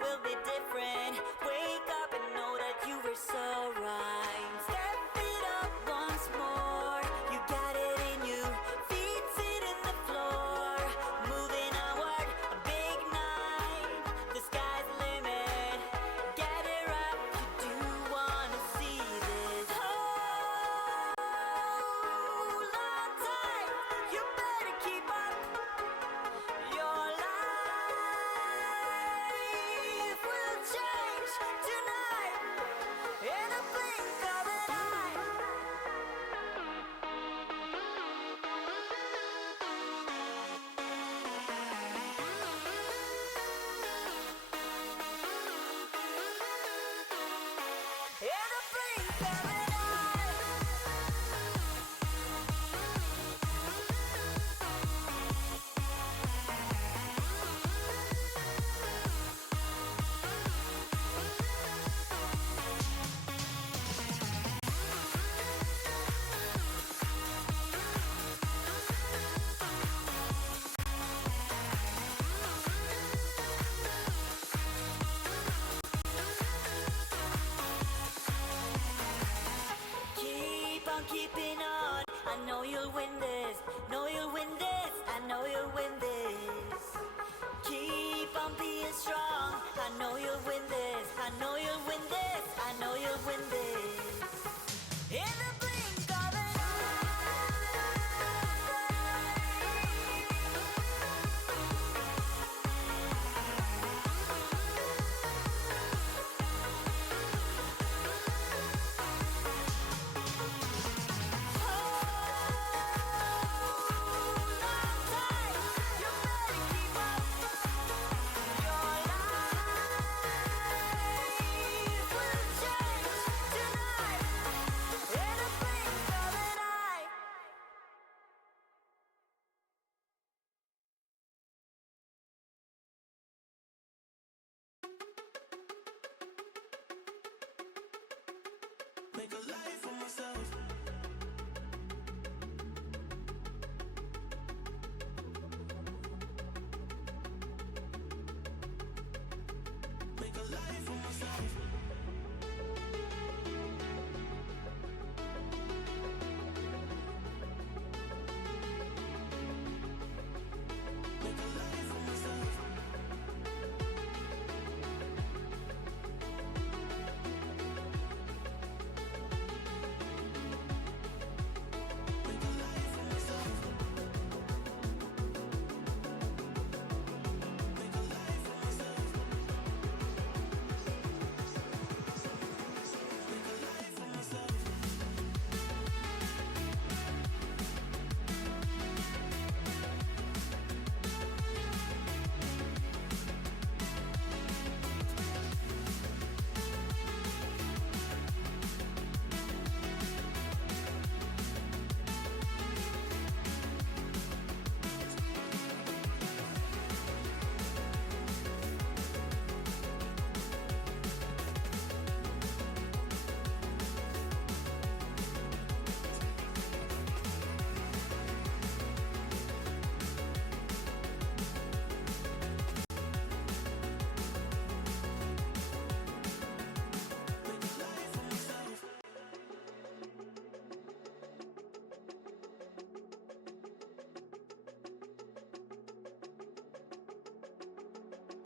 will be different. Wake up and know that you were so right. Step it up once more. You got it in you. Feet hitting the floor. Moving onward, a big night. The sky's the limit. Get it up, you do wanna see this. Hold on tight. You better keep up. Your life will change tonight in a blink of an eye. In a blink of an eye. Keep on keeping on. I know you'll win this. Know you'll win this. I know you'll win this. Keep on being strong. I know you'll win this. I know you'll win this. I know you'll win this. In the blink of an Make a life for myself. Make a life for myself. Make a life for myself. Make a life for myself. Make a life for myself. Make a life for myself. Make a life for myself.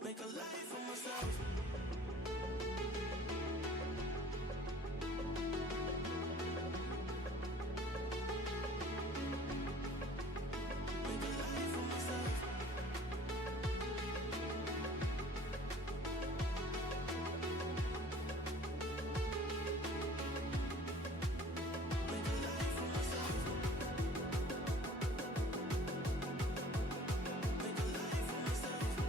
Make a life for myself. Make a life for myself. Make a life for myself. Make a life for myself.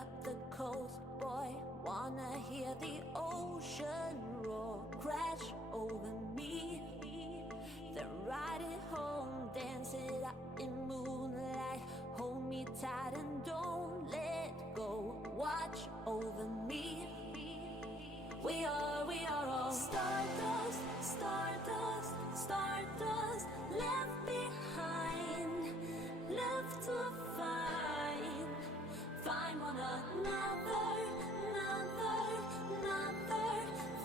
up the coast, boy. Wanna hear the ocean roar crash over me. Then ride it home, dance it up in moonlight. Hold me tight and don't let go. Watch over me. We are all stardust, stardust, stardust. Left behind, left to find. Find one another, another, another.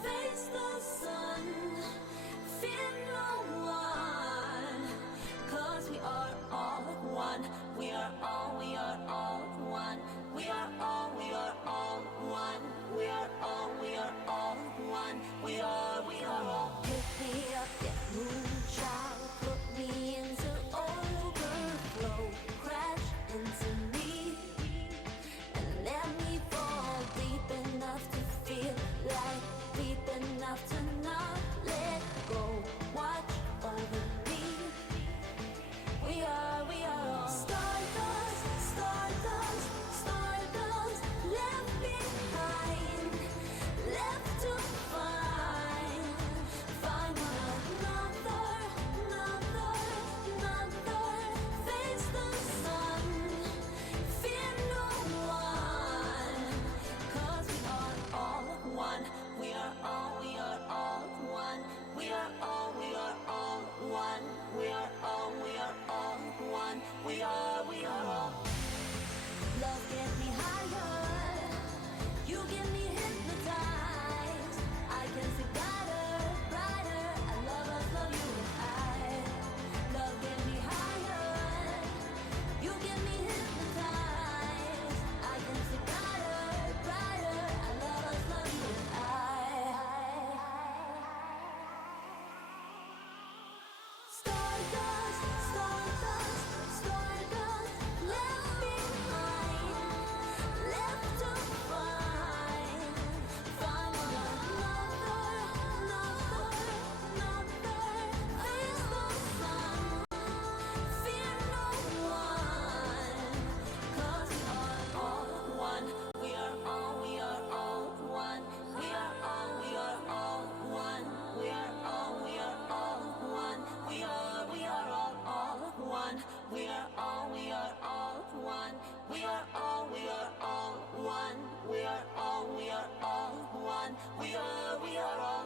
Face the sun, fear no one. 'Cause we are all one. We are all one. We are all, we are all one. We are all one. We are all. Pick me up, get moonchild. Put me into overflow. Crash into me. And let me fall deep enough to feel like deep enough to not let go. Watch over me. We are all stardust, stardust, stardust. Left behind, left to find. Find one another, another, another. Face the sun, fear no one. 'Cause we are all one. We are all one. We are all one. We are all one. We are all one. We are all. Love get me higher. You get me hypnotized. I can see brighter, brighter. I love us, love you and I. Love get me higher. You get me hypnotized. I can see brighter, brighter. I love us, love you and I. Stardust, stardust, stardust. Left behind, left to find. Find one another, another, another. Face the sun, fear no one. 'Cause we are all one. We are all one. We are all one. We are all one. We are all one. We are all one. We are all one. We are all one. We are all one. We are all one. We are all one. We are all.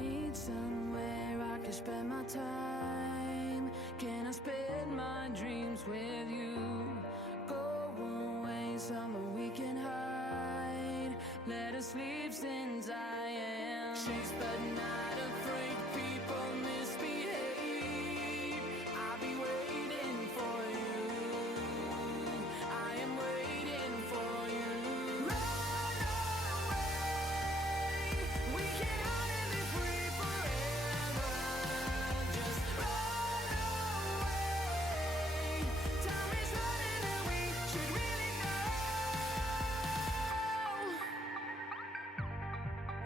need somewhere I can spend my time. Can I spend my dreams with you? Go away somewhere we can hide. Let us sleep since I am chased but not afraid. People misbehave. I'll be waiting for you. I am waiting for you. Run away. We can hide and be free forever. Just run away. Time is running and we should really go.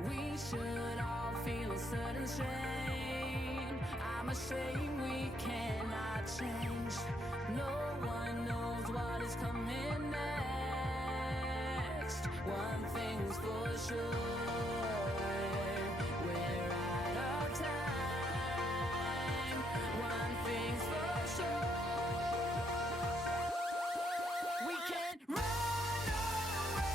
We should all feel a certain shame. I'm ashamed we cannot change. No one knows what is coming next. One thing's for sure, we're out of time. One thing's for sure, we can run away.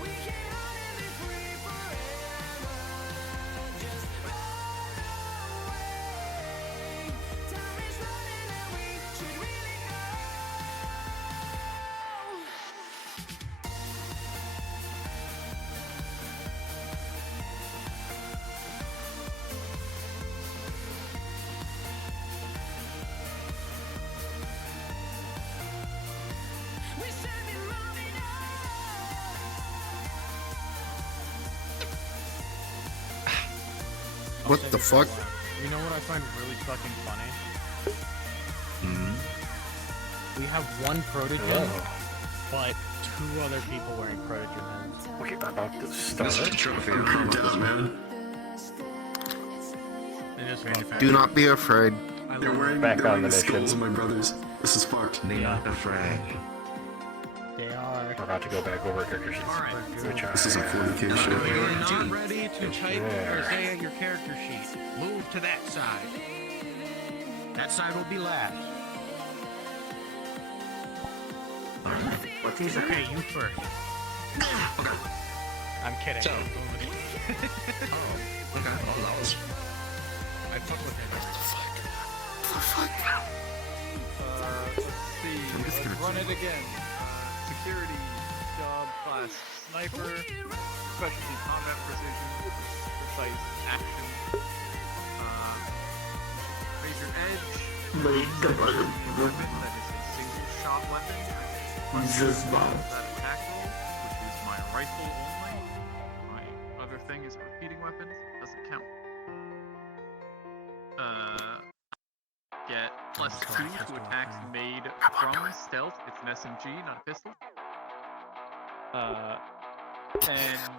We can hide and be free forever. Just run away. Time is running and we should really go. We should be moving on. What the fuck? You know what I find really fucking funny? We have one protogen, but 2 other people wearing protogens. We're about to start. This is the trophy. You're down, man. They just manufacture. Do not be afraid. They're wearing, Back they're on wearing the the skulls mission. of my brothers. This is fucked. They not afraid. They are. We're about to go back over character sheets. Which This isn't fornication. You're not ready to type or say your character sheet. Move to that side. That side will be last. What these are? Okay, you first. I'm kidding. So- Okay, well, that was... I fuck with it. Let's see. Let's run it again. Security job class sniper, specialty combat precision, precise action, major edge, weapon that is a single shot weapon. That attack roll, which is my rifle only. My other thing is repeating weapons, doesn't count. Get +2 to attacks made from stealth. It's an SMG, not a pistol. And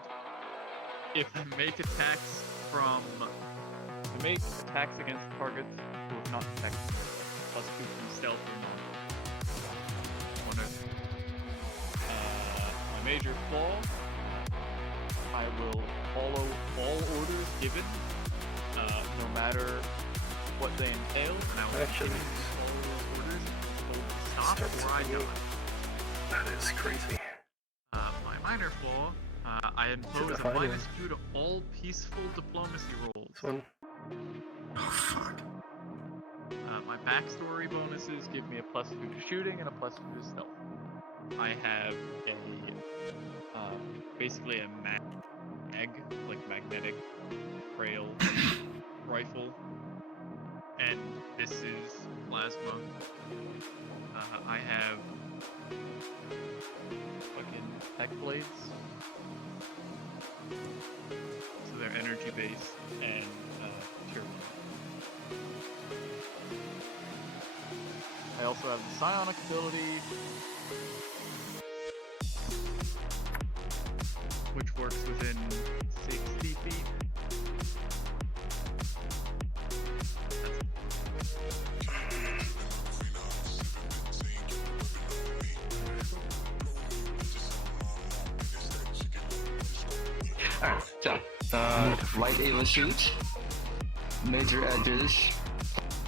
if you make attacks against targets who have not detected, +2 from stealth or more. My major flaw, I will follow all orders given, no matter what they entail, and I will Actually, follow those orders until they stop or I don't. that is crazy. My minor flaw, I impose a define it. -2 to all peaceful diplomacy rolls. This one. Oh, fuck. My backstory bonuses give me a +2 to shooting and a +2 to stealth. I have a basically a magnetic rail rifle, and this is plasma. I have fucking tech blades, so they're energy based and turbo. I also have the psionic ability, which works within 60 feet. Alright, so, light Ava suit, major edges,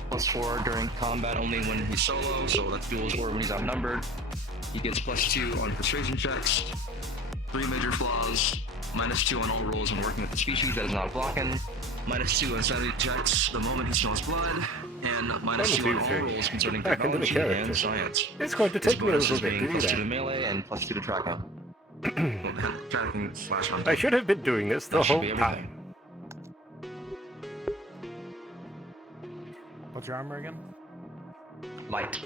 +4 during combat only when he's solo, so that's duels or when he's outnumbered. He gets +2 on persuasion checks, 3 major flaws, -2 on all rolls when working with the species that is not blocking, -2 on sanity checks the moment he smells blood, and -2 on all rolls concerning Back into the technology character. and science. It's going to His take me a little bonuses bit being to do +2 to that. melee and +2 to tracking. Tracking slash hunting. I should have been doing this the That should whole be everything. time. What's your armor again? Light.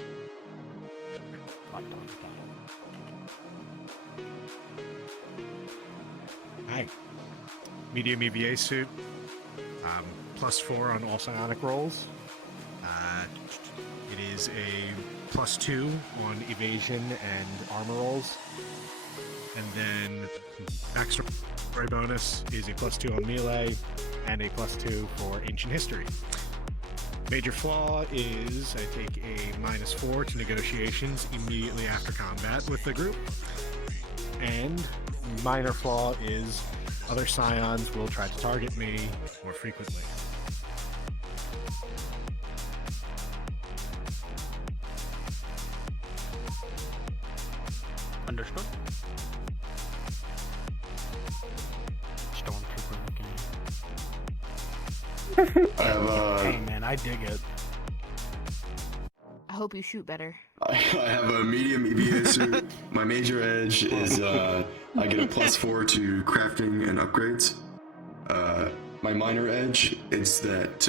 Hi. Medium EVA suit. +4 on all psionic rolls. It is a +2 on evasion and armor rolls. And then backstory bonus is a +2 on melee and a +2 for ancient history. Major flaw is I take a -4 to negotiations immediately after combat with the group. And minor flaw is other scions will try to target me more frequently. Understood. Stormtrooper again. I have Hey man, I dig it. I hope you shoot better. I have a medium EVA suit. My major edge is I get a +4 to crafting and upgrades. My minor edge is that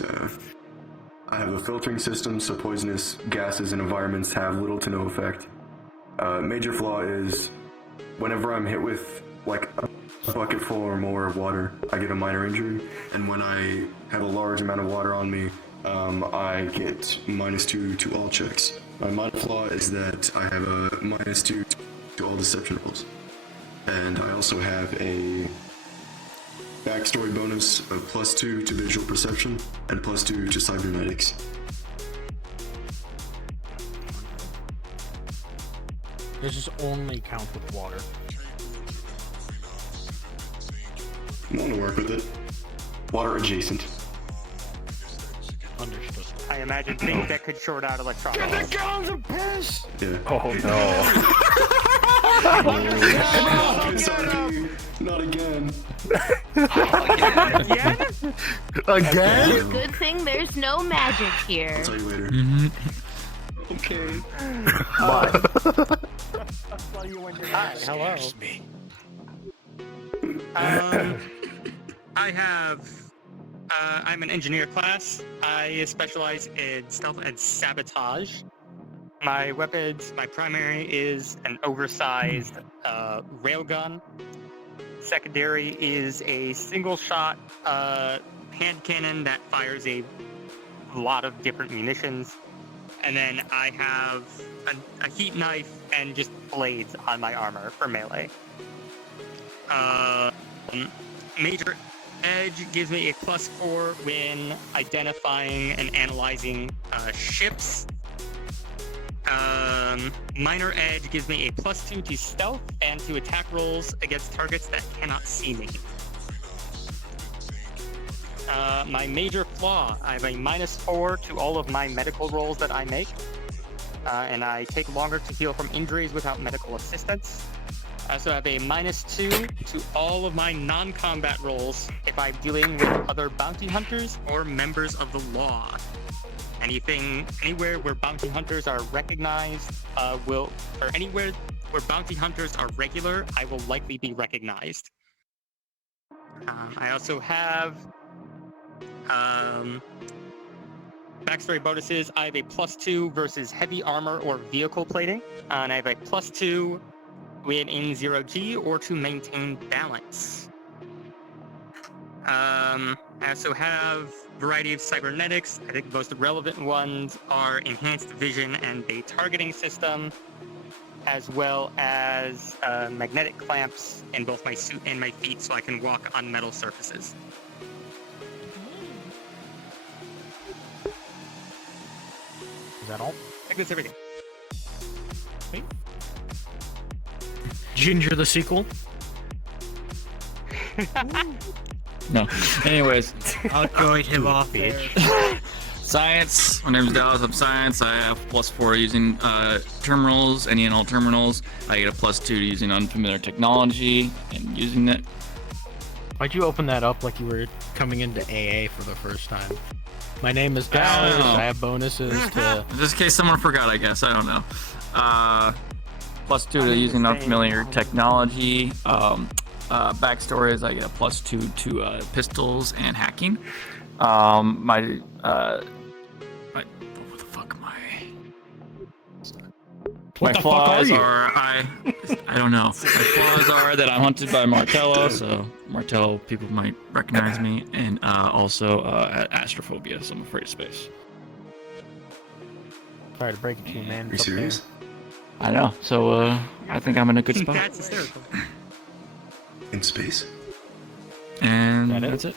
I have a filtering system, so poisonous gases and environments have little to no effect. Major flaw is whenever I'm hit with like a bucket full or more of water, I get a minor injury, and when I have a large amount of water on me, I get -2 to all checks. My minor flaw is that I have a -2 to all deception rolls, and I also have a backstory bonus of +2 to visual perception and +2 to cybernetics. This is only count with water. I want to work with it. Water adjacent. Understood. I imagine things that could short out electronics. Yeah. Oh no. Sorry, not again. Again? Good thing there's no magic here. I'll tell you later. Okay. Hi, hello. I'm an engineer class. I specialize in stealth and sabotage. My weapons, my primary is an oversized railgun. Secondary is a single shot hand cannon that fires a lot of different munitions. And then I have a heat knife and just blades on my armor for melee. Major edge gives me a +4 when identifying and analyzing ships. Minor edge gives me a +2 to stealth and to attack rolls against targets that cannot see me. My major flaw, I have a -4 to all of my medical rolls that I make. And I take longer to heal from injuries without medical assistance. I also have a -2 to all of my non-combat rolls if I'm dealing with other bounty hunters or members of the law. Anywhere where bounty hunters are recognized, anywhere where bounty hunters are regular, I will likely be recognized. I also have backstory bonuses. I have a +2 versus heavy armor or vehicle plating, and I have a +2 when in 0G or to maintain balance. I also have a variety of cybernetics. I think the most relevant ones are enhanced vision and a targeting system, as well as magnetic clamps in both my suit and my feet so I can walk on metal surfaces. Is that all? I think that's everything. Ginger the sequel? No. Anyways, I'll join him off there. science. My name's Dallas. I'm science. I have +4 using terminals, any and all terminals. I get a +2 to using unfamiliar technology and using it. Why'd you open that up like you were coming into AA for the first time? My name is Dallas. I have bonuses to. Just in case someone forgot, I guess. I don't know. +2 to using unfamiliar technology. Backstory is I get a +2 to pistols and hacking. What the fuck am I? My flaws are I don't know. My flaws are that I'm hunted by Martello, so Martello people might recognize me, and also astrophobia, so I'm afraid of space. Sorry to break it to you, man. Are you serious? I know. So I think I'm in a good spot. That's hysterical. In space? And that's it.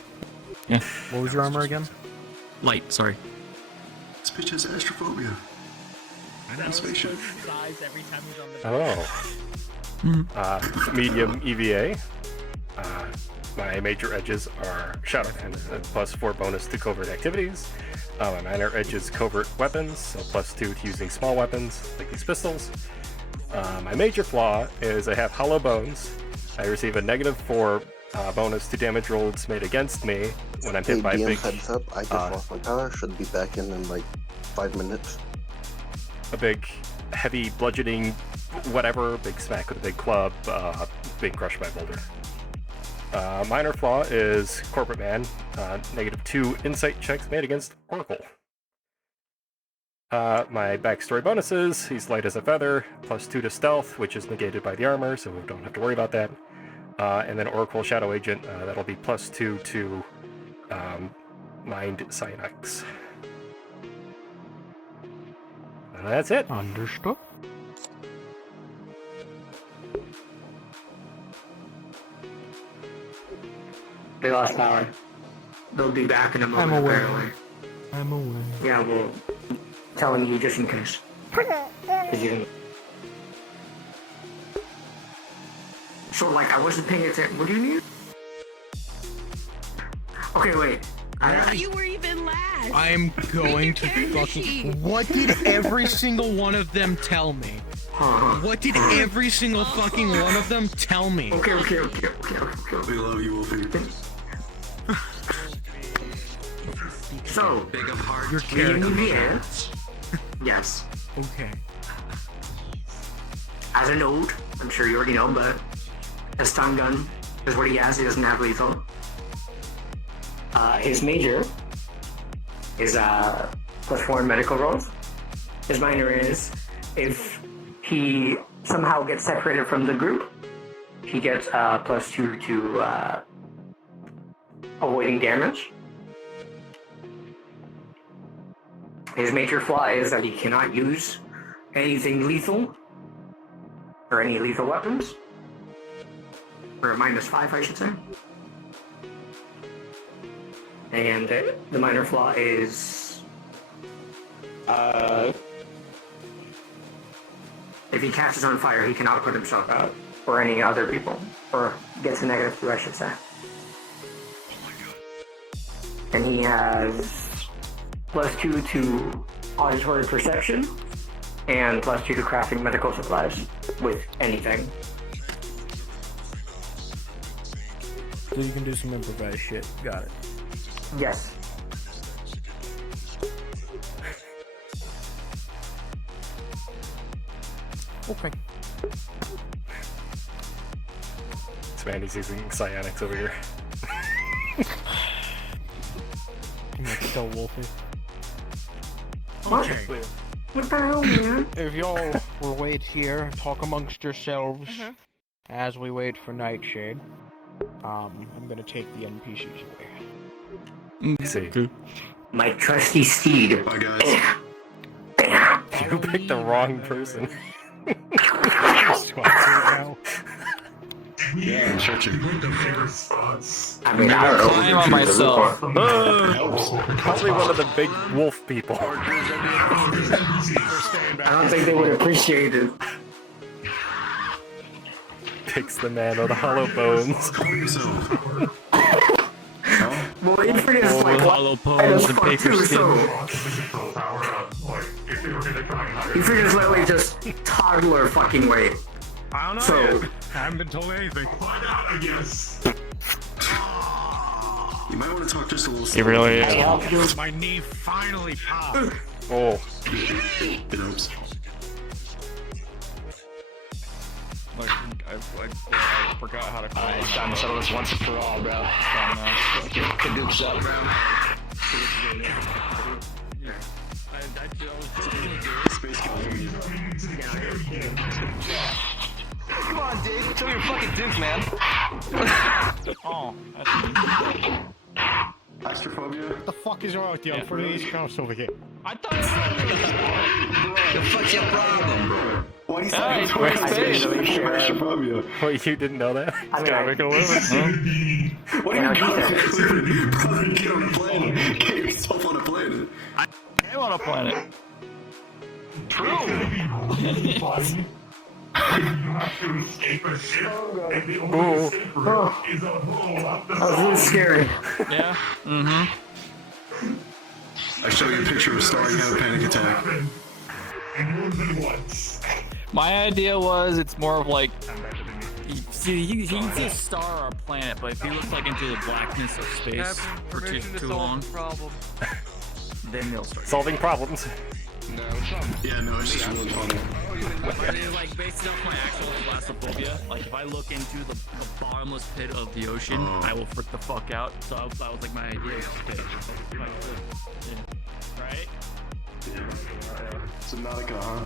Yeah. What was your armor again? Light. Sorry. This bitch has astrophobia. I know spaceship. Oh. Medium EVA. My major edges are shotgun, +4 bonus to covert activities. My minor edge is covert weapons, so +2 to using small weapons, like these pistols. My major flaw is I have hollow bones. I receive a -4 bonus to damage rolls made against me when I'm hit by a big... heads up, I just lost my power, should be back in like 5 minutes. A big, heavy bludgeoning, whatever, big smack with a big club, being crushed by a boulder. Minor flaw is Corporate Man, -2 insight checks made against Oracle. My backstory bonuses, he's light as a feather, +2 to stealth, which is negated by the armor, so we don't have to worry about that. And then Oracle Shadow Agent, that'll be +2 to Mind Psionics. That's it. Understood. They lost power. They'll be back in a moment, I'm aware. apparently. I'm aware. Yeah, well, telling you just in case. 'Cause you didn't. So, like, I wasn't paying attention. What do you need? Okay, wait. You were even last. I'm going to fucking. What did every single one of them tell me? What did every single fucking one of them tell me? Okay. We love you, Wolfie. So, Big of heart. Your medium character. EVA. Yes. Okay. As a note, I'm sure you already know, but a stun gun is what he has. He doesn't have lethal. His major is +4 in medical rolls. His minor is if he somehow gets separated from the group, he gets +2 to avoiding damage. His major flaw is that he cannot use anything lethal or any lethal weapons. Or a -5, I should say. And the minor flaw is if he catches on fire, he cannot put himself out or any other people, or gets a -2, I should say. And he has +2 to auditory perception and +2 to crafting medical supplies with anything. So you can do some improvised shit. Got it. Yes. Okay. Smandy's using psionics over here. I'm gonna kill Wolfie. Okay. What the hell, man? If y'all will wait here, talk amongst yourselves as we wait for Nightshade. I'm gonna take the NPCs away. See. My trusty steed. Bye, guys. You picked the wrong person. Yeah, I'm searching. I mean, I don't know. Climb on myself. Probably one of the big wolf people. I don't think they would appreciate it. Picks the man with the hollow bones. Well, Infrid is like hollow bones and paper too, skin. so Infrid is literally just toddler fucking weight. I don't know So yet. I haven't been told anything. Find out, I guess. You might want to talk just a little He slower. really is. My knee finally popped. Oh. It helps. Like, I forgot how to call it. It's time to settle this once and for all, bro. Get Kadooks up, bro. Come on, Dave. Show your fucking dukes, man. Oh, that's Astrophobia? What the fuck is wrong with you? I'm from the East Coast over here. I thought it was What's your problem, bro? Why do you Hey, say where's astrophobia? Wait, you didn't know that? I mean, Gotta make a living. What do you mean? Brother, get on a planet. Get yourself on a planet. I am on a planet. Ooh. That was really scary. Yeah. Mm-hmm. I show you a picture of starting to have a panic attack. My idea was it's more of like, see, he's a star or a planet, but if he looks like into the blackness of space for too long, then he'll start. Solving problems. Yeah, no, it's just really funny. But it's like based off my actual thalassophobia. Like if I look into the bottomless pit of the ocean, I will freak the fuck out. So that was like my idea. Right? Subnautica, huh?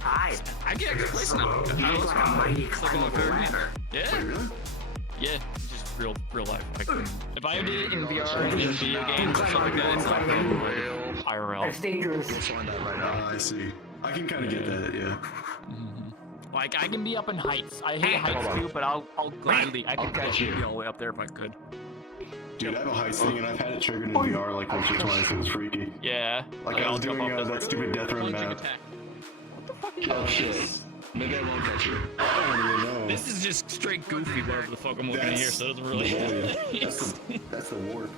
Hi. I get actually play Subnautica. You look like a mighty It's like climb a of a ladder. Yeah. Wait, really? Yeah, it's just real life. If I did it in VR, in video games, or something like that, it's like real IRL. That's dangerous. I see. I can kind of get that, yeah. Like I can be up in heights. I hate heights too, but I'll gladly. I could catch you all the way up there if I could. Dude, I have a heights thing and I've had it triggered in VR like once or twice. It was freaky. Yeah. Like I was doing that stupid death run map. Oh shit. Maybe I won't catch you. I don't even know. This is just straight goofy, whatever the fuck I'm looking at here, so it doesn't really. That's the warp.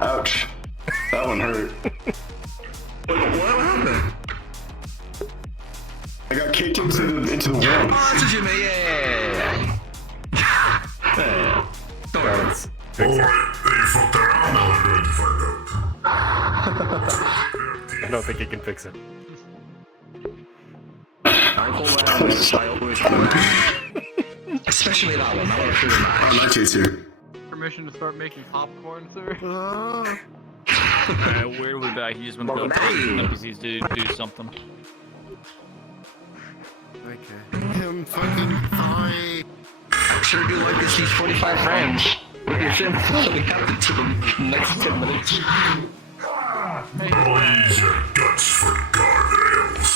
Ouch. That one hurt. What happened? I got kicked into the wall. Oh, that's what you mean. Yeah. I don't think he can fix it. Especially that one. I want to shoot him. Oh, my chase here. Permission to start making popcorn, sir? Where we back? He just went to go NPCs to do something. Okay. I'm fucking fine. Sure do like this. These 45 frames. You're saying we have it to the next 10 minutes. Bleed your guts for gargoyles.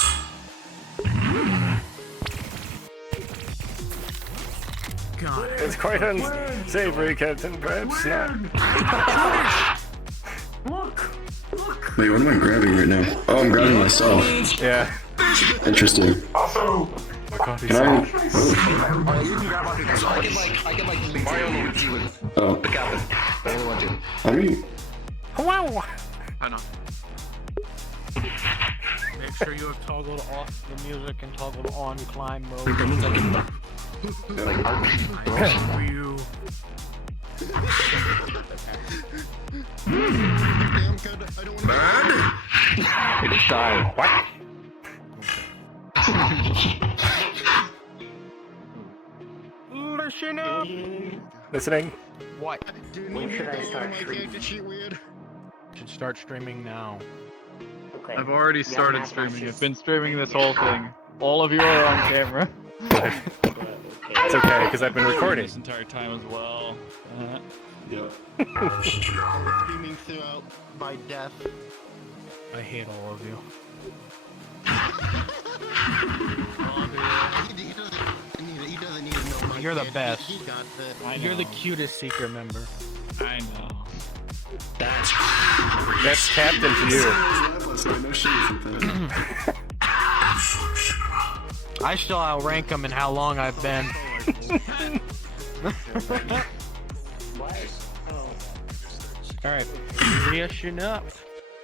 God. It's quite unsavory, Captain. Perhaps not. Wait, what am I grabbing right now? Oh, I'm grabbing myself. Yeah. Interesting. Can I? You can grab onto this. I can like Mario Luigi with the captain. I only want to. How do you? Wow. I know. Make sure you have toggled off the music and toggled on climb mode. For you. Bird? It is time. What? Listening. What? When should I start streaming? Should start streaming now. Okay. I've already started streaming. I've been streaming this whole thing. All of you are on camera. It's okay, because I've been recording. This entire time as well. Yep. Screaming throughout by death. I hate all of you. He doesn't need to know my You're the kid. best. He got the. You're the cutest secret member. I know. That's Captain to you. I still outrank him in how long I've been. Alright, listen up.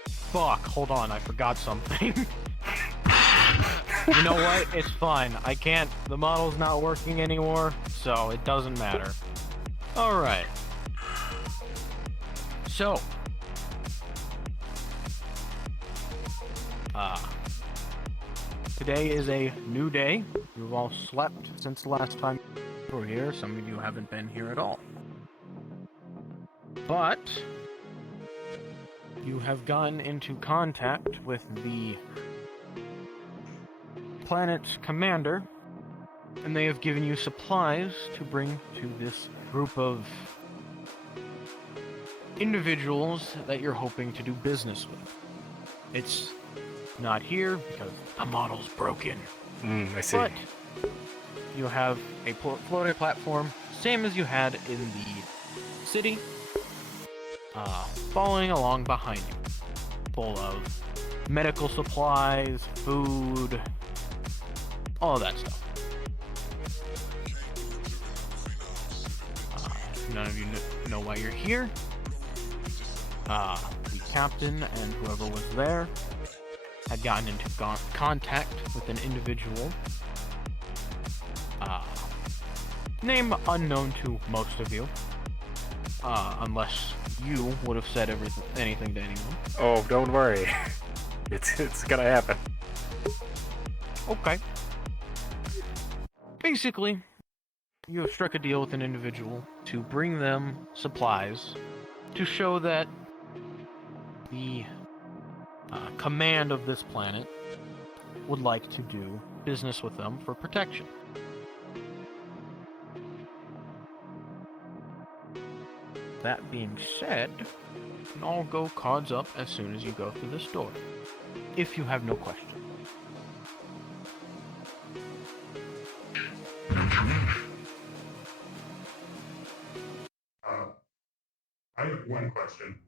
Fuck, hold on, I forgot something. You know what? It's fine. I can't. The model's not working anymore, so it doesn't matter. Alright. So. Today is a new day. You've all slept since the last time you were here. Some of you haven't been here at all. But you have gotten into contact with the planet's commander, and they have given you supplies to bring to this group of individuals that you're hoping to do business with. It's not here because the model's broken. I see. But you have a floating platform, same as you had in the city, following along behind you, full of medical supplies, food, all of that stuff. None of you know why you're here. The captain and whoever was there had gotten into contact with an individual, name unknown to most of you, unless you would have said anything to anyone. Oh, don't worry. It's gonna happen. Okay. Basically, you have struck a deal with an individual to bring them supplies to show that the command of this planet would like to do business with them for protection. That being said, you can all go cards up as soon as you go through this door, if you have no question. I have one question.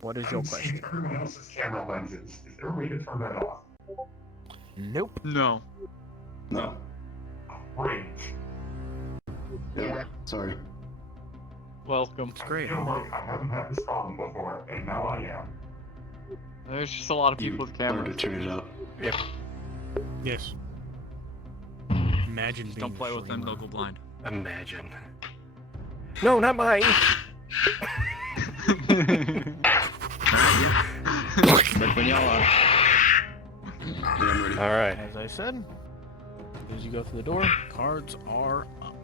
What is your question? Everyone else's camera lenses. Is there a way to turn that off? Nope. No. No. Great. Yeah. Sorry. Welcome. It's great. I feel like I haven't had this problem before, and now I am. There's just a lot of people with cameras. Learn to turn it up. Yep. Yes. Imagine being Don't play a with them, streamer. they'll go blind. Imagine. No, not mine. But when y'all are. All right. As I said, as you go through the door, cards are up.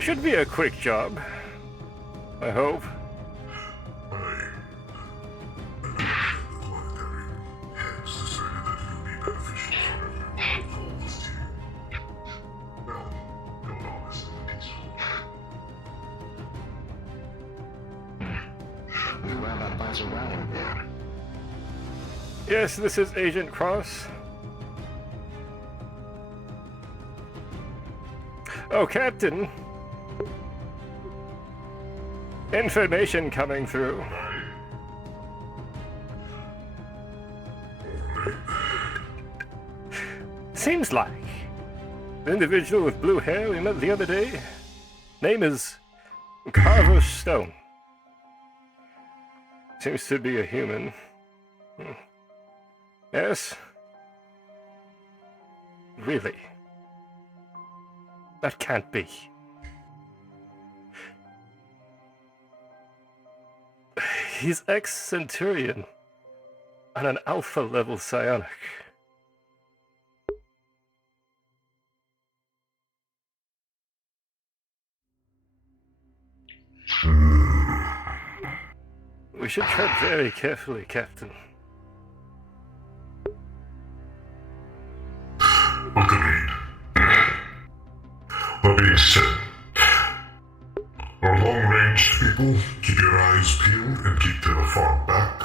Should be a quick job. I hope. Yes, this is Agent Kross. Oh, Captain. Information coming through. Seems like the individual with blue hair we met the other day, name is Carver Stone. Seems to be a human. Yes? Really? That can't be. He's ex-Centurion on an Alpha level psionic. We should tread very carefully, Captain. Agreed. That being said, people, keep your eyes peeled and keep the fog back.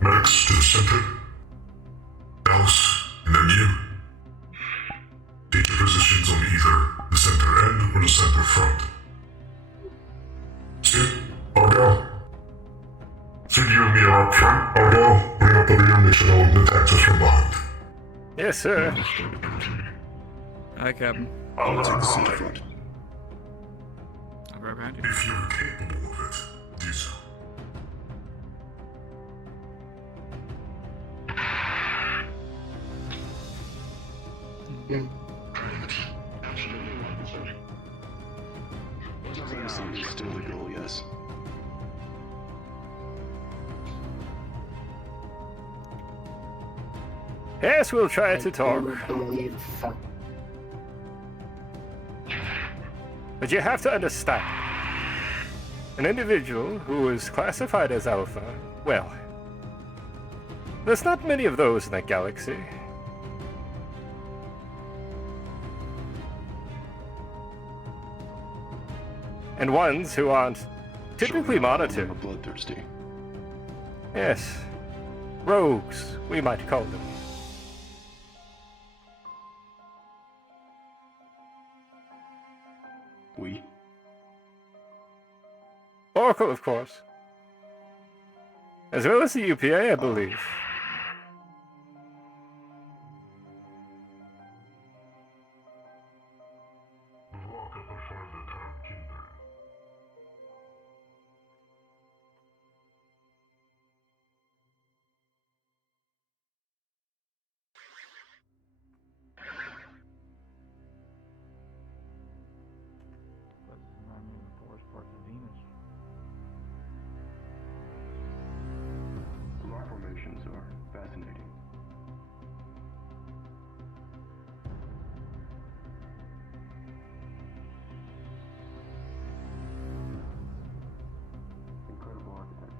Medics to the center. Else, and then you. Take your positions on either the center end or the center front. Skip, Argyll. Sid, you and me are up front. Argyll, bring up the rear and make sure no one attacks us from behind. Yes, sir. Hi, Captain. I'll take the center front. I'll be right behind you. If you're capable of it, do so. Everything is still the goal, yes. Yes, we'll try to talk. But you have to understand, an individual who is classified as Alpha, well, there's not many of those in the galaxy. And ones who aren't typically monitored. Bloodthirsty. Yes. Rogues, we might call them. We? Oracle, of course. As well as the UPA, I believe. Rock formations are fascinating. Incredible architecture.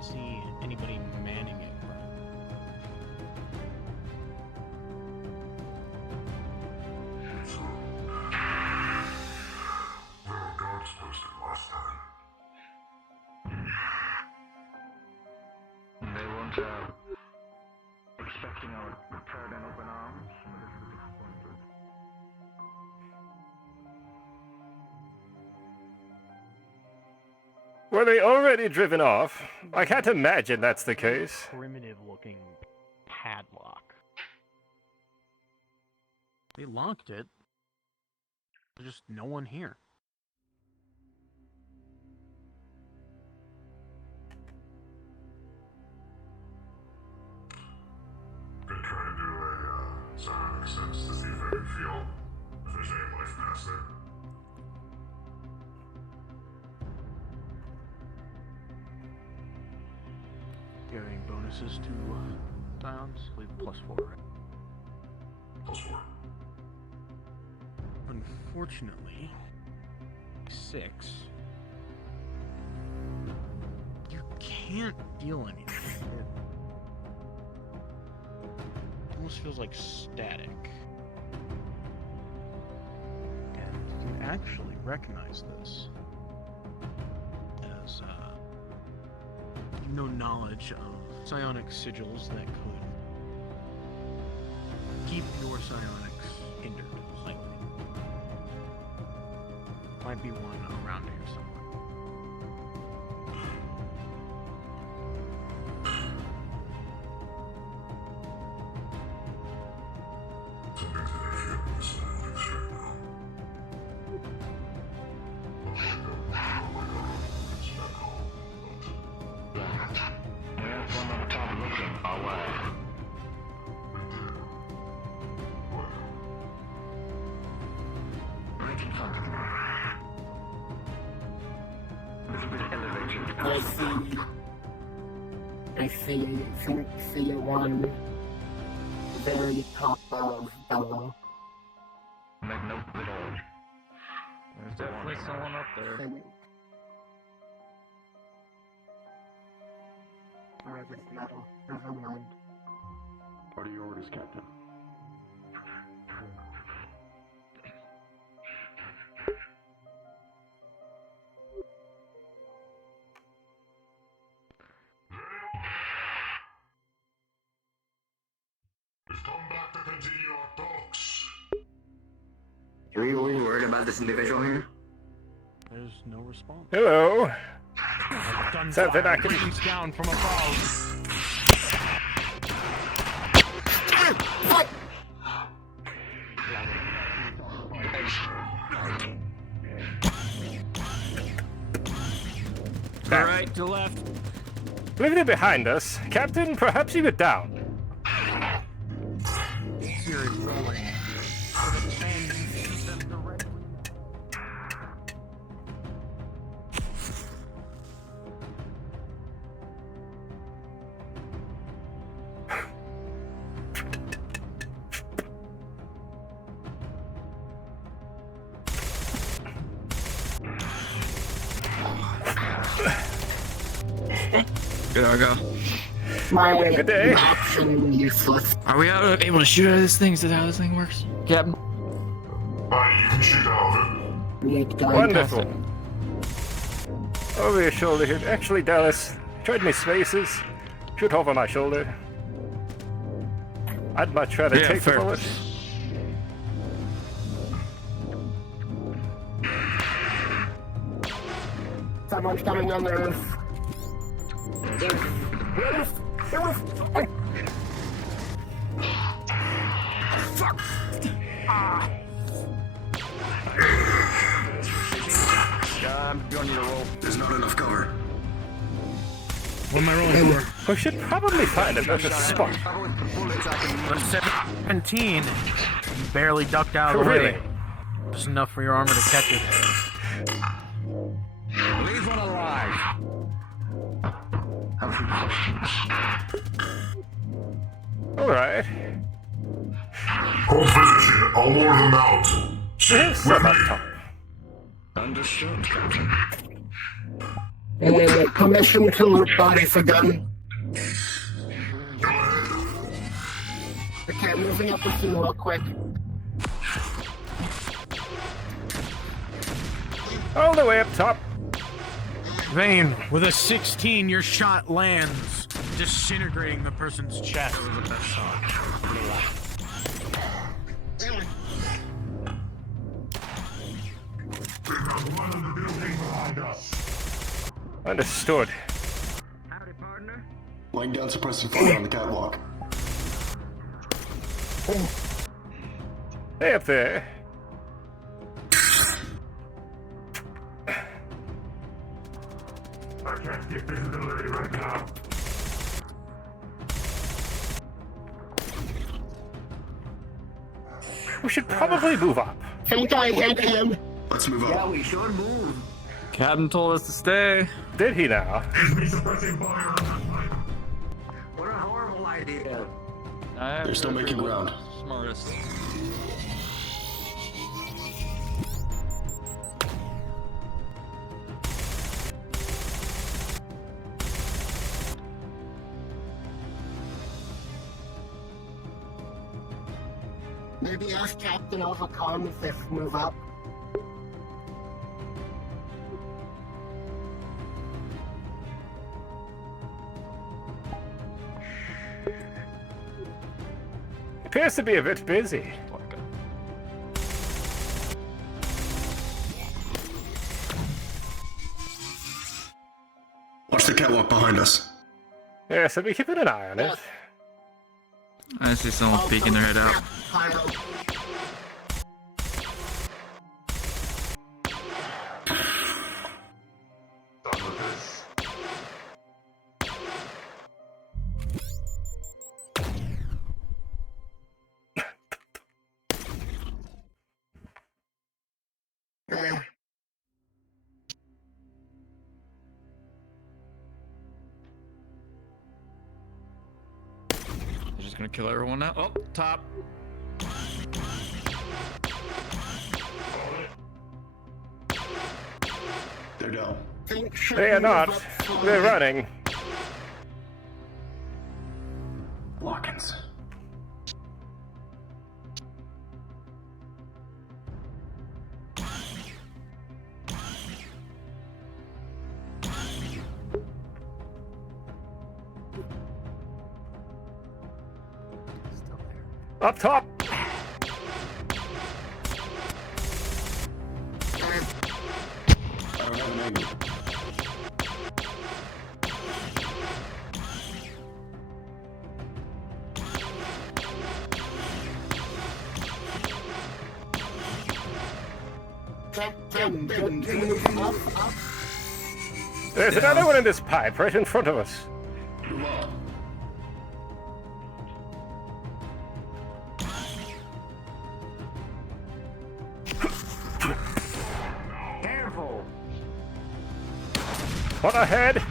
See anybody manning it. There were guards posted last time. They weren't expecting our prepared and open arms. Were they already driven off? I can't imagine that's the case. Primitive-looking padlock. They locked it. There's just no one here. Been trying to do a sonic sense to see if I can feel if there's any life past there. Do you have any bonuses to Scions? I believe +4, right? +4. Unfortunately, 6. You can't feel anything. It almost feels like static. And you actually recognize this as no knowledge of psionic sigils that could keep your psionics hindered slightly. might be one around here somewhere. I see one very top of the Make note of it all. There's definitely someone up there. metal. Never mind. What are your orders, Captain? Are you worried about this individual here? There's no response. Hello. Something I can reach down from above. To right, to left. Leaving it behind us. Captain, perhaps you get down. Good, Argyll. Good day. Are we able to shoot out of this thing? Is that how this thing works? Captain? You can shoot out of it. Wonderful. Over your shoulder here. Actually, Dallas, trade me spaces. Shoot over my shoulder. I'd much rather take the bullet. Someone's coming on the roof. Fuck! You need a roll. There's not enough cover. What am I rolling for? We should probably find a better spot. 17. You barely ducked out of the Really? way. Just enough for your armor to catch it. Leave one alive. Have some questions. Alright. Hold position. I'll lure them out. There's some up top. Understood, Captain. Permission to loot body for gun. Okay, moving up with you real quick. All the way up top. Vane, with a 16, your shot lands, disintegrating the person's chest. That was the best shot. Understood. Laying down suppressive fire on the catwalk. Hey up there. I can't get visibility right now. We should probably move up. Let's move up. Yeah, we should move. Captain told us to stay. Did he now? What a horrible idea. They're still making ground. Smartest. Maybe ask Captain Overcom if they move up. Appears to be a bit busy. the catwalk behind us. Yes, I'll be keeping an eye on it. I see someone peeking their head out. They're just gonna kill everyone now. Oh, top. They're down. They are not. They're running. Watkins. Up top. I don't have an angle. There's another one in this pipe right in front of us. Careful. What ahead?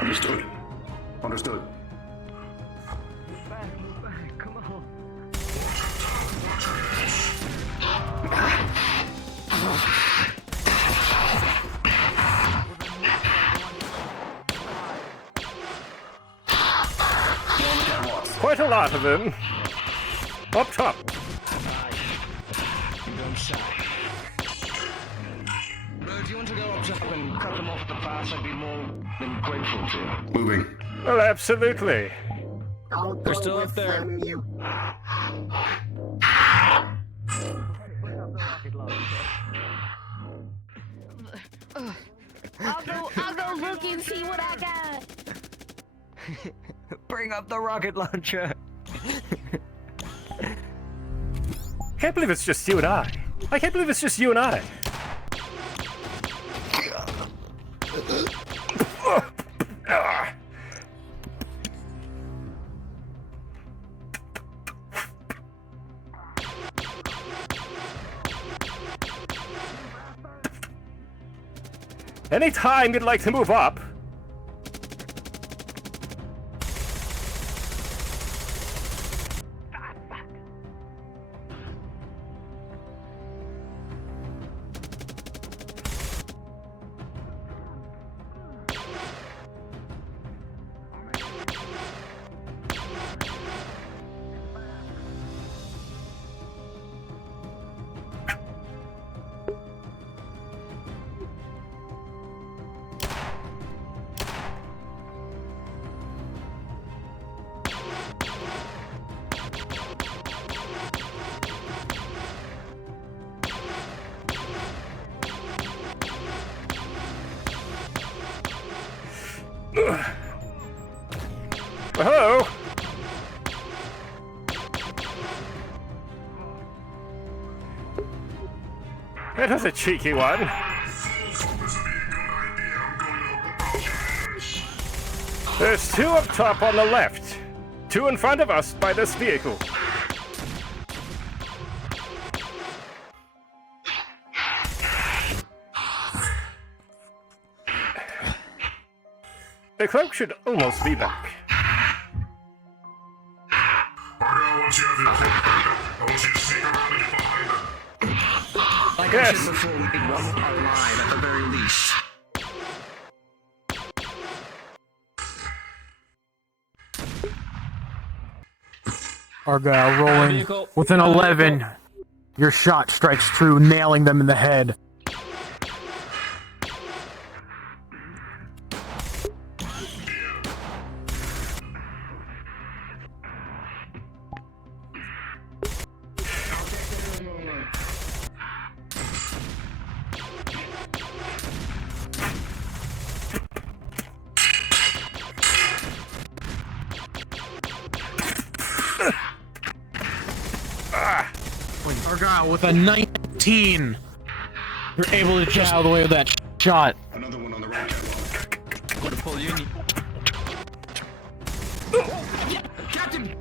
Understood. Understood. Come on. Quite a lot of them. Up top. Don't shy. But if you want to go up top and cut them off the path, I'd be more than grateful to. Moving. Well, absolutely. They're still up there. I'll go look and see what I got. Bring up the rocket launcher. Can't believe it's just you and I. I can't believe it's just you and I. Anytime you'd like to move up. Hello? That was a cheeky one. There's two up top on the left. Two in front of us by this vehicle. The cloak should almost be back. Once you have the equipment, I want you to sneak around and get behind them. Like I said before, we need one alive at the very least. Argyll rolling with an 11. Your shot strikes true, nailing them in the head. Wow, with a 19, you're able to get out of the way of that shot. Another one on the right catwalk. What a pull you need. Captain!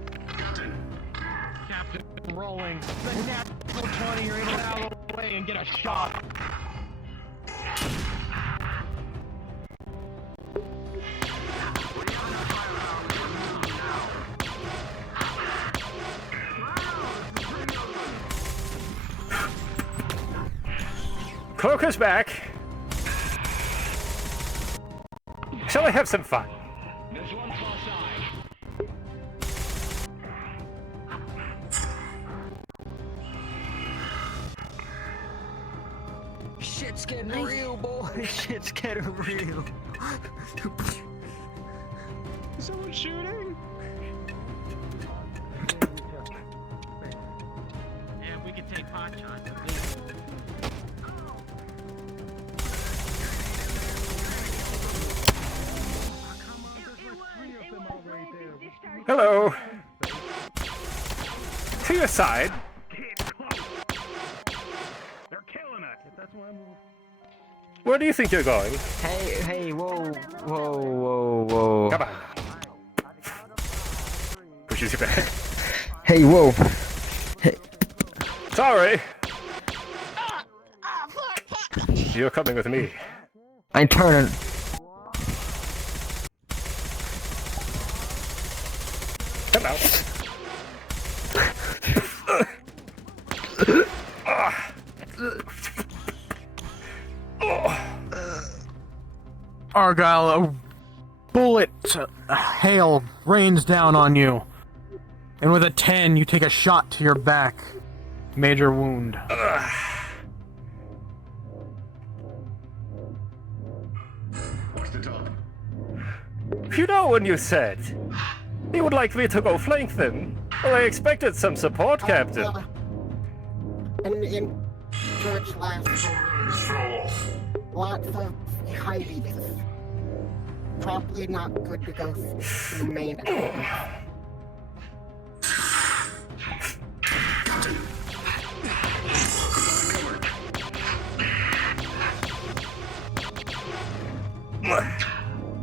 Captain rolling. The natural 20, you're able to get out of the way and get a shot. Cloaker's back. Shall we have some fun? Shit's getting real, boy. Shit's getting real. Is someone shooting? Yeah, we could take pot shots. Hello. To your side. They're killing us. That's why I'm. Where do you think you're going? Hey, whoa. Come on. Pushes you back. Hey, whoa. Sorry. You're coming with me. I'm turning. Come out. Argyll, a bullet hail rains down on you. And with a 10, you take a shot to your back. Major wound. Watch the top. You know when you said you would like me to go flank them. Well, I expected some support, Captain. In church last lots of high beats. Probably not good to go through the main.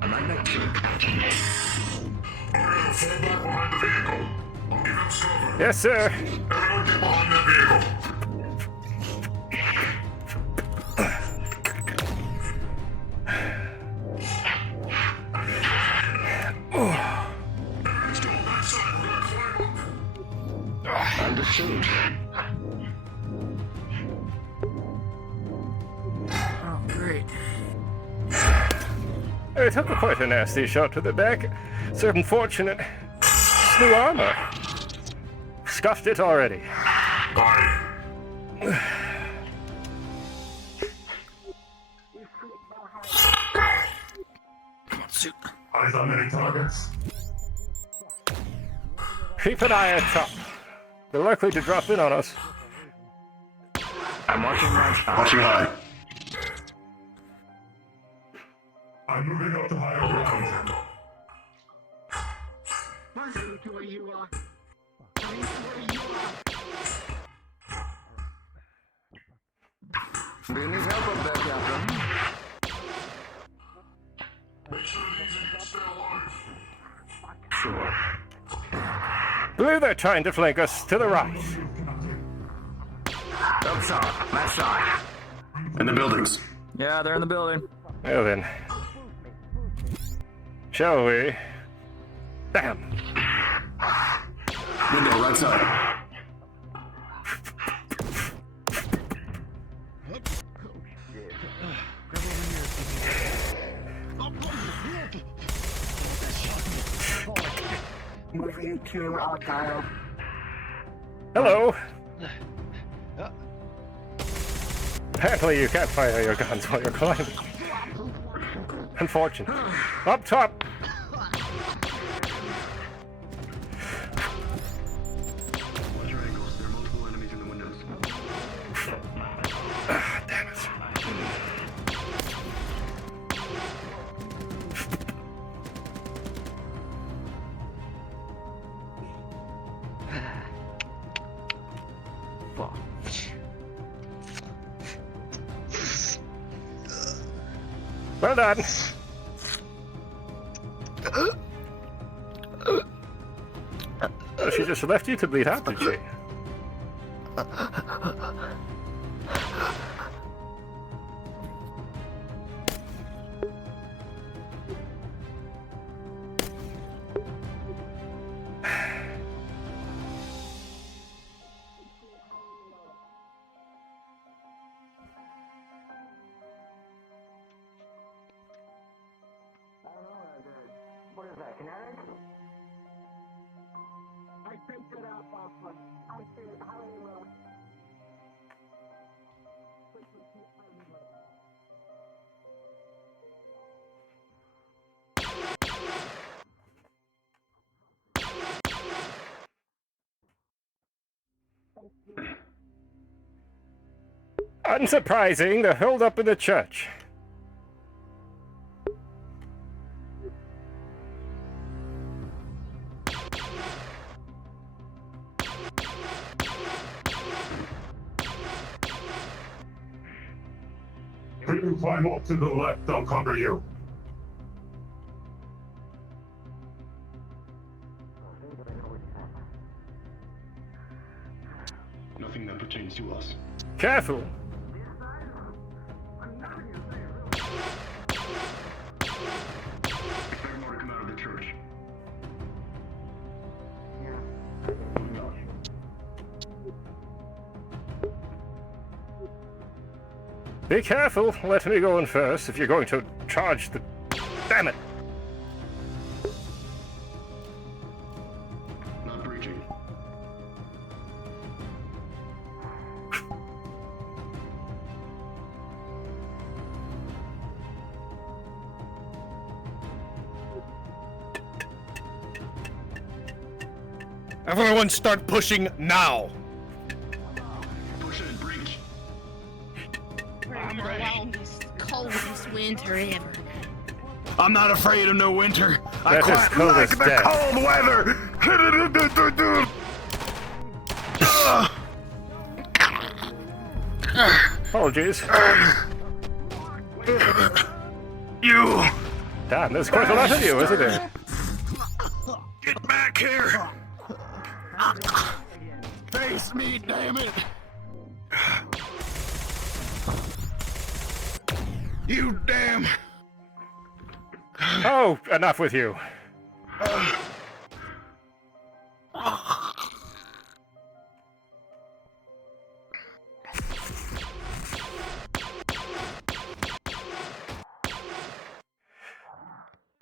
I'm right next to it. Alright, fall back behind the vehicle. I'll give him cover. Yes, sir. Everyone get behind that vehicle. Understood. Oh, great. It took quite a nasty shot to the back. It's unfortunate. It's new armor. Scuffed it already. Come on, suit. Eyes on any targets. Keep an eye on top. They're likely to drop in on us. I'm watching right side. Watching high. I'm moving up to higher ground. Where you are. Do you need help up there, Captain? Make sure these idiots stay alive. Sure. Believe they're trying to flank us to the right. Up top, left side. In the buildings. Yeah, they're in the building. Well then. Shall we? Bam! Window, right side. Moving to Argyll. Hello. Apparently you can't fire your guns while you're climbing. Unfortunate. Up top! Watch your angles. There are multiple enemies in the windows. Ah, damn it. Fuck. Well done. So she just left you to bleed out, did she? What is that, kinetic? I picked it up off of. I said, how do you Unsurprising, the hold up in the church. If you climb up to the left, they'll cover you. Nothing that pertains to us. Careful. Expect more to come out of the church. Be careful. Let me go in first if you're going to charge the... Damn it! Not breaching. Everyone start pushing now! Push it and breach. I'm ready. This coldest winter ever. I'm not afraid of no winter. That is cold as death. cold weather! Apologies. You! Damn, there's quite a lot of you, isn't there? Get back here! Face me, damn it! You damn! Oh, enough with you.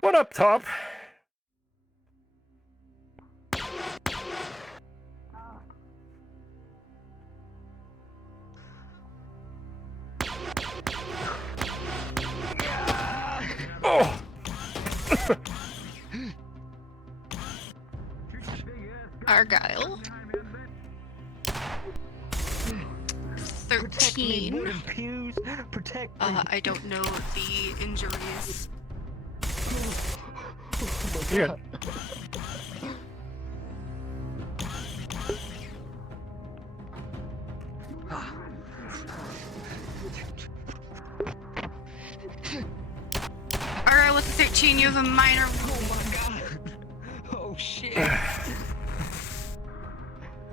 What up, top? Oh! Argyll. 13. I don't know the injuries. Yeah. Alright, with the 13, you have a minor. Oh my god. Oh shit.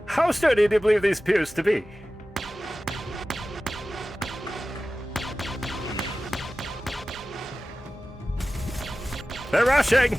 How sturdy do you believe these appears to be? They're rushing!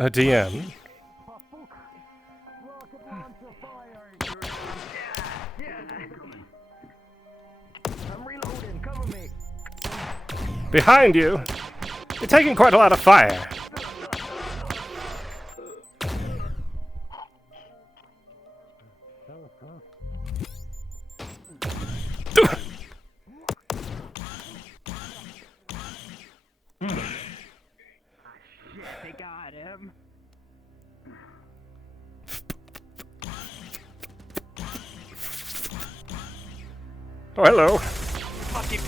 A DM. Behind you. You're taking quite a lot of fire. Shit, they got him. Oh, hello. Fucking.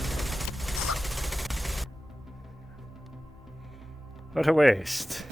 What a waste.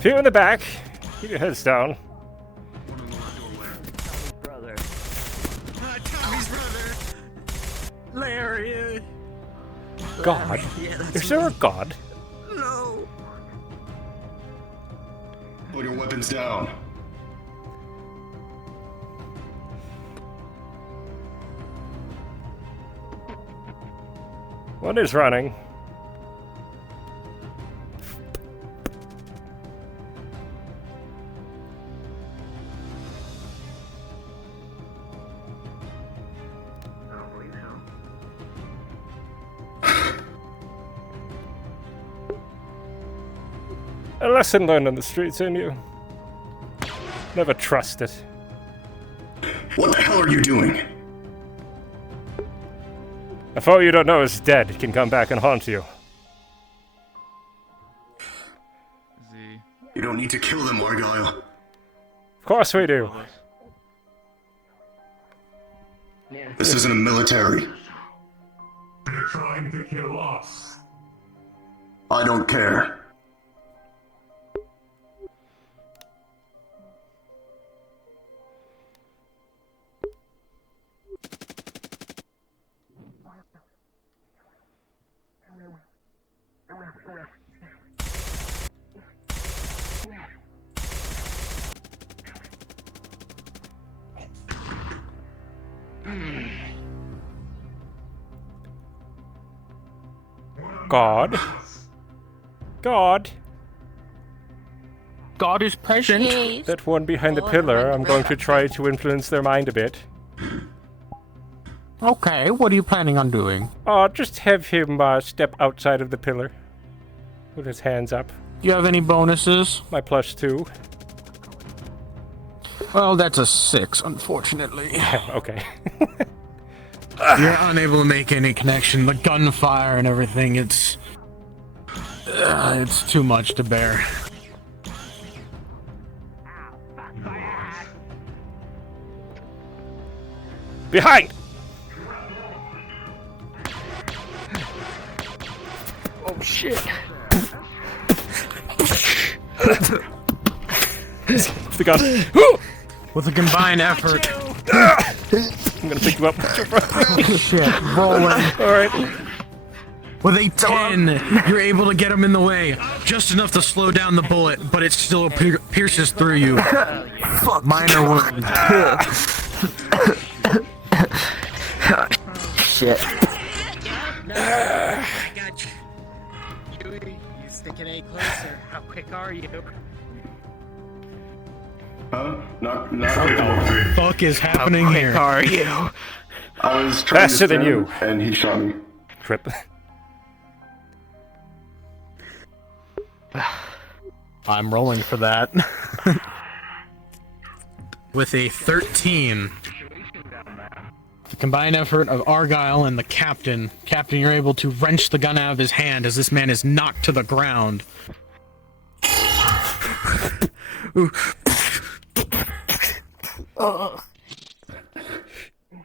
Few in the back. Keep your heads down. Brother. Tommy's brother. Larry. God? Yeah, that's Is there a me. god? No. Put your weapons down. One is running. A lesson learned on the streets, ain't you? Never trust it. What the hell are you doing? A foe you don't know is dead. It can come back and haunt you. You don't need to kill them, Argyll. Of course we do. This isn't a military. They're trying to kill us. I don't care. God? God? God is present. That one behind the pillar, I'm going to try to influence their mind a bit. Okay, what are you planning on doing? Just have him step outside of the pillar. With his hands up. Do you have any bonuses? My +2. Well, that's a 6, unfortunately. Okay. You're unable to make any connection. The gunfire and everything, it's too much to bear. Behind! Oh shit. The gun. With a combined effort. I'm gonna pick you up. Oh shit, rolling. Alright. With a 10, you're able to get him in the way. Just enough to slow down the bullet, but it still pierces through you. Minor wound. Shit. I got you. You sticking any closer? How quick are you? Huh? Not What the fuck is happening here? How quick are you? I was trying Faster to than you. and he shot me. Trip. I'm rolling for that. With a 13. The combined effort of Argyll and the captain. Captain, you're able to wrench the gun out of his hand as this man is knocked to the ground.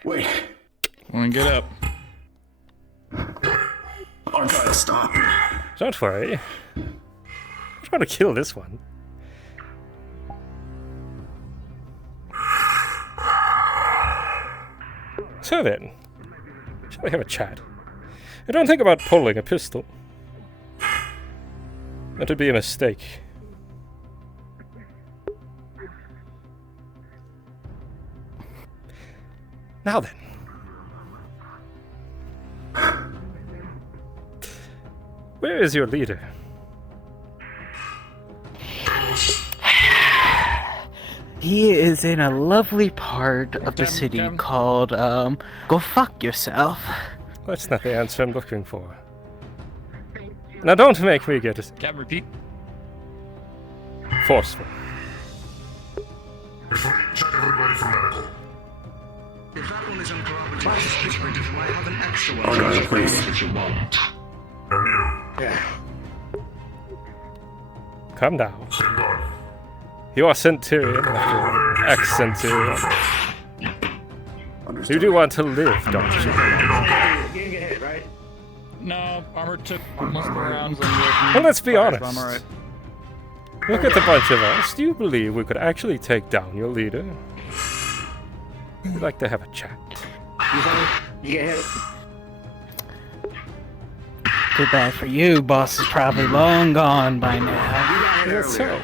Wait. Wanna get up? Argyll, stop. Don't worry. I'm trying to kill this one. So then, shall we have a chat? I don't think about pulling a pistol. That would be a mistake. Now then. Where is your leader? He is in a lovely part of the city called, go fuck yourself. That's not the answer I'm looking for. Now don't make me get it. Can repeat? Forceful. Check everybody for medical. If that one is uncorroborated, suspicious, I have an extra one. Oh, God, please. And you. Yeah. Calm down. Stand on. You are Centurion after ex-Centurion. You do want to live, don't you? You didn't get hit, right? No, armor took most of the rounds. Well, let's be honest. I'm alright. Look at the bunch of us. Do you believe we could actually take down your leader? We'd like to have a chat. You get hit. Too bad for you, boss is probably long gone by now. That's so.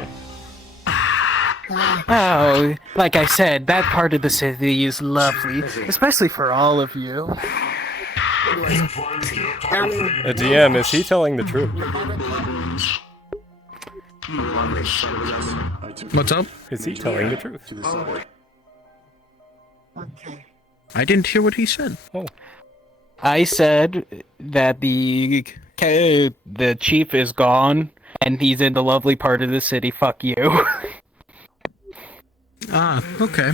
Oh, like I said, that part of the city is lovely, especially for all of you. A DM, is he telling the truth? What's up? Is he telling the truth? Okay. I didn't hear what he said. Oh. I said that the chief is gone, and he's in the lovely part of the city. Fuck you. Ah, okay.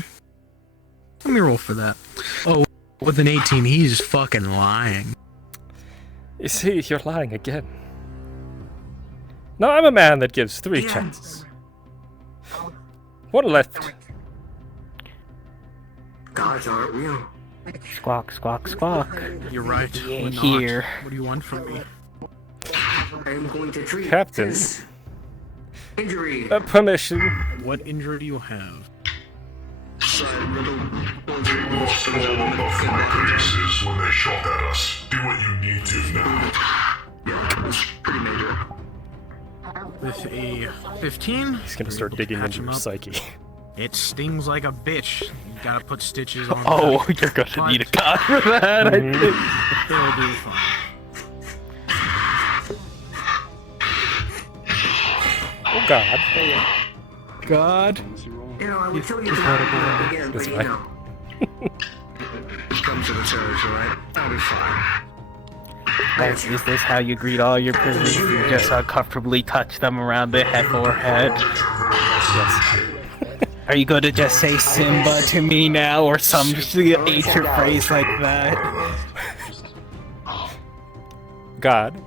Let me roll for that. Oh, with an 18, he's fucking lying. You see, you're lying again. Now I'm a man that gives 3 chances. 1 left. Gods aren't real. Squawk, squawk, squawk. You're right. Yeah, we're not. here. What do you want from me? I'm going to treat Captain. this injury. Permission. What injury do you have? All of my produces when they shot at us. Do what you need to now. Yeah, that's pretty major. With a 15? He's gonna start digging into your psyche. It stings like a bitch. You gotta put stitches on. Oh, you're gonna need a god for that, I think. It'll do fine. Oh God. God. You know, I would tell you to not do it again, but you know. Come to the church, alright? I'll be fine. Is this how you greet all your prisoners? You just uncomfortably touch them around the head or head? Yes. Are you going to just say Simba to me now, or some ancient phrase like that? God.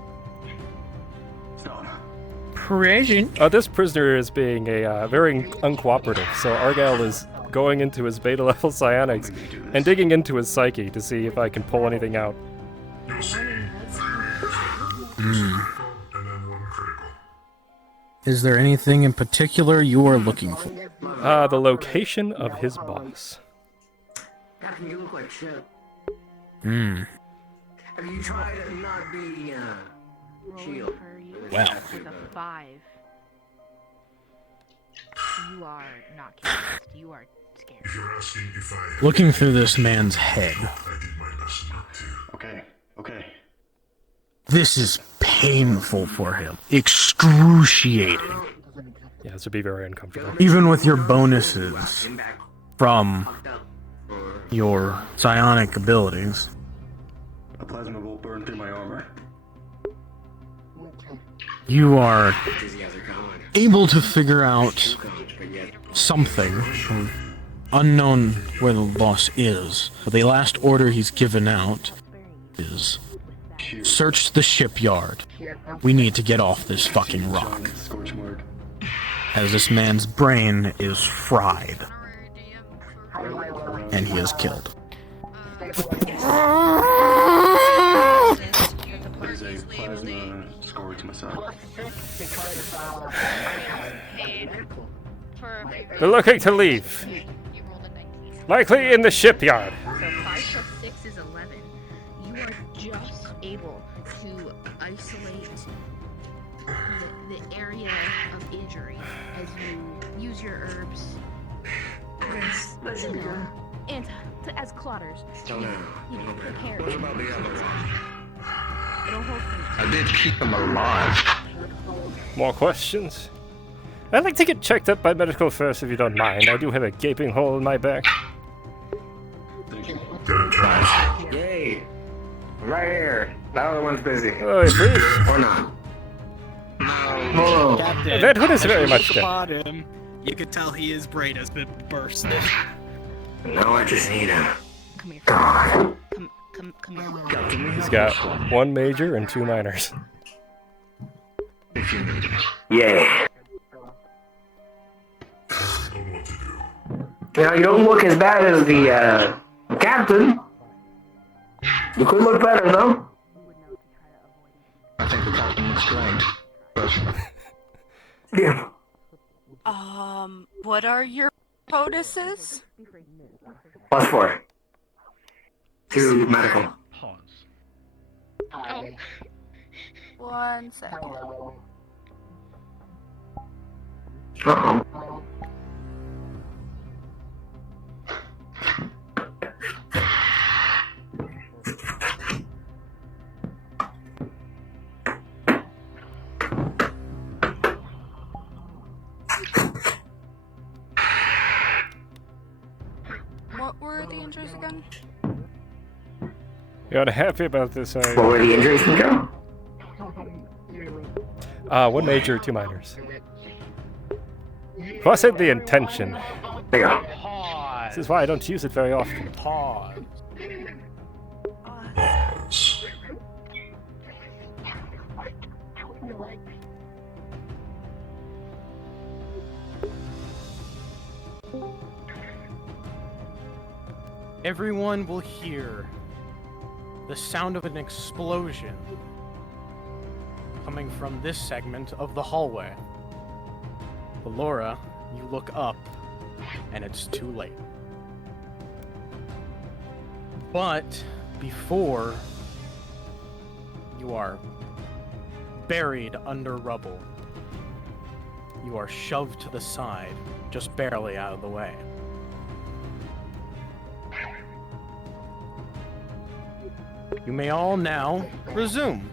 Present. This prisoner is being a very uncooperative, so Argyll is going into his beta level psionics and digging into his psyche to see if I can pull anything out. Is there anything in particular you are looking for? The location of his boss. Captain, you look like shit. Hmm. Have you tried not being, shield? Well. With a 5. You are not convinced. You are scared. If you're asking if I Looking through this man's head, I did my best not to. Okay. this is painful for him. Excruciating. Yeah, this would be very uncomfortable. Even with your bonuses from your psionic abilities. A plasma bolt burned through my armor. You are able to figure out something, unknown where the boss is, but the last order he's given out is search the shipyard. We need to get off this fucking rock. As this man's brain is fried. And he is killed. There's a plasma score to my side. They're looking to leave. Likely in the shipyard. So 5 plus 6 is 11. You are just able to isolate the area of injury as you use your herbs and as clotters. Prepare. What about the other one? It'll hold for I did keep him alive. More questions? I'd like to get checked up by medical first if you don't mind. I do have a gaping hole in my back. Yay! Right here. That other one's busy. Oh, please. Or not. Whoa. Captain, That one is as very you much look dead. upon him, you can tell his brain has been bursted. No, I just need him. Come here. God. Come here. He's got 1 major and 2 minors. Yay. You know, you don't look as bad as the captain. You could look better, though. I think the captain looks great. Yeah. What are your bonuses? +4. 2 medical. Oh. 1 second. Uh-oh. What were the injuries again? You're unhappy about this, are you? What were the injuries, Nico? 1 major, 2 minors. Plus the intention. There you go. This is why I don't use it very often. Pause. Everyone will hear the sound of an explosion coming from this segment of the hallway. But Laura, you look up, and it's too late. But before you are buried under rubble, you are shoved to the side, just barely out of the way. You may all now resume.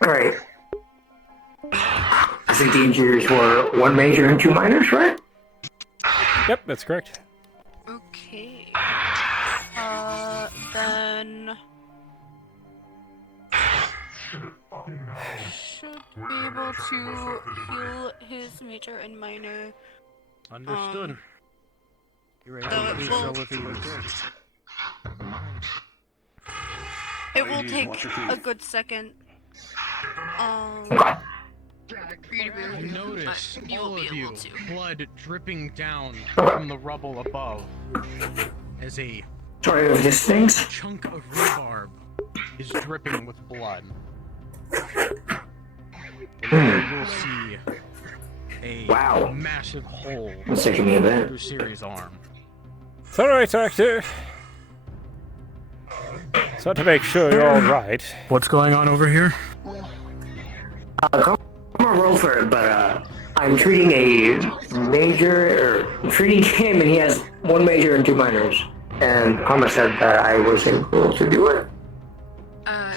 Great. I think the injuries were 1 major and 2 minors, right? Yep, that's correct. Okay. Then should be able to heal his major and minor. Understood. You're able so to do so with your It will take a good second. For you to be able to You heal, notice, but you all will of be you, able to. blood dripping down from the rubble above as a Sorry, of this things? chunk of rhubarb is dripping with blood. You'll see a Wow. massive hole That's taking me a bit. through Siri's arm. It's alright, Doctor. So to make sure you're alright. What's going on over here? Come on, roll for it, but I'm treating I'm treating him, and he has 1 major and 2 minors. And Karma said that I was able to do it.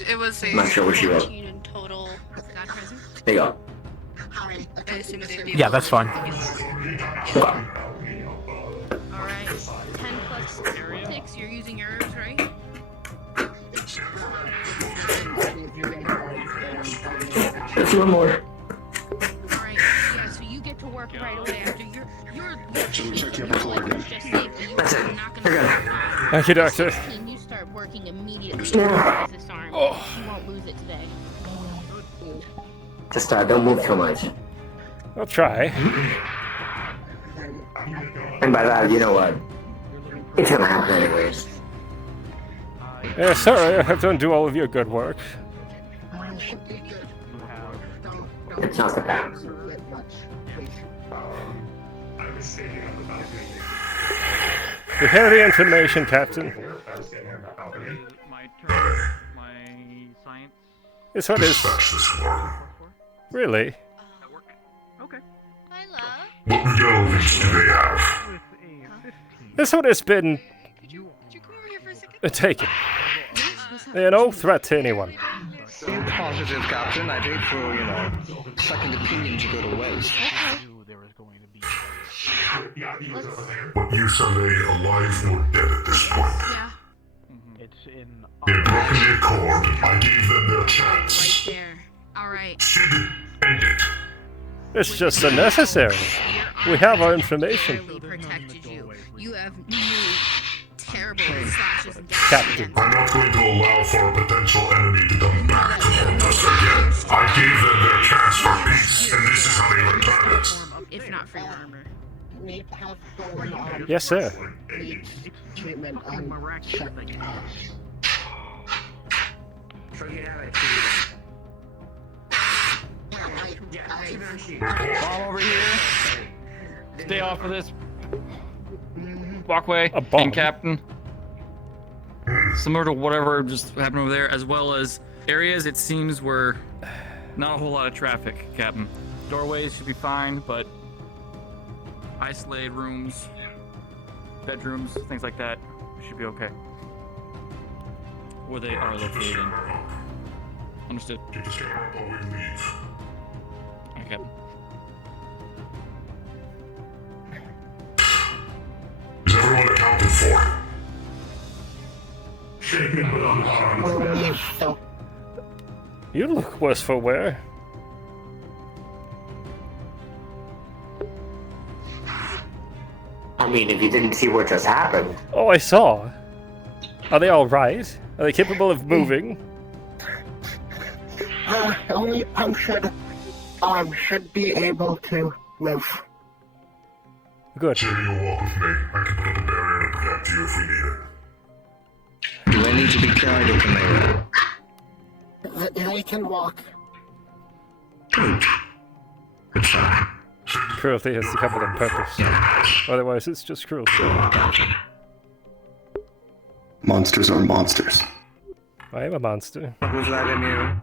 It was a I'm not sure what she wrote. 14 in total. There you go. I assume they'd be Yeah, able that's to- fine. Alright. 10 plus 6, you're using your herbs, right? Just 1 more. Alright, yeah, so you get to work right away after your let's just say that you That's are it. not You're gonna good. Thank you, Doctor. and you start working immediately Yeah. with this arm. Oh. You won't lose it today. Just don't move too much. I'll try. And by that, you know what? It's gonna happen anyways. Yeah, sorry, I have to undo all of your good work. It's not the bad. You hear the information, Captain. My turn. My science. This one is... Really? Okay. What intelligence do they have? This one has been... Could you come over here for a second? taken. They're no threat to anyone. Being positive, Captain. I'd hate for, second opinion to go to waste. What use are they, alive or dead at this point? Yeah. It's in. In broken the accord, I gave them their chance. Right there. Alright. Sid, end it. It's just unnecessary. We have our information. Barely protected you. You have new terrible slashes and Captain. I'm not going to allow for a potential enemy to come back to haunt us again. I gave them their chance for peace, and this is how they return it. If not for your armor. Need to have stolen armor. Yes, sir. Needs treatment on check. Bomb over here. Stay off of this walkway, A bomb. and Captain. Similar to whatever just happened over there, as well as areas it seems where not a whole lot of traffic, Captain. Doorways should be fine, but isolated rooms, bedrooms, things like that should be okay. Where they are located. Understood. Keep the scanner up while we leave. Okay, Captain. Is everyone accounted for? You look worse for wear. I mean, if you didn't see what just happened. Oh, I saw. Are they all right? Are they capable of moving? Only punctured arm should be able to move. Good. Jimmy, you'll walk with me. I can put up a barrier to protect you if we need it. Do I need to be carried or can they They can walk. Good. Good try. Cruelty has to come with a purpose. Otherwise, it's just cruelty. Monsters are monsters. I am a monster. Who's letting you?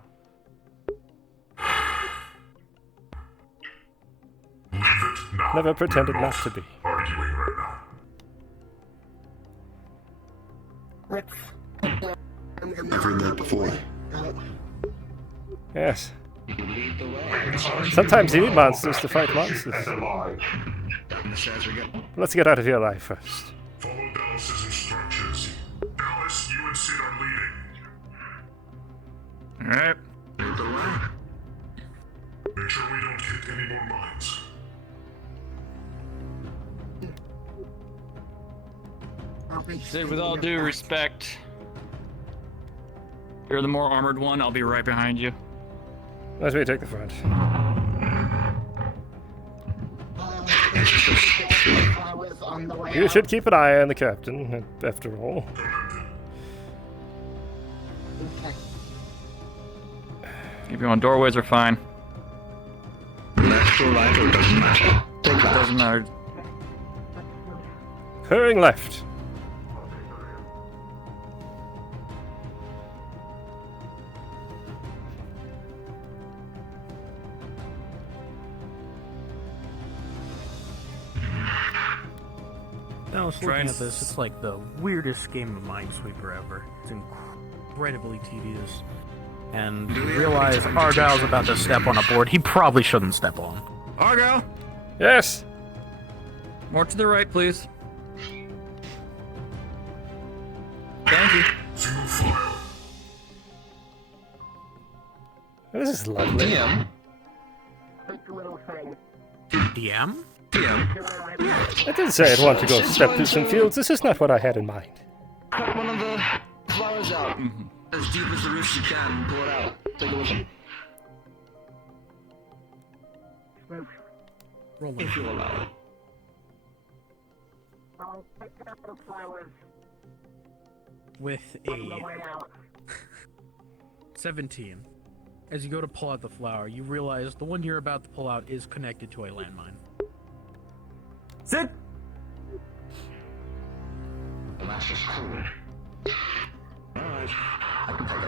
Never pretended not to be. Arguing right now. I've heard that before. Yes. Sometimes you need monsters to fight monsters. Let's get out of here alive first. Follow Dallas's instructions. Dallas, you and Sid are leading. Alright. Lead the way. Make sure we don't hit any more mines. Sid, with all due respect, you're the more armored one. I'll be right behind you. Let me take the front. You should keep an eye on the captain, after all. Keep you on doorways are fine. Left or right or doesn't matter. Take that. Doesn't matter. Hurrying left. I was looking at this, it's like the weirdest game of Minesweeper ever. It's incredibly tedious. And you realize Argyll's about to step on a board he probably shouldn't step on. Argyll! Yes! More to the right, please. Thank you. This is lovely. DM? DM? I didn't say I'd want to go step through some fields. This is not what I had in mind. Cut one of the flowers out. As deep as the roots you can. Pull it out. Take a listen. If you allow it. With a 17. As you go to pull out the flower, you realize the one you're about to pull out is connected to a landmine. Sit! The master's cool. Alright. I can take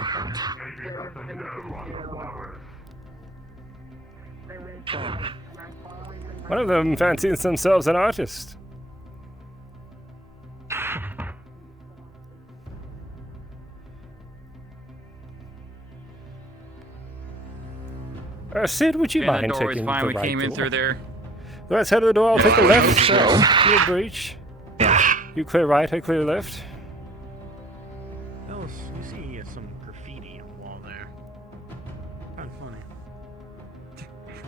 it. One of them fancies themselves an artist. Sid, would you Yeah, mind that doorway's taking fine. the We right came in door? through there. Let's head to the door. I'll take the left. so. You breach. You clear right, I clear left. Ellis, you see some graffiti on the wall there. Kind of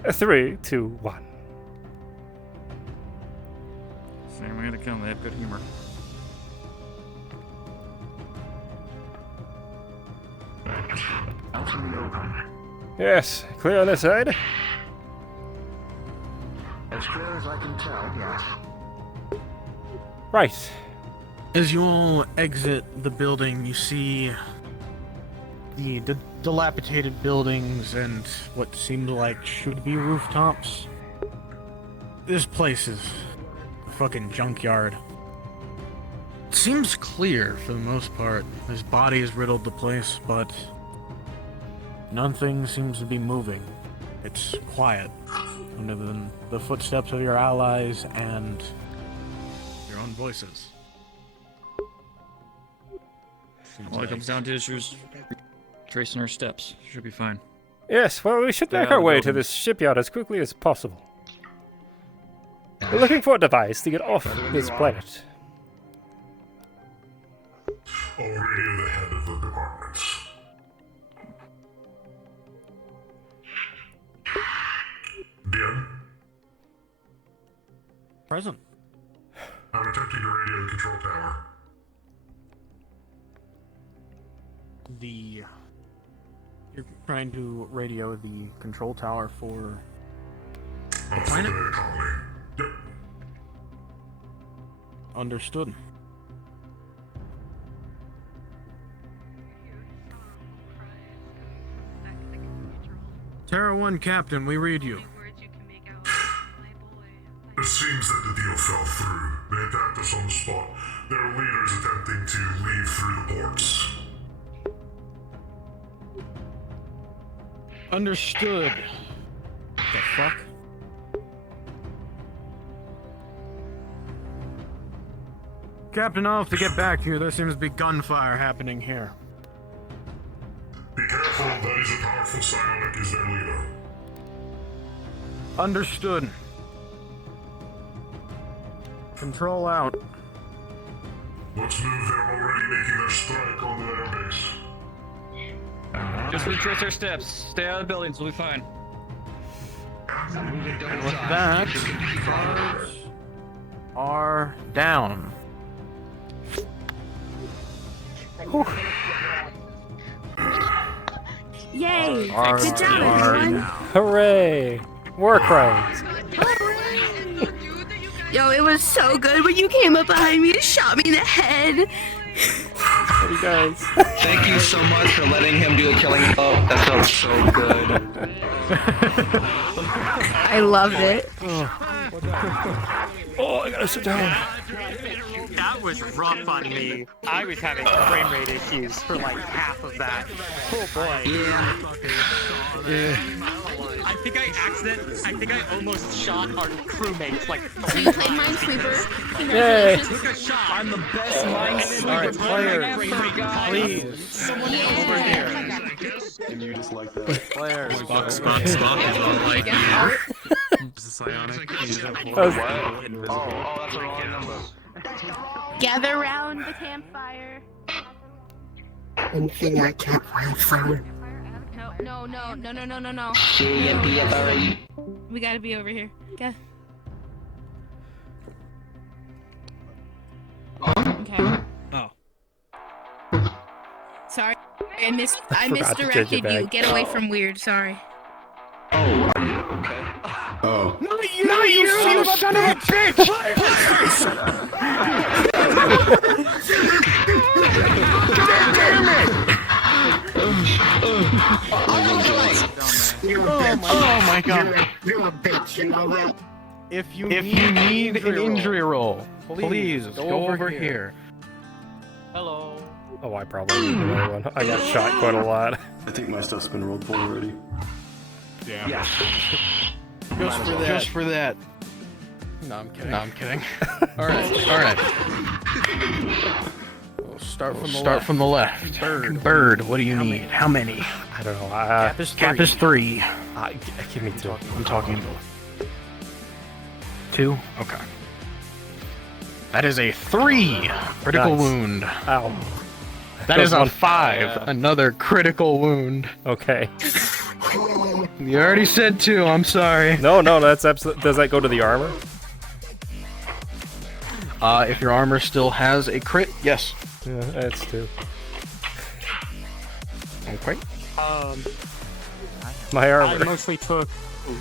funny. 3, 2, 1. Same way to come. They have good humor. Yes, clear on this side. As clear as I can tell, yes. Right. As you all exit the building, you see the dilapidated buildings and what seemed like should be rooftops. This place is a fucking junkyard. It seems clear for the most part. His body has riddled the place, but nothing seems to be moving. It's quiet, other than the footsteps of your allies and Your own voices. All it comes down to is just tracing our steps. Should be fine. Yes, well, we should Stay make out our of the way to buildings. this shipyard as quickly as possible. We're looking for a device to get off this planet. I'll radio the head of the department. Bien. present. I'm attempting to radio the control tower. You're trying to radio the control tower for I'll planet? send it calmly. Yep. Understood. Terra 1 Captain, we read you. It seems that the deal fell through. They attacked us on the spot. There are leaders attempting to leave through the ports. Understood. The fuck? Captain, I'll have to get back to you. There seems to be gunfire happening here. Be careful, that is a powerful psionic is their leader. Understood. Control out. Let's move, they're already making their strike on the airbase. Just retrace our steps. Stay out of the buildings. We'll be fine. And with that, guards are down. Yay! Guards Good job, are everyone. down. Hooray! War crimes. Yo, it was so good when you came up behind me and shot me in the head. Hey guys. Thank you so much for letting him do the killing blow. That felt so good. I loved it. Oh, I gotta sit down. That was rough on me. I was having frame rate issues for like half of that. Oh boy. Yeah. I think I almost shot our crewmates like Do you play Minesweeper? Yay. took a shot. I'm the best minesweeper Alright, players, Please. Someone over here. And you just like that. Players. Spock is all like, yeah. It's a psionic. He's a That was- Oh, that's a wrong number. Gather round the campfire. Anything I can't wait for. No. GMPFRE. We gotta be over here. Okay. Okay. Oh. Sorry, I forgot to change misdirected it you. back. Get away from weird. Sorry. Oh. Not you, you son of a bitch! Oh my god. You're a bitch, you know that? If you need an injury roll, please go over here. Hello. Oh, I probably need another one. I got shot quite a lot. I think my stuff's been rolled for already. Yeah. Just for that. No, I'm kidding. Alright. We'll start from the left. Bird, what do you need? How many? I don't know. Cap is 3. Give me 2. I'm talking 2. Okay. That is a 3 critical Nice. wound. Ow. That is a 5. Another critical wound. Okay. You already said 2. I'm sorry. No, that's absolutely. Does that go to the armor? If your armor still has a crit, yes. Yeah, that's 2. Okay. My armor. I mostly took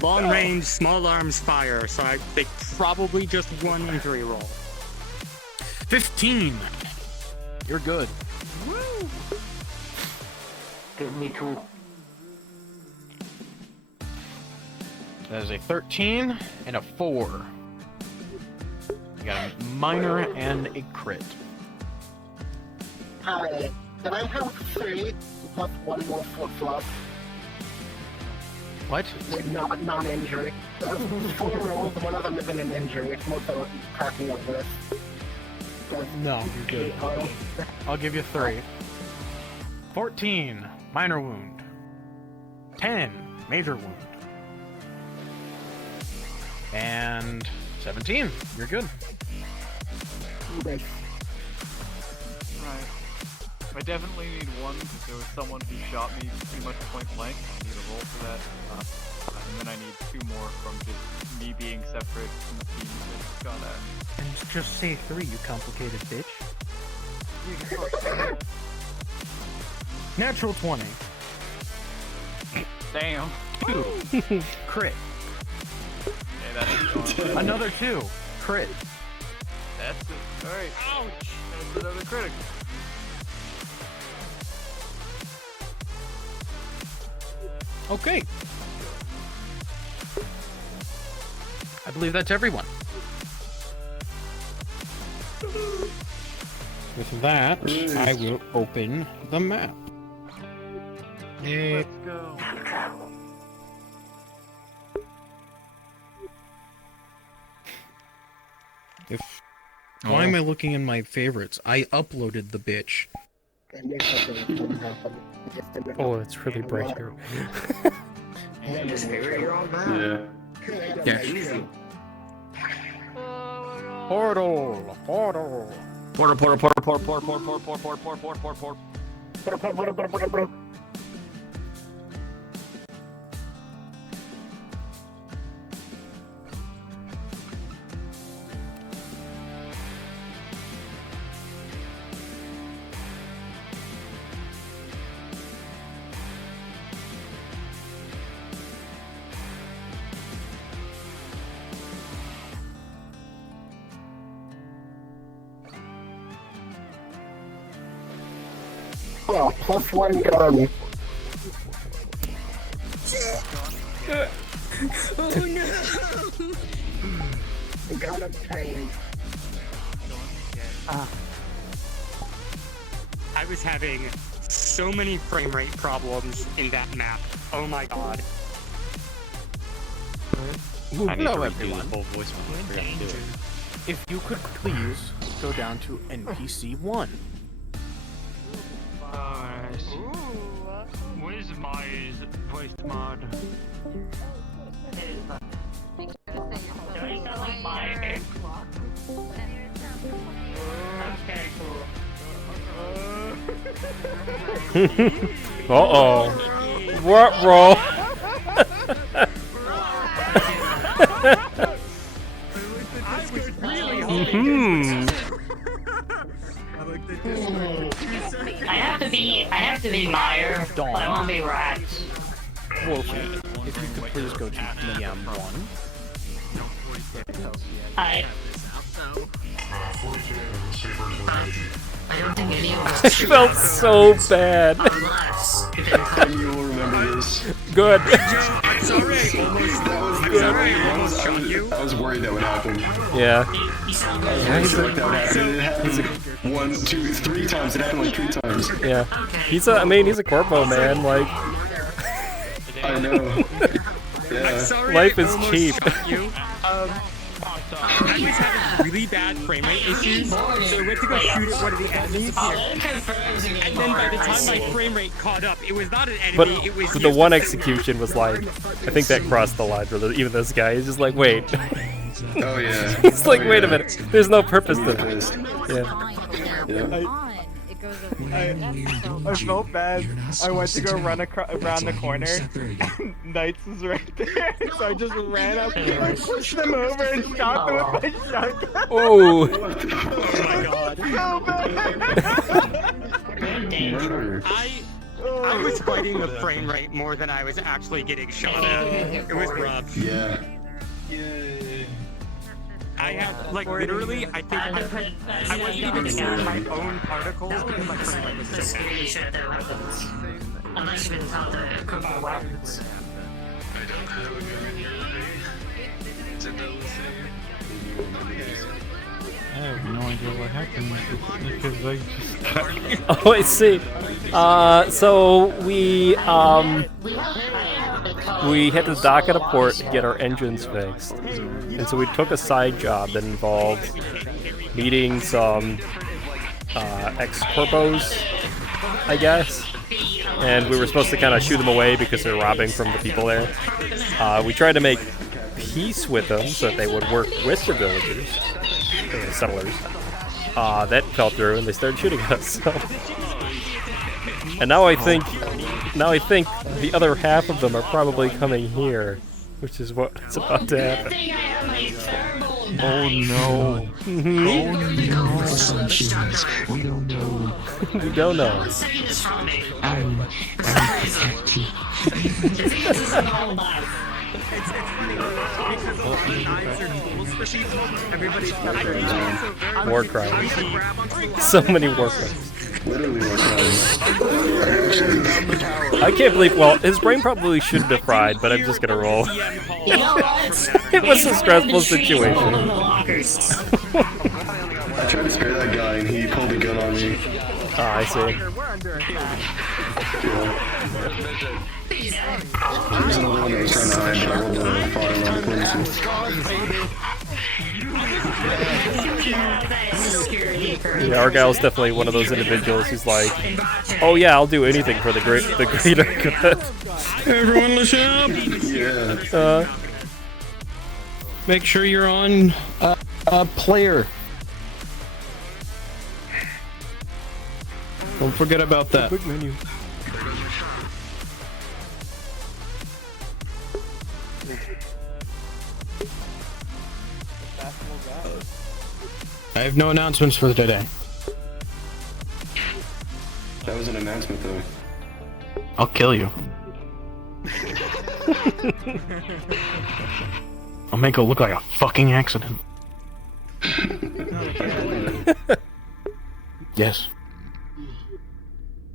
long range, small arms fire, so I think probably just 1 injury roll. 15. You're good. Give me 2. That is a 13 and a 4. You got a minor and a crit. Hi. Can I have 3 plus 1 more flip-flop? What? Non-injury. 4 rolls, one of them isn't an injury. It's more so cracking up with. No, you're good. I'll give you 3. 14, minor wound. 10, major wound. And 17, you're good. Right. I definitely need 1 because there was someone who shot me pretty much point blank. I need a roll for that. And then I need 2 more from just me being separate from the team that got at. And just say 3, you complicated bitch. Natural 20. Damn. 2. Crit. Okay, that's Another 2. Crit. That's it. Alright. Ouch! That's another critical. Okay. I believe that's everyone. With that, I will open the map. Let's go. Why am I looking in my favorites? I uploaded the bitch. Oh, it's really bright here. Just favorite your own map. Yeah. Easy. Portal. Porter, porter, porter, porter, porter, porter, porter, porter, porter, porter, porter, porter, porter. Oh, plus 1 gun. Oh no! Gun obtained. I was having so many frame rate problems in that map. Oh my god. Hello, everyone. If you could please go down to NPC 1. Where's my voiced mod? Uh-oh. What roll? I have to be Meyer, but I want to be Rat. Wolfie, if you could please go to DM1. I don't think any of us I felt so bad. You will remember this. Good. It's alright. I was worried that would happen. Yeah. I was like that would happen. It happened 1, 2, 3 times. It happened like 3 times. Yeah. He's a corpo man, like. I know. Yeah. Life is cheap. I was having really bad frame rate issues, so I went to go shoot at one of the enemies here. And then by the time my frame rate caught up, it was not an enemy, it was But the one execution was like, I think that crossed the line for even this guy. He's just like, wait. Oh yeah. He's like, wait a minute. There's no purpose to this. Yeah. I felt bad. I went to go run around the corner. Knights was right there, so I just ran up, I pushed them over, and shot them with my shotgun. Oh! Oh my god. I was fighting the frame rate more than I was actually getting shot at. It was rough. Yeah. I had, like, literally, I think I wasn't even seeing my own particles because my frame rate was so bad. Unless you didn't count the equipment weapons. I have no idea what happened because I just. Oh, I see. So we had to dock at a port to get our engines fixed, and so we took a side job that involved meeting some ex-corpos, I guess, and we were supposed to kind of shoo them away because they're robbing from the people there. We tried to make peace with them so that they would work with the villagers, the settlers. That fell through, and they started shooting at us. So. And now I think the other half of them are probably coming here, which is what's about to happen. Oh no! Mm-hmm. We don't know. We don't know. War crimes. So many war crimes. Literally war crimes. I can't believe. Well, his brain probably shouldn't have fried, but I'm just gonna roll. It was a stressful situation. I tried to spray that guy and he pulled a gun on me. Ah, I see. There's another one that was trying to hide, but I rolled a fire around the corner. Yeah, Argyll's definitely one of those individuals who's like, oh yeah, I'll do anything for the greater good. Everyone listen up! Yeah. Make sure you're on player. Don't forget about that. Quick menu. I have no announcements for today. That was an announcement though. I'll kill you. I'll make it look like a fucking accident. Yes.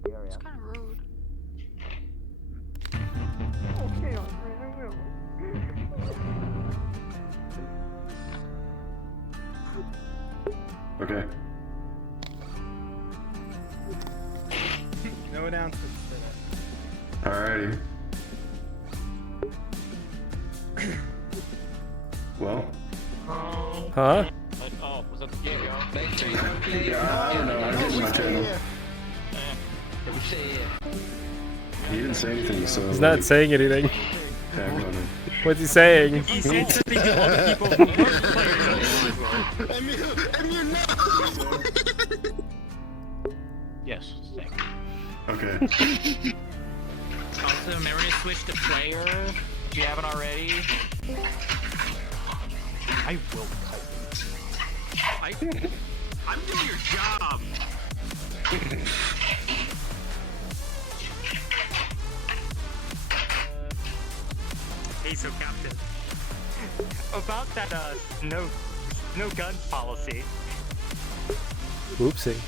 It's kind of rude. Okay. No announcements for that. Alrighty. Well. Huh? Oh, was that the game, yo? Yeah, I don't know. I'm getting my channel. He didn't say anything, so. He's not saying anything. Yeah, go on. What's he saying? He said something to all the people who weren't players. Yes. Okay. Also, remember to switch to player if you haven't already. I will. I'm doing your job. Hey, so Captain, about that no gun policy. Oopsie.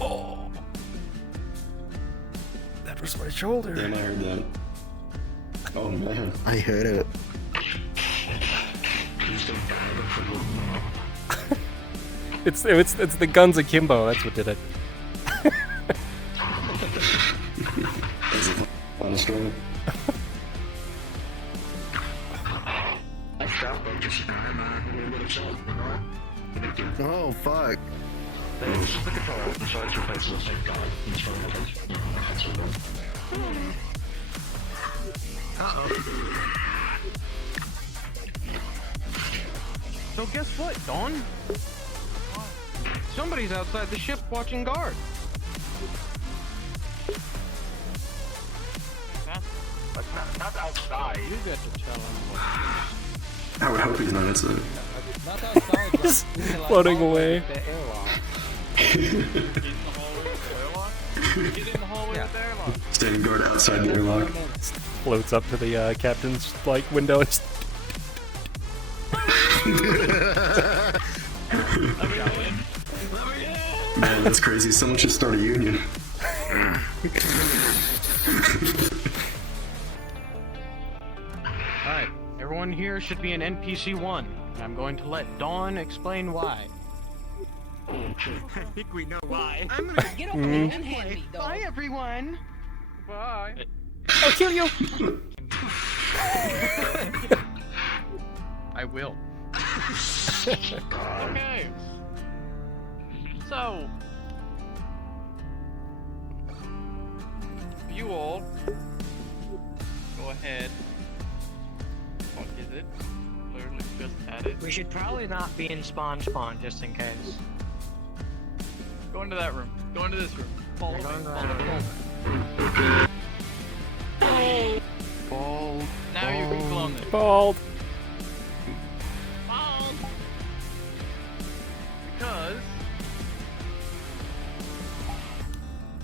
Oh, that was my shoulder. Damn, I heard that. Oh man. I heard it. It's the guns akimbo. That's what did it. strong. Nice job, bro. Just I'm a little bit of shot, alright? Oh, fuck. This is the controller. I'm sorry to replace the same guy. He's trying to replace So guess what, Dawn? Somebody's outside the ship watching guard. Not outside. You get to tell him. I would hope he's not inside. Not outside. Just floating away. The airlock. Get in the hallway with the airlock. Standing guard outside the airlock. Floats up to the captain's like window and Man, that's crazy. Someone should start a union. Alright, everyone here should be an NPC-1. And I'm going to let Dawn explain why. I think we know why. I'm gonna get over here and hand me, dog. Bye, everyone. Bye. I'll kill you. I will. Okay. So, you all go ahead. What is it? Literally just had it. We should probably not be in spawn just in case. Go into that room. Go into this room. Follow me. Bald. Now you can clone this. Bald. Because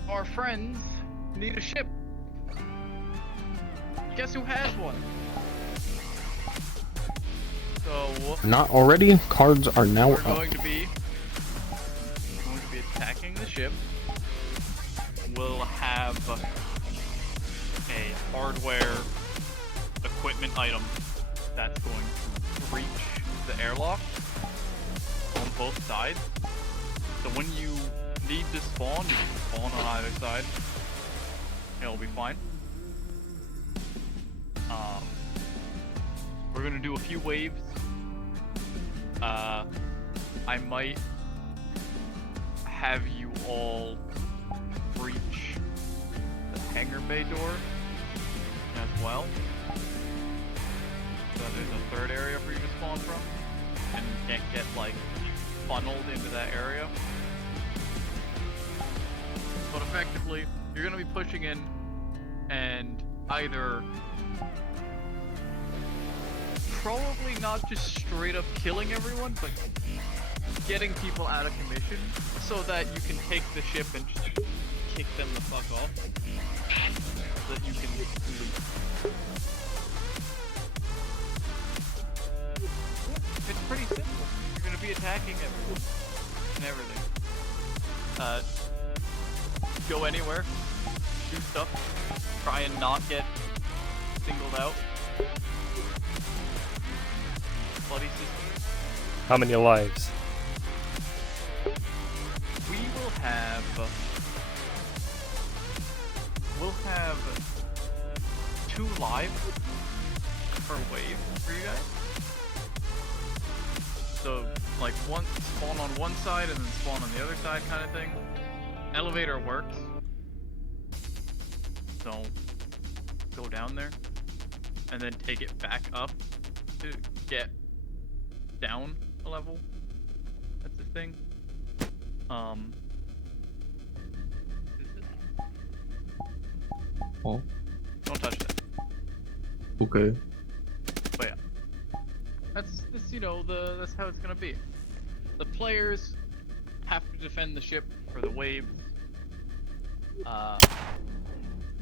our friends need a ship. Guess who has one? So Not already? Cards are now we're up. going to be attacking the ship. We'll have a hardware equipment item that's going to breach the airlock on both sides. So when you need to spawn, you can spawn on either side. It'll be fine. We're gonna do a few waves. I might have you all breach the hangar bay door as well. So there's a third area for you to spawn from, and you can't get like funneled into that area. But effectively, you're gonna be pushing in and either probably not just straight up killing everyone, but getting people out of commission so that you can take the ship and just kick them the fuck off. So that you can leave. It's pretty simple. You're gonna be attacking everyone and everything. Go anywhere, do stuff, try and not get singled out. Bloody system. How many lives? We will have... We'll have 2 lives per wave for you guys. So, like, one spawn on one side and then spawn on the other side kind of thing. Elevator works. So, go down there and then take it back up to get down a level. That's the thing. Oh. Don't touch that. Okay. But yeah, that's you know that's how it's gonna be. The players have to defend the ship for the waves.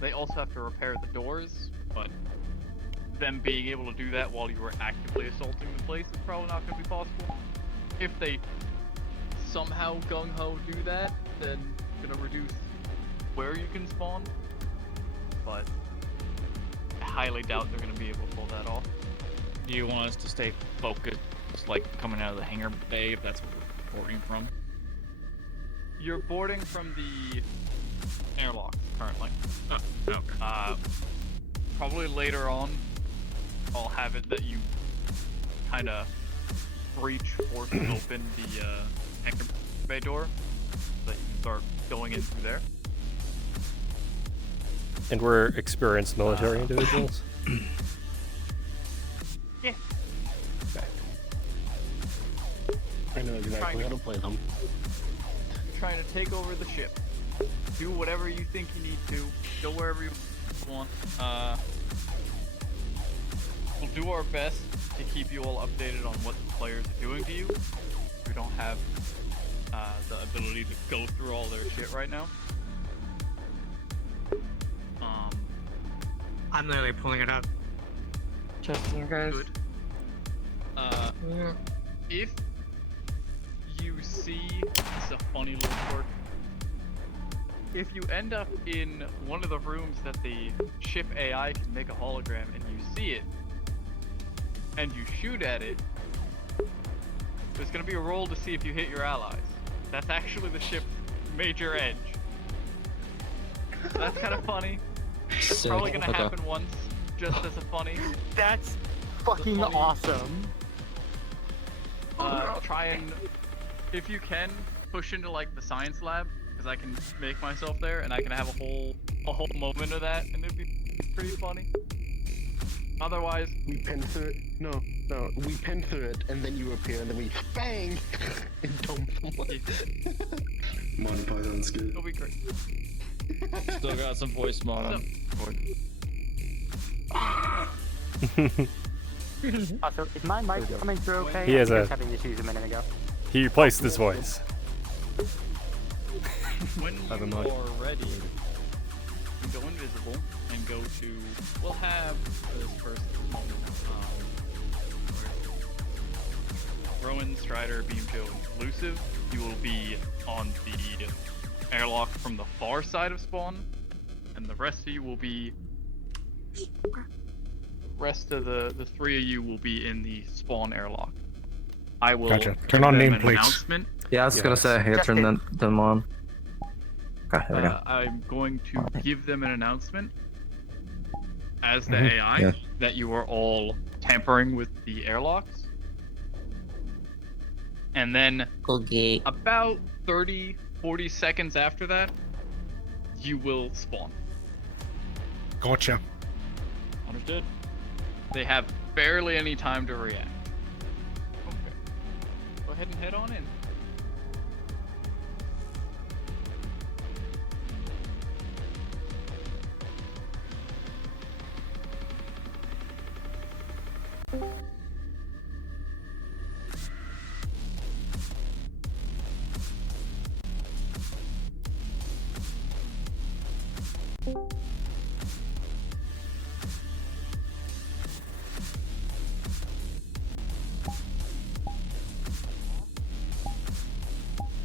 They also have to repair the doors, but them being able to do that while you were actively assaulting the place is probably not going to be possible. If they somehow gung-ho do that, then it's going to reduce where you can spawn. But I highly doubt they're going to be able to pull that off. Do you want us to stay focused, like coming out of the hangar bay, if that's where we're boarding from? You're boarding from the airlock currently. Okay. probably later on, I'll have it that you kind of force open the anchor bay door, so that you can start going in through there. And we're experienced military individuals. Yeah. I know exactly how to play them. You're trying to take over the ship. Do whatever you think you need to. Go wherever you want. We'll do our best to keep you all updated on what the players are doing to you. We don't have the ability to go through all their shit right now. I'm literally pulling it up. Checking, guys. Good. If you see, it's a funny little quirk. If you end up in one of the rooms that the ship AI can make a hologram and you see it, and you shoot at it, there's gonna be a roll to see if you hit your allies. That's actually the ship Major Edge. That's kind of funny. It's probably gonna happen once, just as a funny. That's fucking funny. awesome. Try and, if you can, push into like the science lab, because I can make myself there, and I can have a whole moment of that, and it'd be pretty funny. Otherwise, we pen through it. No, we pen through it, and then you appear, and then we bang and dome someone. Monty Python's good. It'll be great. Still got some voice mod. Also, is my mic coming through okay? He has I a- was having issues a minute ago. He replaced his voice. When you are ready, you can go invisible and go to. We'll have this first moment. Rowan, Strider, Beam Joe, and Elusive. You will be on the airlock from the far side of spawn, and the rest of you will be. Rest of the three of you will be in the spawn airlock. I will Gotcha. give Turn on them an nameplates. announcement. Yeah, I was gonna say I had to turn them on. Okay, there we go. I'm going to give them an announcement as the Mhm, AI yeah. that you are all tampering with the airlocks. And then about 30-40 seconds after that, you will spawn. Gotcha. Understood? They have barely any time to react. Okay. Go ahead and head on in.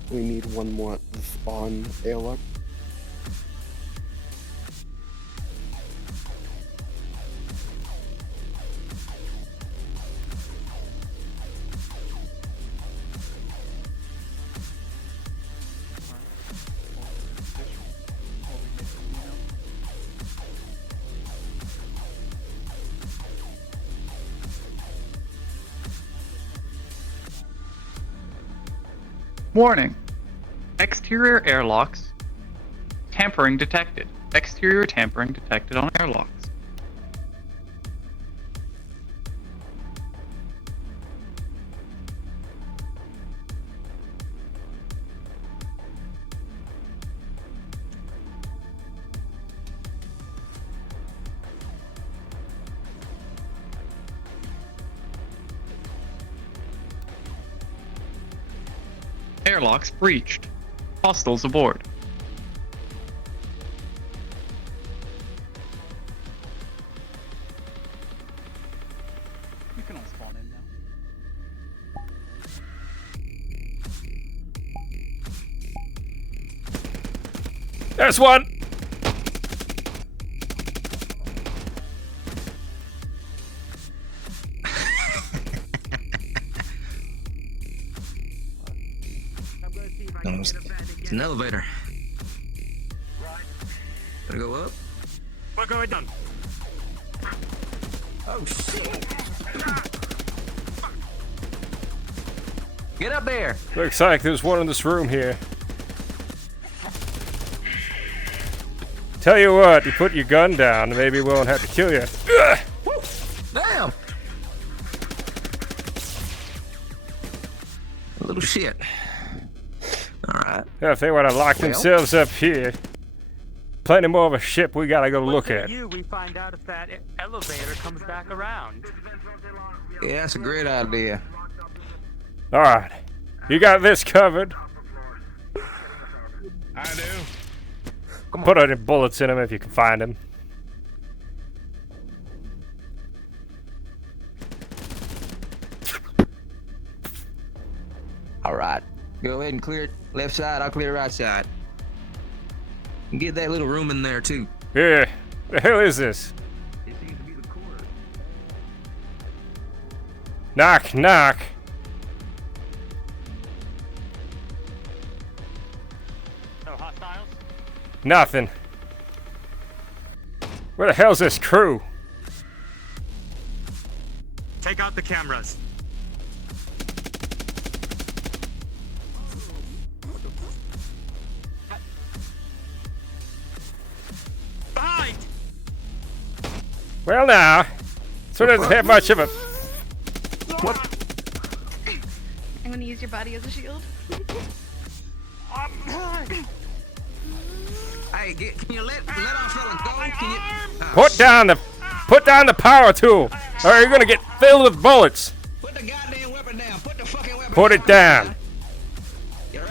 We need one more at the spawn airlock. Warning. Exterior airlocks. Tampering detected. Exterior tampering detected on airlocks. Airlocks breached. Hostiles aboard. You can all spawn in now. There's one! No, it's an elevator. Gotta go up. We're going down. Oh shit! Get up there! Looks like there's one in this room here. Tell you what, you put your gun down, maybe we won't have to kill you. Ugh! Damn! A little shit. Alright. Yeah, if they want to lock themselves up here, plenty more of a ship we gotta go look at. You, we find out if that elevator comes back around. Yeah, that's a great idea. Alright, you got this covered. I do. Put any bullets in him if you can find him. Alright. Go ahead and clear it. Left side, I'll clear right side. And get that little room in there too. Yeah, the hell is this? It seems to be the core. Knock, knock. No hostiles? Nothing. Where the hell's this crew? Take out the cameras. Behind! Well now, so it doesn't have much of a... What? I'm gonna use your body as a shield. Hey, can you let our fella go? Can you... Put down the power tool, or you're gonna get filled with bullets. Put the goddamn weapon down. Put the fucking weapon Put it down.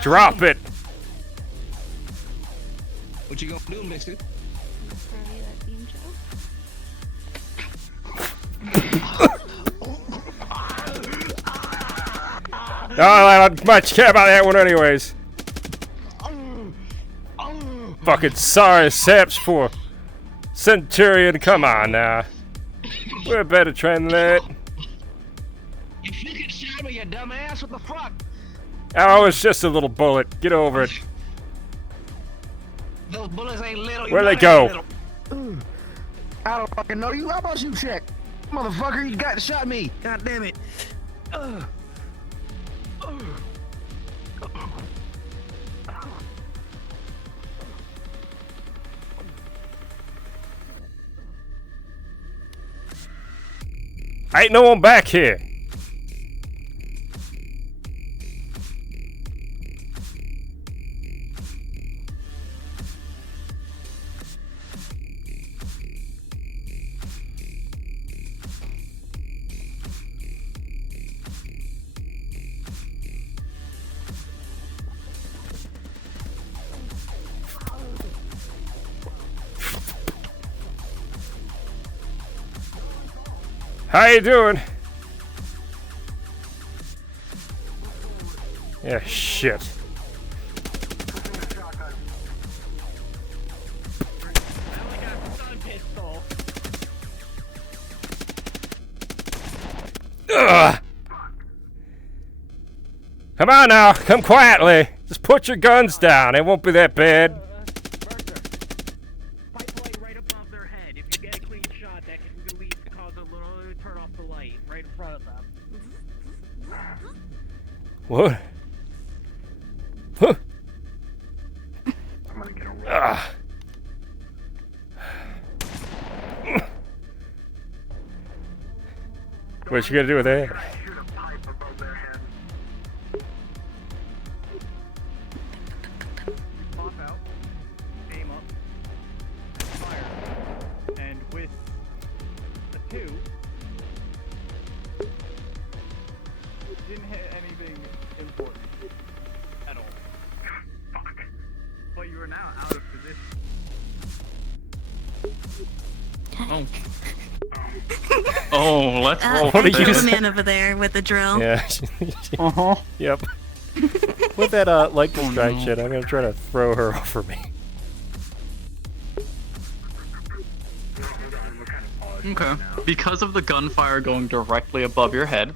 Drop it. What you gonna do, mister? I don't much care about that one anyways. Fucking sorry saps for Centurion, come on now. We're better trained than that. You fucking shot me, you dumbass. What the fuck? Oh, it's just a little bullet. Get over it. Those bullets ain't little. Where'd they go? I don't fucking know you. How about you check? Motherfucker, you got shot me. God damn it. Ain't no one back here. How you doing? Yeah, shit. Ugh. Come on now, come quietly. Just put your guns down. It won't be that bad. What? Huh. Ah. What you gonna do with that? Pop out, aim up, fire, and with the 2, didn't hit anything important at all. Fuck. But you are now out of position. Oh. Oh, let's roll. What are you the man over there with the drill. Yeah. Yep. With that lightning strike shit, I'm gonna try to throw her over me. Okay. Because of the gunfire going directly above your head,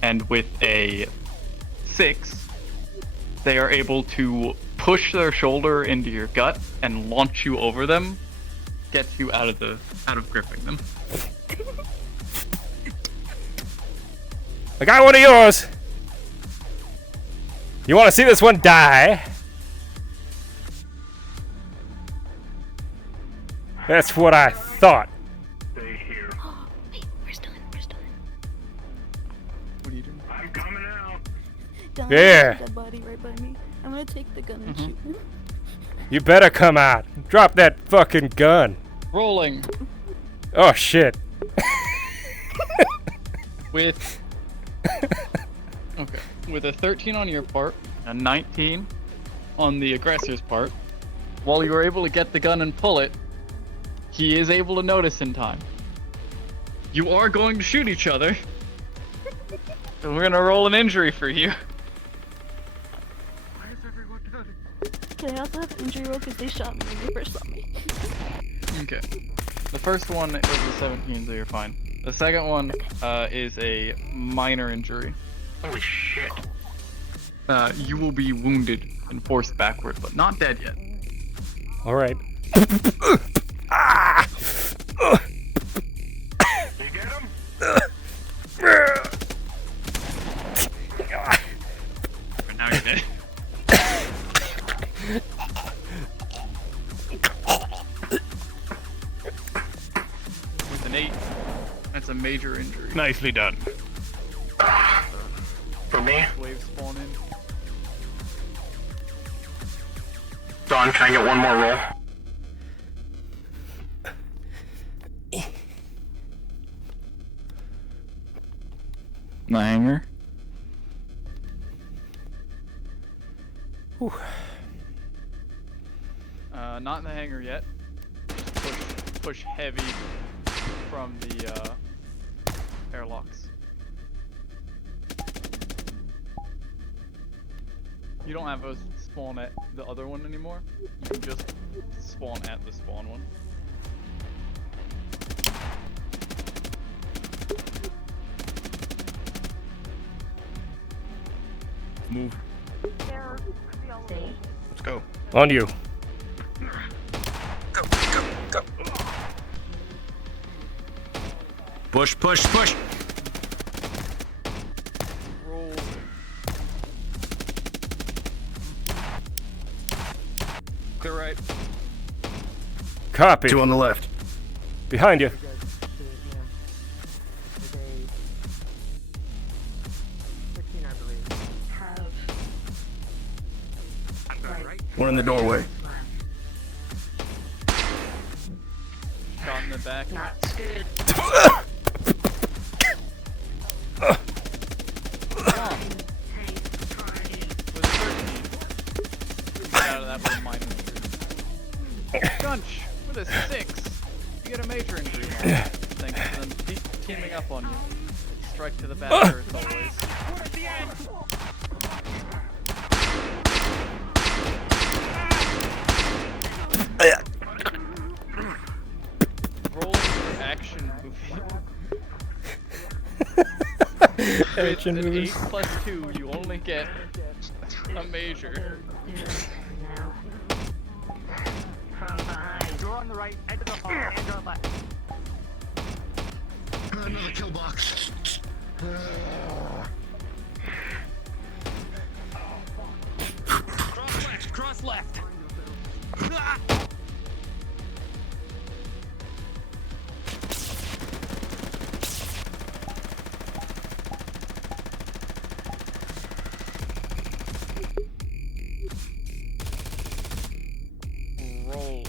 and with a 6, they are able to push their shoulder into your gut and launch you over them, get you out of gripping them. I got one of yours. You want to see this one die? That's what I thought. Wait, where's Dylan? Where's Dylan? What are you doing? I'm coming out. Dylan, Yeah. there's a dead body right by me. I'm gonna take the gun and shoot him. You better come out. Drop that fucking gun. Rolling. Oh shit. With okay, with a 13 on your part, a 19 on the aggressor's part. While you were able to get the gun and pull it, he is able to notice in time. You are going to shoot each other. And we're gonna roll an injury for you. Can I also have an injury roll because they shot me when they first saw me? Okay. The first one was a 17, so you're fine. The second one is a minor injury. Holy shit. You will be wounded and forced backward, but not dead yet. All right. But now you're dead. With an 8, that's a major injury. Nicely done. For me? Waves spawn in. Don, can I get one more roll? The hanger. Not in the hangar yet. Push heavy from the airlocks. You don't have a spawn at the other one anymore. You can just spawn at the spawn one. Move. Let's go. On you. Push, push, push. Roll. Clear right. Copy. 2 on the left. Behind you. One in the doorway. Shot in the back. With 13. Get out of that with a minor injury. Gunch with a 6. You get a major injury. Thanks to them teaming up on you. Strike to the back as always. Roll your action movie. Action With an moves. 8 plus 2, you only get a major. You're on the right, end of the hall, and on left. Another kill box. Cross left, cross left. Rolling.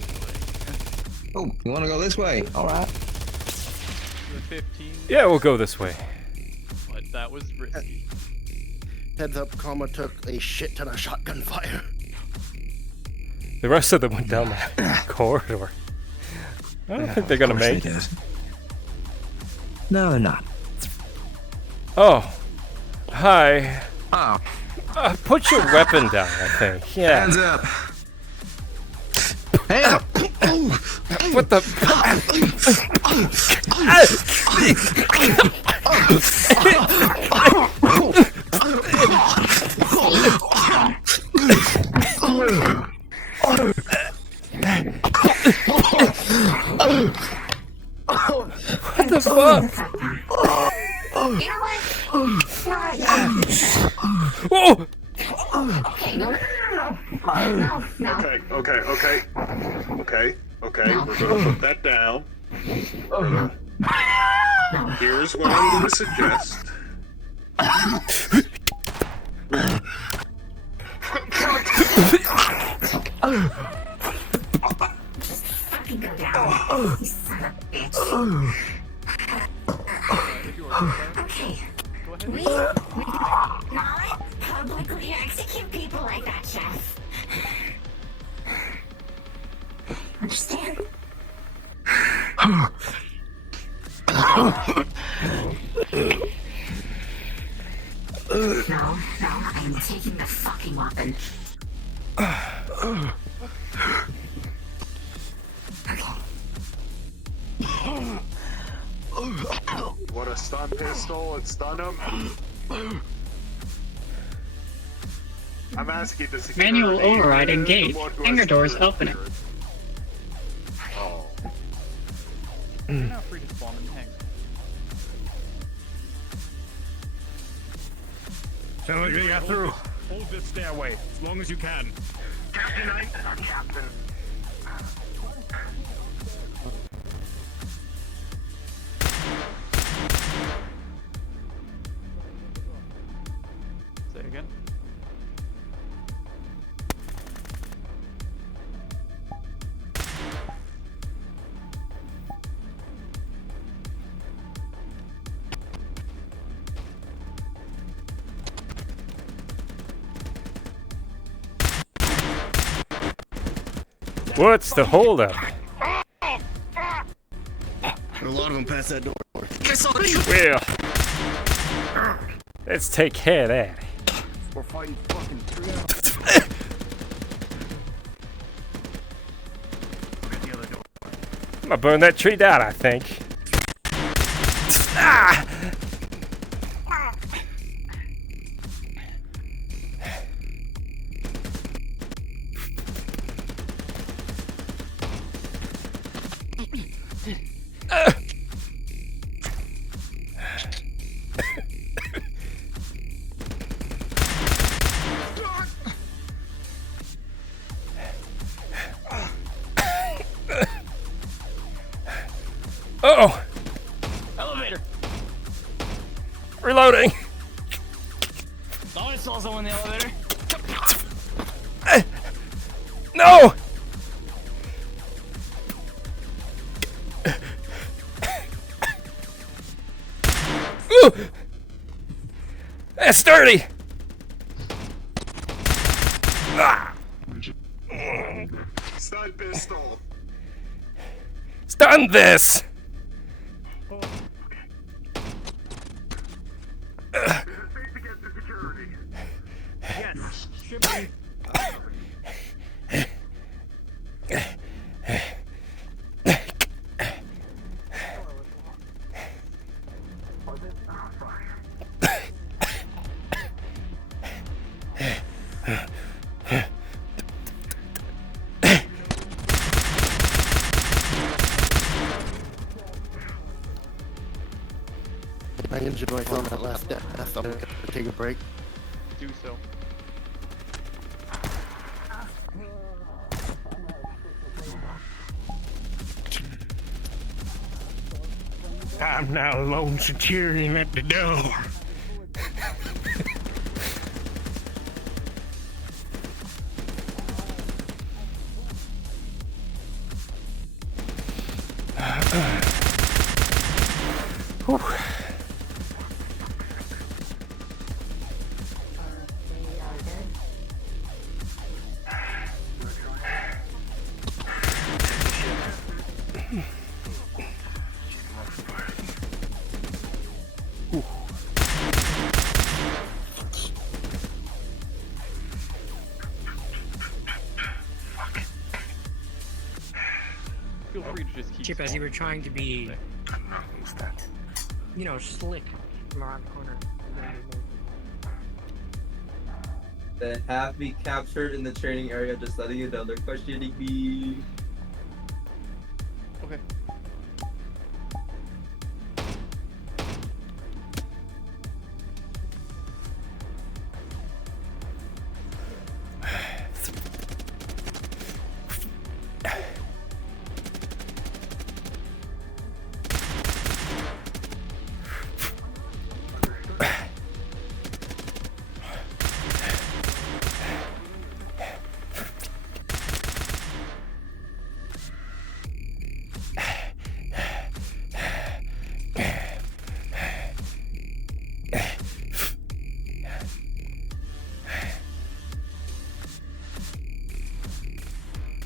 Oh, you want to go this way? All right. The 15. Yeah, we'll go this way. But that was risky. Heads up, Karma took a shit ton of shotgun fire. The rest of them went down that corridor. I don't think they're gonna make it. No, they're not. Oh. Hi. Oh. Put your weapon down, I think. Yeah. Hands up. Hands up. What the? What the fuck? Okay, no. Okay. We're gonna put that down. Here's what I'm gonna suggest. Fucking go down. You son of a bitch. Okay. We not publicly execute people like that, Chef. Understand? No, I'm taking the fucking weapon. What a stun pistol and stun him. I'm asking the security. Manual override engaged. Hangar doors opening. Oh. You're not free to spawn in tanks. So we got through. Hold this stairway as long as you can. Captain, Captain. Say again. What's the holdup? A lot of them past that door. Well, let's take care of that. We're fighting fucking three out. I'm gonna burn that tree down, I think. Ah! Uh-oh! Elevator! Reloading! Oh, I saw someone in the elevator. No! Ooh! That's sturdy! Ah! Stun pistol. Stun this! Yes, should be. I enjoyed on that last death. I'm gonna take a break. Do so. I'm now lone Centurion at the door. Whew. Feel free to just keep Chip, as you were trying to be, Who's that? you know, slick from around the corner. Then have me captured in the training area, just letting you know they're questioning me. Okay.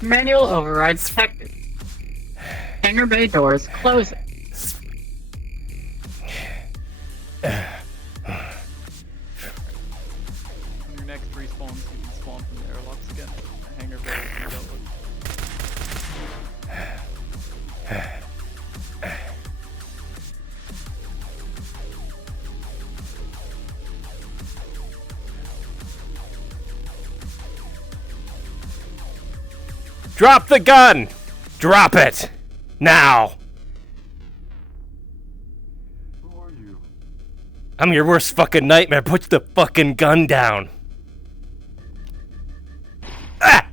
Manual override detected. Hangar bay doors closing. When your next respawns, you can spawn from the airlocks again. The hangar bay has been dealt with. Drop the gun! Drop it! Now! Who are you? I'm your worst fucking nightmare. Put the fucking gun down. Ah!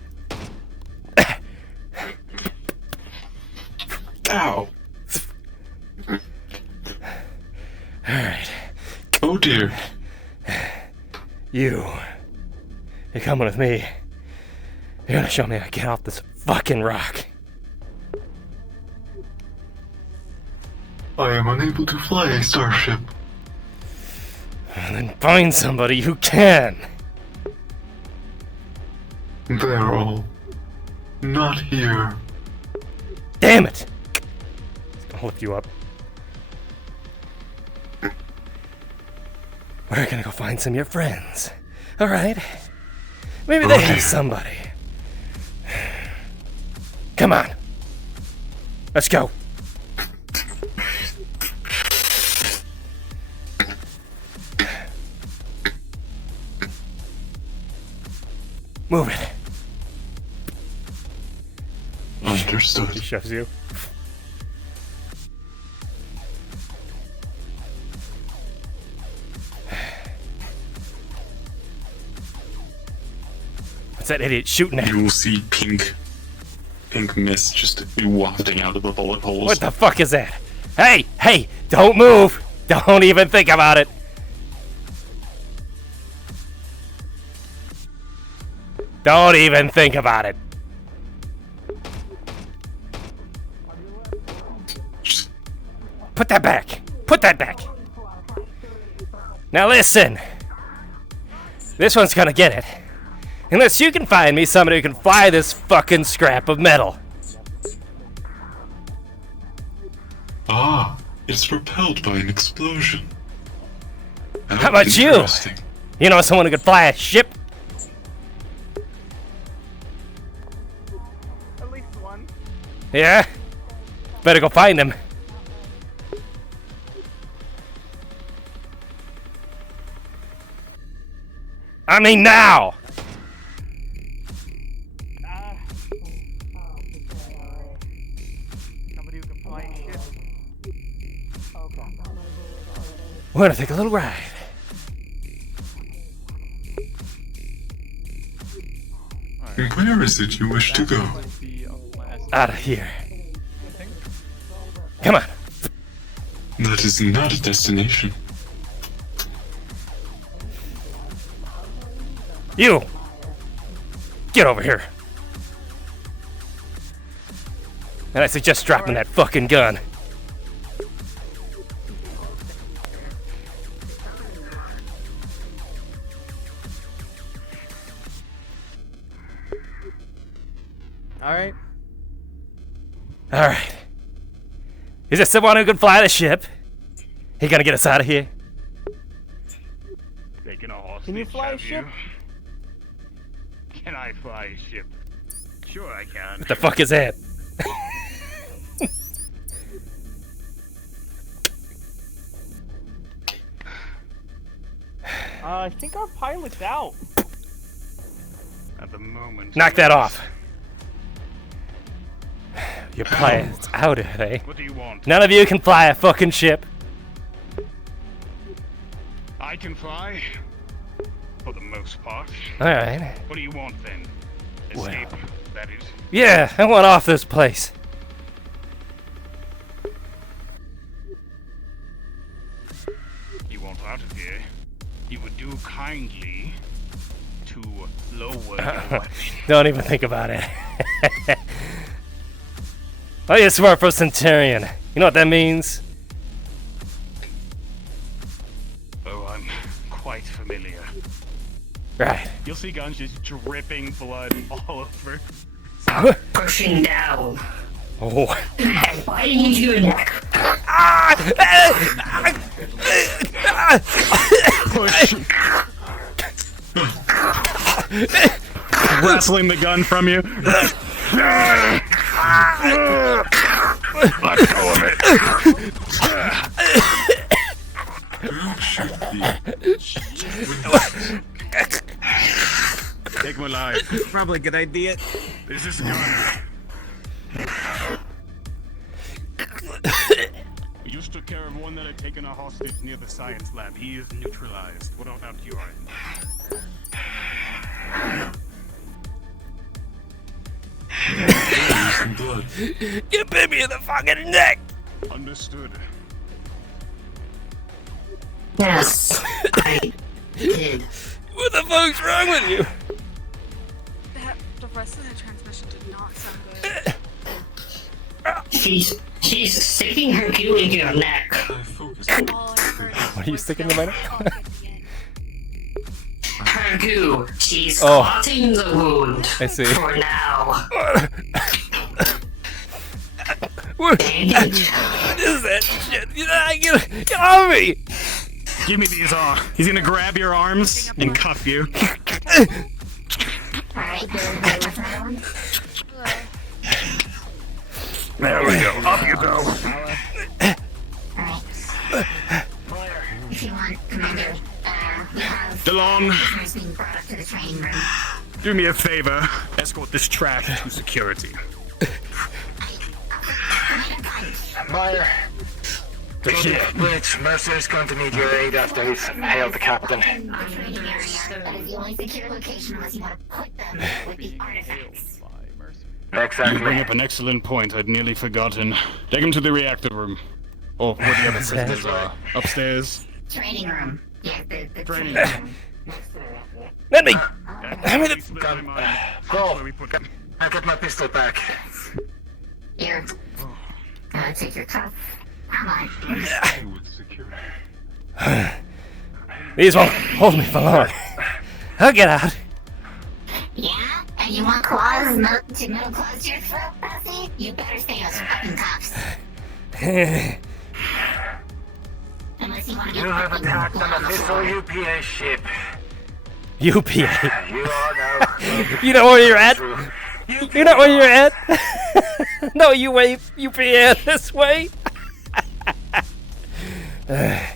Ow. Alright. Oh dear. You're coming with me. You're gonna show me how to get off this fucking rock. I am unable to fly a starship. And then find somebody who can. They're all not here. Damn it! I'll lift you up. We're gonna go find some of your friends. Alright? Maybe they have somebody. Come on. Let's go. Move it. Understood. He shoves you. What's that idiot shooting at? You will see pink mist just wafting out of the bullet holes. What the fuck is that? Hey! Hey! Don't move! Don't even think about it! Don't even think about it! Put that back! Put that back! Now listen! This one's gonna get it. Unless you can find me somebody who can fly this fucking scrap of metal. Ah, it's propelled by an explosion. How about you? You know someone who could fly a ship? At least one. Yeah? Better go find him. I mean now! Somebody who can fly a ship. We're gonna take a little ride. Where is it you wish to go? Out of here. Come on. That is not a destination. You! Get over here. And I suggest dropping that fucking gun. Alright. Alright. Is there someone who can fly the ship? He gonna get us out of here? Taking a hostage, Can you fly a have ship? you? Can I fly a ship? Sure I can. What the fuck is that? I think our pilot's out. At the moment. Knock that off. Your planet's out of there. What do you want? None of you can fly a fucking ship. I can fly. For the most part. Alright. What do you want then? Escape, that is. Yeah, I want off this place. You want out of here? You would do kindly to lower your weapon. Don't even think about it. Oh, you swear for Centurion. You know what that means? Oh, I'm quite familiar. Right. You'll see guns just dripping blood all over pushing down Oh. and biting into your neck. Push. Wrestling the gun from you. Let go of it. Take my life. Probably a good idea. This is gun. We just took care of one that had taken a hostage near the science lab. He is neutralized. What about your end? You bit me in the fucking neck! Understood. Yes, I did. What the fuck's wrong with you? The rest of the transmission did not sound good. She's sticking her goo into your neck. What are you sticking in my neck? Her goo. She's Oh. clotting the wound. I see. For now. What is that shit? Get off of me! Give me these off. He's gonna grab your arms and cuff you. There we go. Up you go. If you want, Commander, we have DeLong, prisoners being brought up to the training room. do me a favor. Escort this trash to security. Meyer. The ship. Blitz, Mercer is going to need your aid after he's hailed the captain. Our training area, that is the only secure location unless you want to put them with the artifacts. You bring up an excellent point. I'd nearly forgotten. Take him to the reactor room. Or where the other sisters are. Upstairs. Training room. Yeah, the Training room. Let me! Go! I'll get my pistol back. Here. Take your cuff. Come on. These won't hold me for long. I'll get out. Yeah? And you want claws to metal claws to your throat, Bessie? You better stay in those fucking cuffs. Unless you want to get You have fucking attacked an blood on the official floor. UPA ship. UPA. You are now. You know where you're at? You know where you're at? No, you wait. UPA this way. Better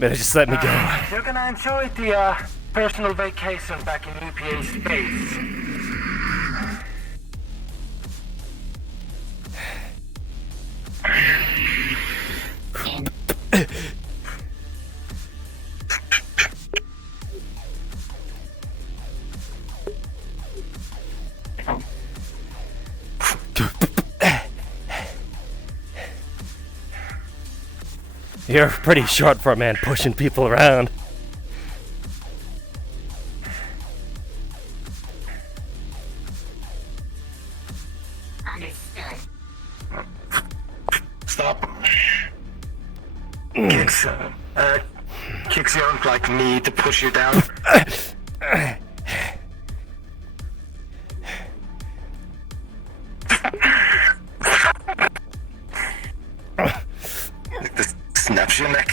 just let me go. You're gonna enjoy the personal vacation back in UPA space. You're pretty short for a man pushing people around. Understood. Stop. Kicks you don't like me to push you down. This snaps your neck.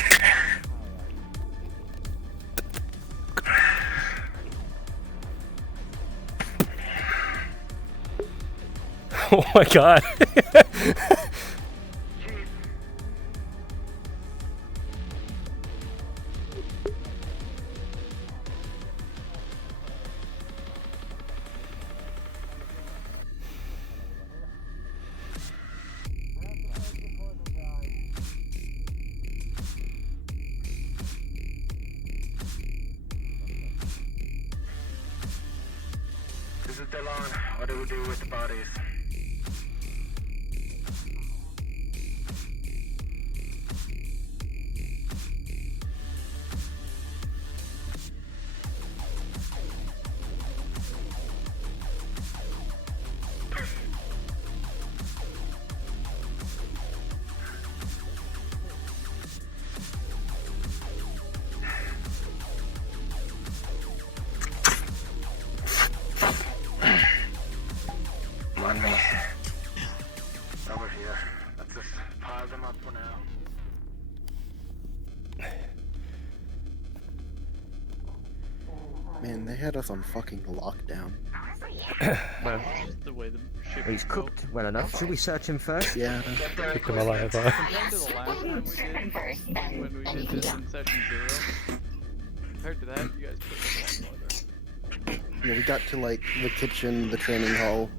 Oh my god. This is Delon. What do we do with the bodies? Man, they had us on fucking lockdown. Well, Just the way the ship he's cooked well enough. Should we search him first? Yeah. Keep him alive. Compared to the last one when we did this in session 0, compared to that, you guys put it a lot farther. Yeah, we got to like the kitchen, the training hall,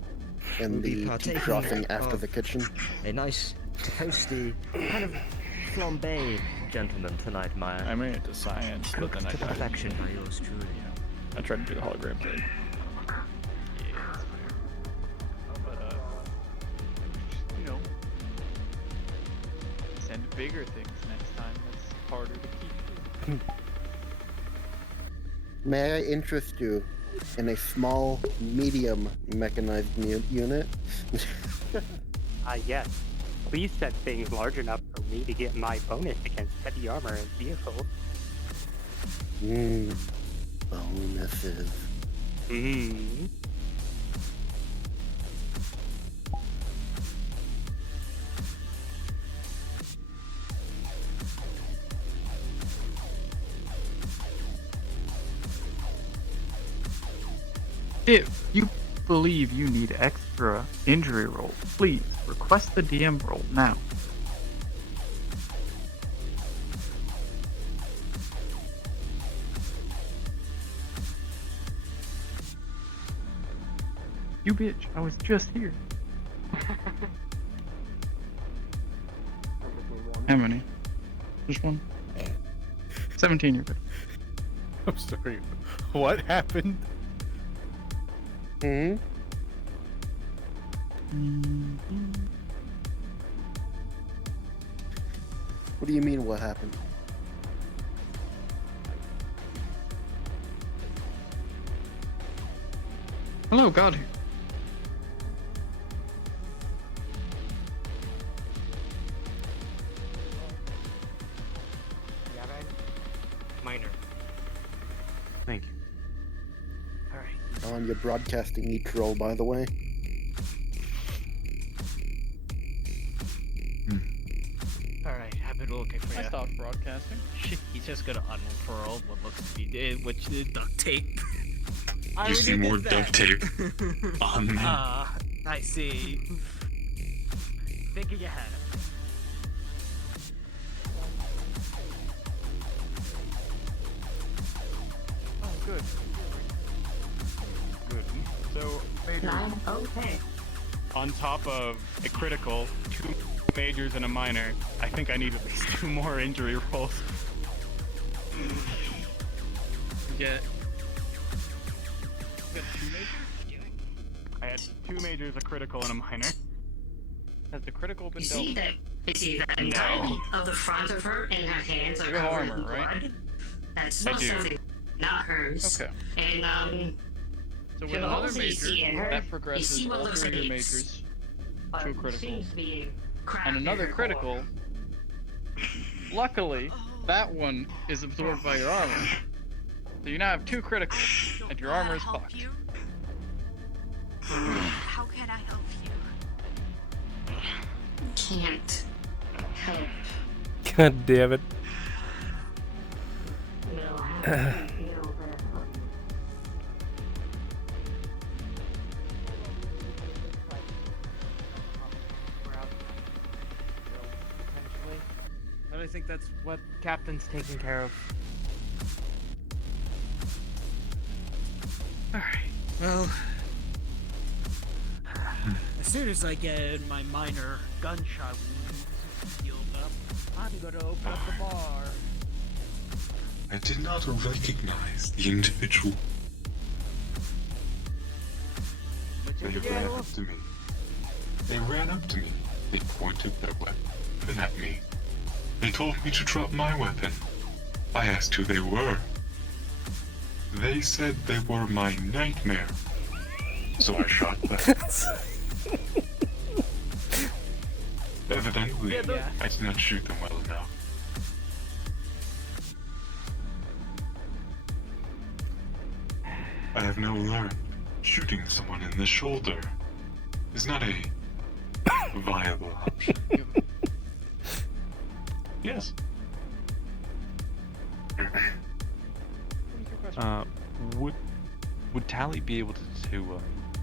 and We'll be the partaking crossing after of the kitchen. A nice, toasty, kind of flambe gentleman tonight, Maya. I made it to science, but then I to died. perfection by yours truly. I tried to do the hologram thing. But, you know, send bigger things next time. That's harder to keep. May I interest you in a small, medium mechanized unit? Yes. Please set things large enough for me to get my bonus against heavy armor and vehicles. Bonuses. If you believe you need extra injury roll, please request the DM roll now. You bitch, I was just here. How many? Just one? 17, you're good. I'm sorry. What happened? Hmm? What do you mean, what happened? Hello, God. Minor. Thank you. On your broadcasting each roll, by the way. Alright, happy to look for I you. stopped broadcasting. He's just gonna unfurl what looks to be duct tape. I You see already more did duct that. tape on me. I see. Thinking ahead. Oh, good. Good. So, major. Okay. On top of a critical, 2 majors and a minor, I think I need at least 2 more injury rolls. Get 2 majors? I had 2 majors, a critical, and a minor. Has the critical been You dealt? see that? You see that entirety of the front of her and her hands are You have covered in armor, right? blood? That's I not do. something, not hers. Okay. And So the with another holes that you see in major, her, that you progresses see what all looks 3 like of your it's, majors to a critical. seems to be cracked And in another her critical. core. Luckily, that one is absorbed by your armor. So you now have 2 criticals, and your armor is fucked. How can I help you? Can't help. God damn it. But I think that's what Captain's taking care of. Alright, well... As soon as I get my minor gunshot wounds healed up, I'm gonna open up the bar. I did not recognize the individual. They ran up to me. They ran up to me. They pointed their weapon at me. They told me to drop my weapon. I asked who they were. They said they were my nightmare. So I shot them. Evidently, I did not shoot them well enough. I have now learned shooting someone in the shoulder is not a viable option. Yes. Would Tally be able to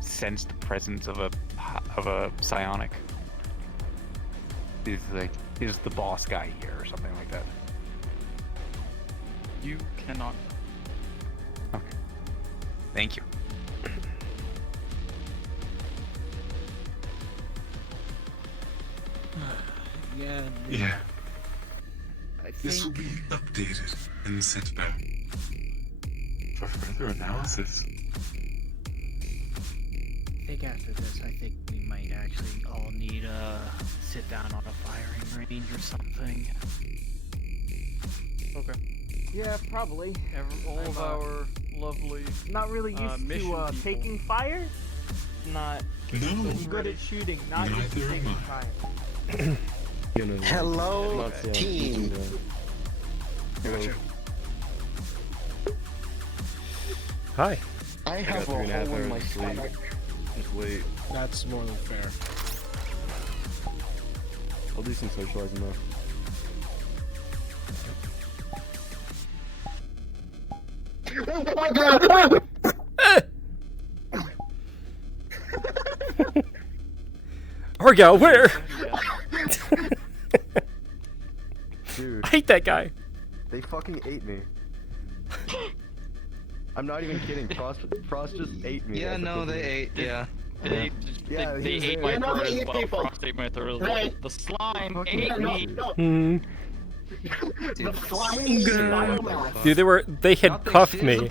sense the presence of a psionic? Is the boss guy here or something like that? You cannot. Okay. Thank you. Yeah. I This will think be updated and sent back for further analysis. after this, I think we might actually all need sit down on a firing range or something. Okay. Yeah, probably. All of our lovely. Not really used to mission people. taking fire. Not No. good at shooting. Not used to Neither taking am fire. Hello, team. Gotcha. Hi. I have a hole in my stomach. Just wait. That's more than fair. I'll do some socializing though. Oh my god! Argyll, where? Dude. I hate that guy. They fucking ate me. I'm not even kidding. Frost just ate me. Yeah, no, they ate. Yeah. They ate my throat as well. Frost ate my throat as well. The slime ate me. Dude, they had cuffed me.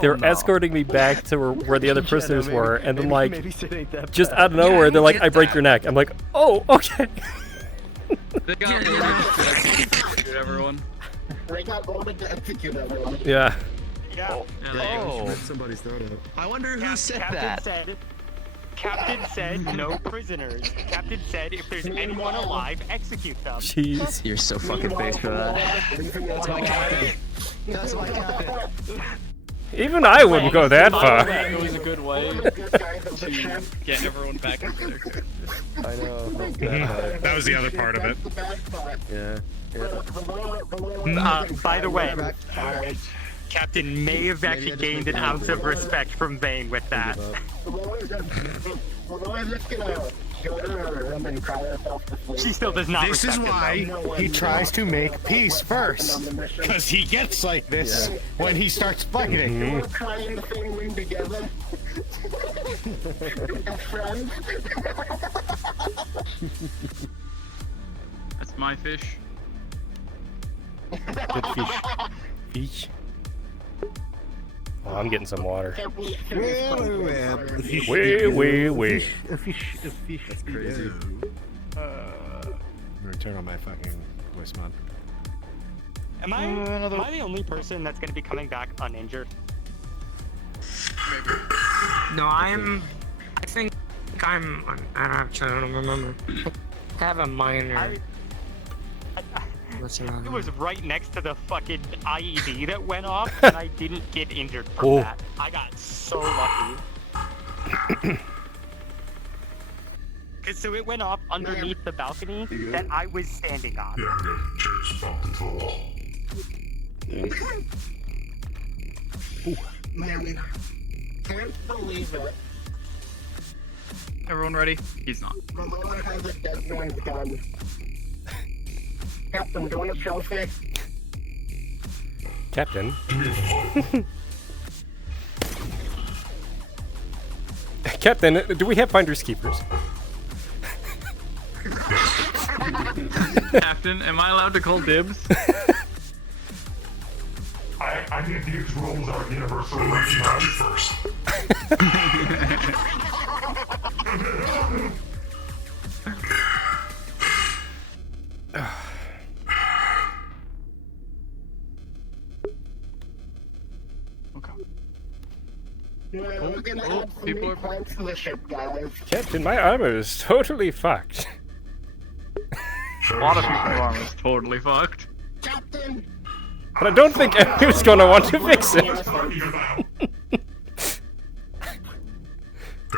They were escorting me back to where the other prisoners were, and then like, just out of nowhere, they're like, "I break your neck." I'm like, "Oh, okay." They got ordered to execute everyone. They got ordered to execute everyone. Yeah. Yeah. Oh. Somebody's throat up. I wonder who said Captain that. Captain said no prisoners. Captain said if there's anyone alive, execute them. Jeez. You're so fucking faced for that. That's my captain. That's my captain. Even I wouldn't go that far. It was a good way to get everyone back into their character. I know. That was the other part of it. Yeah. By the way, Captain may have actually gained an ounce of respect from Vane with that. She still does not This is respect him, why though. he tries to make peace first. Because he gets like this when he starts fighting. We're crying the same room together. As friends. That's my fish. Good fish. Fish. Oh, I'm getting some water. Wait. A fish. That's crazy. Return on my fucking voice mod. Am I the only person that's going to be coming back uninjured? No, I think I'm. I don't remember. I have a minor. It was right next to the fucking IED that went off, and I didn't get injured from that. I got so lucky. So it went off underneath the balcony that I was standing on. Yeah, I'm good. Just bumped into the wall. Man, can't believe it. Everyone ready? He's not. The Lord has a dead man's gun. Captain, do you want a trophy? Captain. Captain, do we have finders keepers? Captain, am I allowed to call dibs? I think these rules are universally recognized first. We're gonna add some new points to the ship, guys. Captain, my armor is totally fucked. A lot of people's armor is totally fucked. Captain! But I don't think anyone's gonna want to fix it. There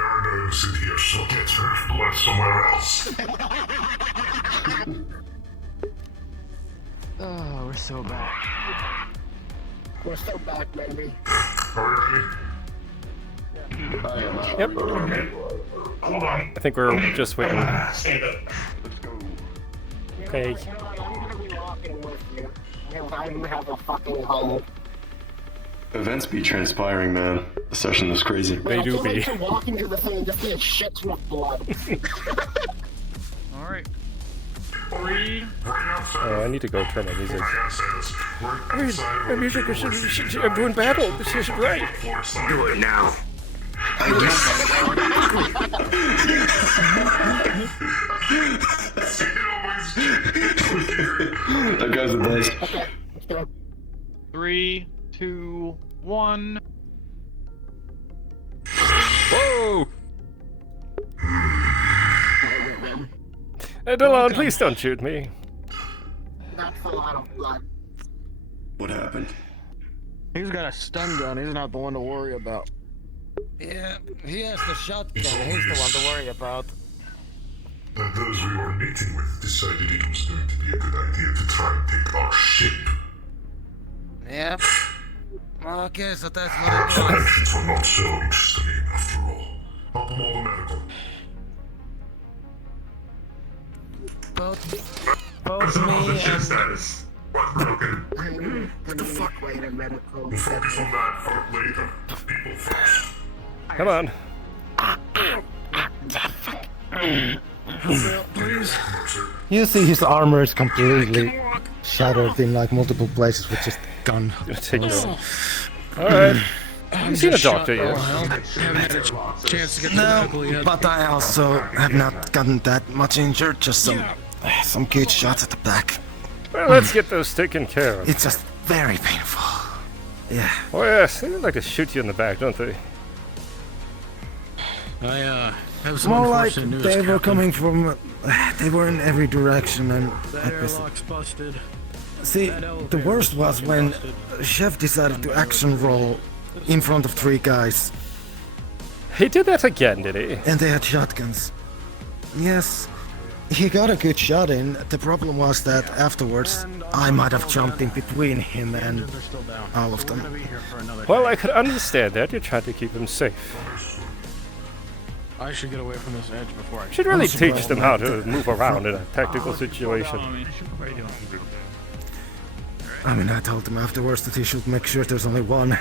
are names in here, so get her blood somewhere else. Oh, we're so back. We're so back, baby. Yep. I think we're just waiting. Okay. Events be transpiring, man. The session is crazy. They do be. Walking to the thing and just get shit with blood. Alright. 3. Oh, I need to go turn my music. My music is I'm doing battle. This isn't right. Do it now. That guy's the best. 3, 2, 1. Whoa! Delon, please don't shoot me. That's a lot of blood. What happened? He's got a stun gun. He's not the one to worry about. Yeah, he has the shotgun. He's the one to worry about. And those we were meeting with decided it was going to be a good idea to try and take our ship. Yep. Okay, so that's what Perhaps the it was. Martians were not so interested in after all. Help them all the medical. Both me and... status. What's broken? What the fuck, wait a medical. We'll focus on that for later. People first. Come on. Please. You see his armor is completely shattered in like multiple places with just gun. Take your Alright. Have you seen a doctor yet? Chance to get no, but I also have not gotten that much injured, just some good shots at the back. Well, let's get those taken care of. It's just very painful. Yeah. Oh yes, they like to shoot you in the back, don't they? I have some More like unfortunate news, they were Captain. coming from, they were in every direction and That airlock's busted. see, the worst was when Chef decided to action roll in front of 3 guys. He did that again, did he? And they had shotguns. Yes, he got a good shot in. The problem was that afterwards, I might have jumped in between him and all of them. Well, I could understand that. You're trying to keep him safe. I should get away from this edge before I... You should really teach them how to move around in a tactical situation. I mean, I told him afterwards that he should make sure there's only one.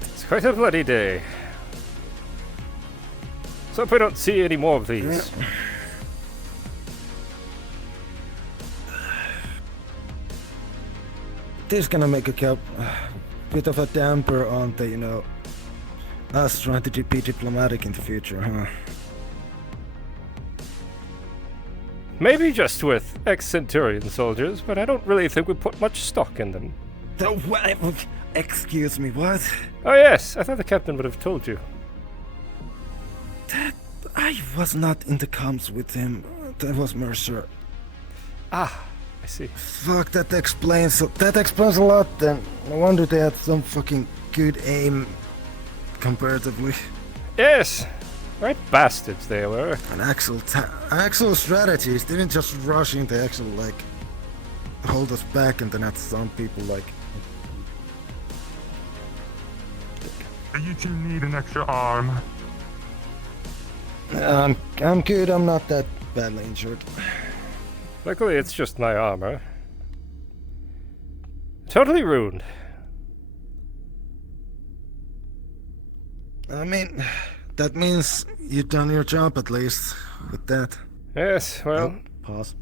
It's quite a bloody day. So if we don't see any more of these. This is gonna make a bit of a damper on the, you know, us trying to be diplomatic in the future, huh? Maybe just with ex-Centurion soldiers, but I don't really think we put much stock in them. Excuse me, what? Oh yes, I thought the captain would have told you. I was not in the comms with him. That was Mercer. Ah, I see. Fuck, that explains a lot then. No wonder they had some fucking good aim, comparatively. Yes, right bastards they were. And actual strategies didn't just rush into actual, like, hold us back and then had some people, like... You two need an extra arm. I'm good, I'm not that badly injured. Luckily it's just my armor. Totally ruined. I mean, that means you've done your job at least, with that. Yes, well... Pause.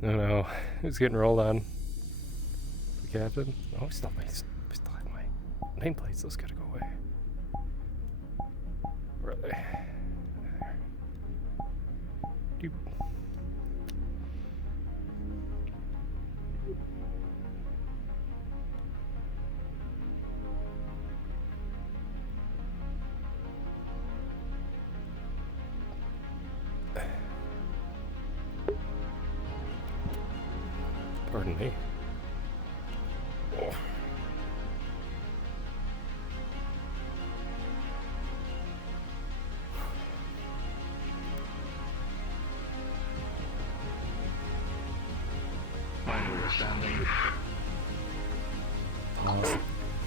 No, who's getting rolled on? The captain? Oh, we still have my nameplates. Those gotta go away. Where are they? There. Doop. Pardon me. Oh.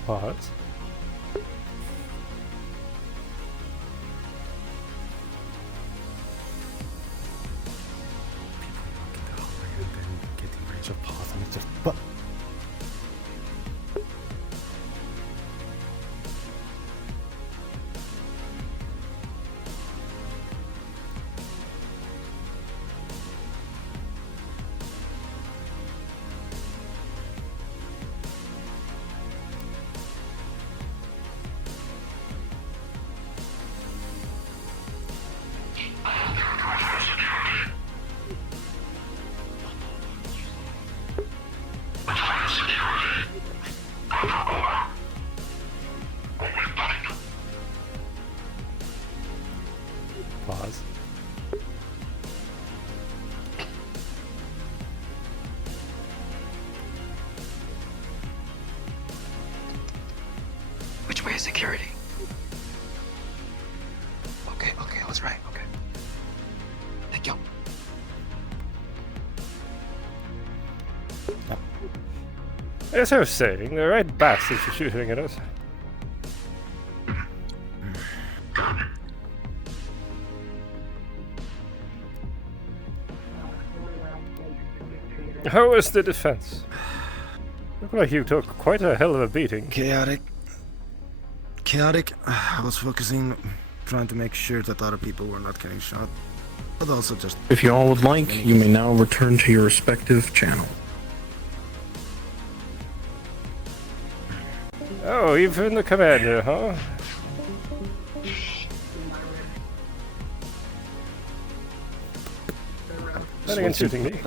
Pause. Getting range of pause and it's just pause. Which way is security? Okay, I was right, okay. Thank you. As I was saying, the right bastards are shooting at us. How was the defense? Looked like you took quite a hell of a beating. Chaotic. I was focusing, trying to make sure that other people were not getting shot, but also just... If you all would like, you may now return to your respective channel. Oh, even the commander, huh?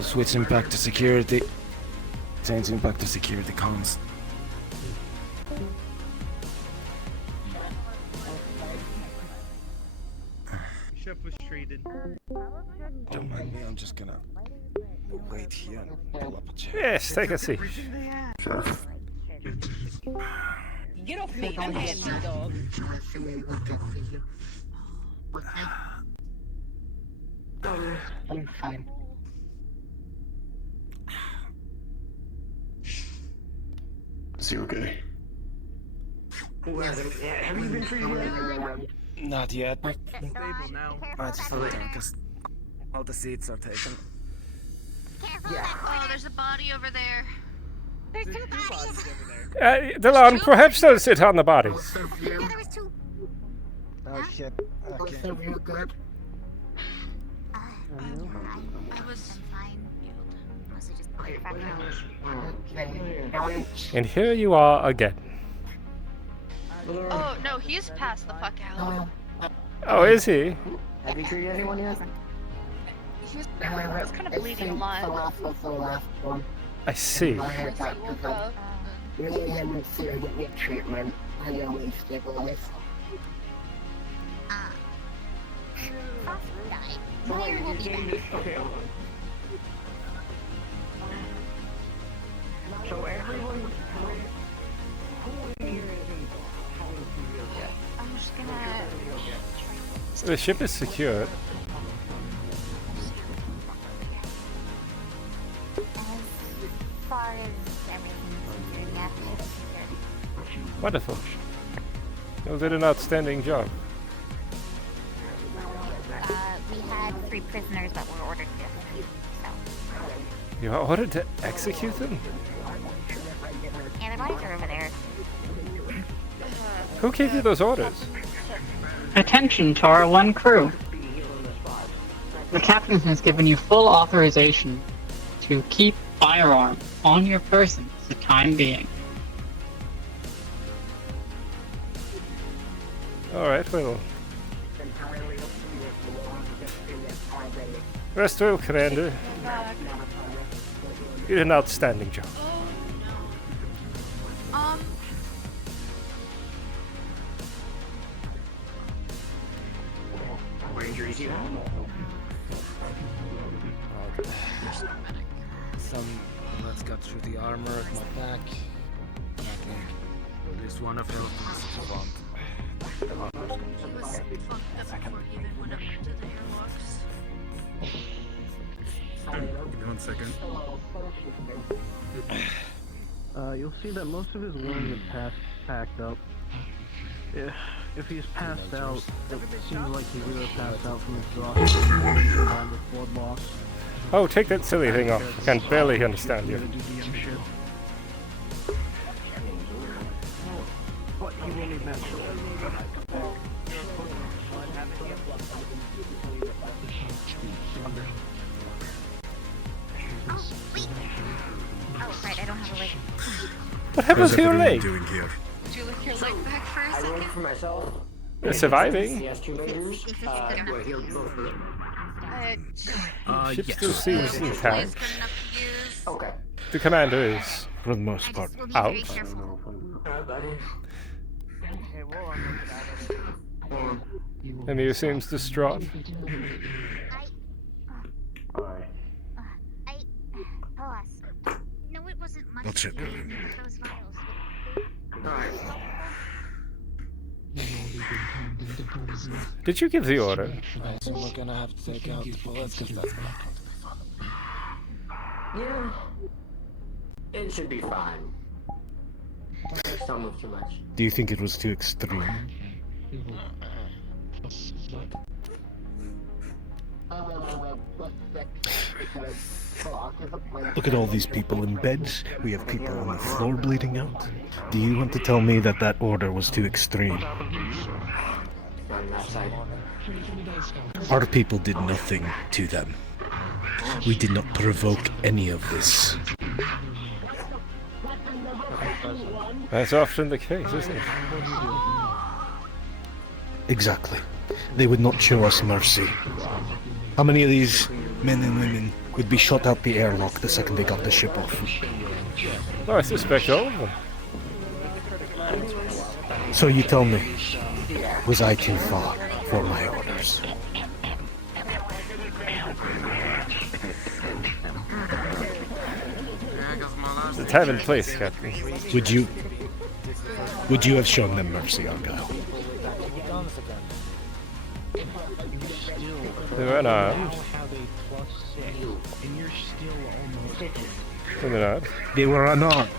Switching back to security. Changing back to security comms. Ship was treated. Don't mind me, I'm just gonna wait here and pull up a chair. Yes, take a seat. Get off me, I'm handsy, dog. I'm fine. Is he okay? Have you been treated yet? Not yet. Stable now. I just because all the seats are taken. Oh, there's a body over there. There's two bodies over there. Delon, perhaps don't sit on the bodies. Oh shit. Okay. I was And here you are again. Oh no, he's passed the fuck out. Oh, is he? Have you treated anyone yet? He was kind of bleeding a lot. I see. Treatment. I always stick with this. Okay. So everyone, I'm just gonna. The ship is secured. As far as everything's secured, yeah, it's secured. Wonderful. You did an outstanding job. We had 3 prisoners that were ordered to execute, so. You are ordered to execute them? Yeah, their bodies are over there. Who gave you those orders? Attention to our 1 crew. The captain has given you full authorization to keep firearm on your person for the time being. Alright, well. Rest well, Commander. You did an outstanding job. what injuries you have? Some, let's got through the armor at my back. Nothing. At least one of health is want. He was fucked up before he even went up to the airlocks. Give me 1 second. You'll see that most of his wounds are packed up. If he's passed out, it seems like he would have passed out from his draw and the blood loss. Oh, take that silly thing off. I can barely understand you. But he will need medical. Oh, right, I don't have a leg. What happened to your leg? Doing here? Did you lick your leg back for a I second? rolled for myself. You're surviving. CS 2 majors. Were healed both of them. Ship still seems intact. Okay. The commander is, for the most part, out. Alright, buddy. Emil seems distraught. No, it wasn't much. That's it. Those vials. Did you give the order? I assume we're gonna have to take out the bullets because that's not going to be fun. Yeah. It should be fine. Don't move too much. Do you think it was too extreme? Look at all these people in beds. We have people on the floor bleeding out. Do you want to tell me that that order was too extreme? On that side. Our people did nothing to them. We did not provoke any of this. That's often the case, isn't it? Exactly. They would not show us mercy. How many of these men and women would be shot out the airlock the second they got the ship off? Well, I suspect all of them. So you tell me, was I too far for my orders? The time and place, Captain. Would you have shown them mercy, Argyll? They were unarmed. No, they're not. They were unarmed.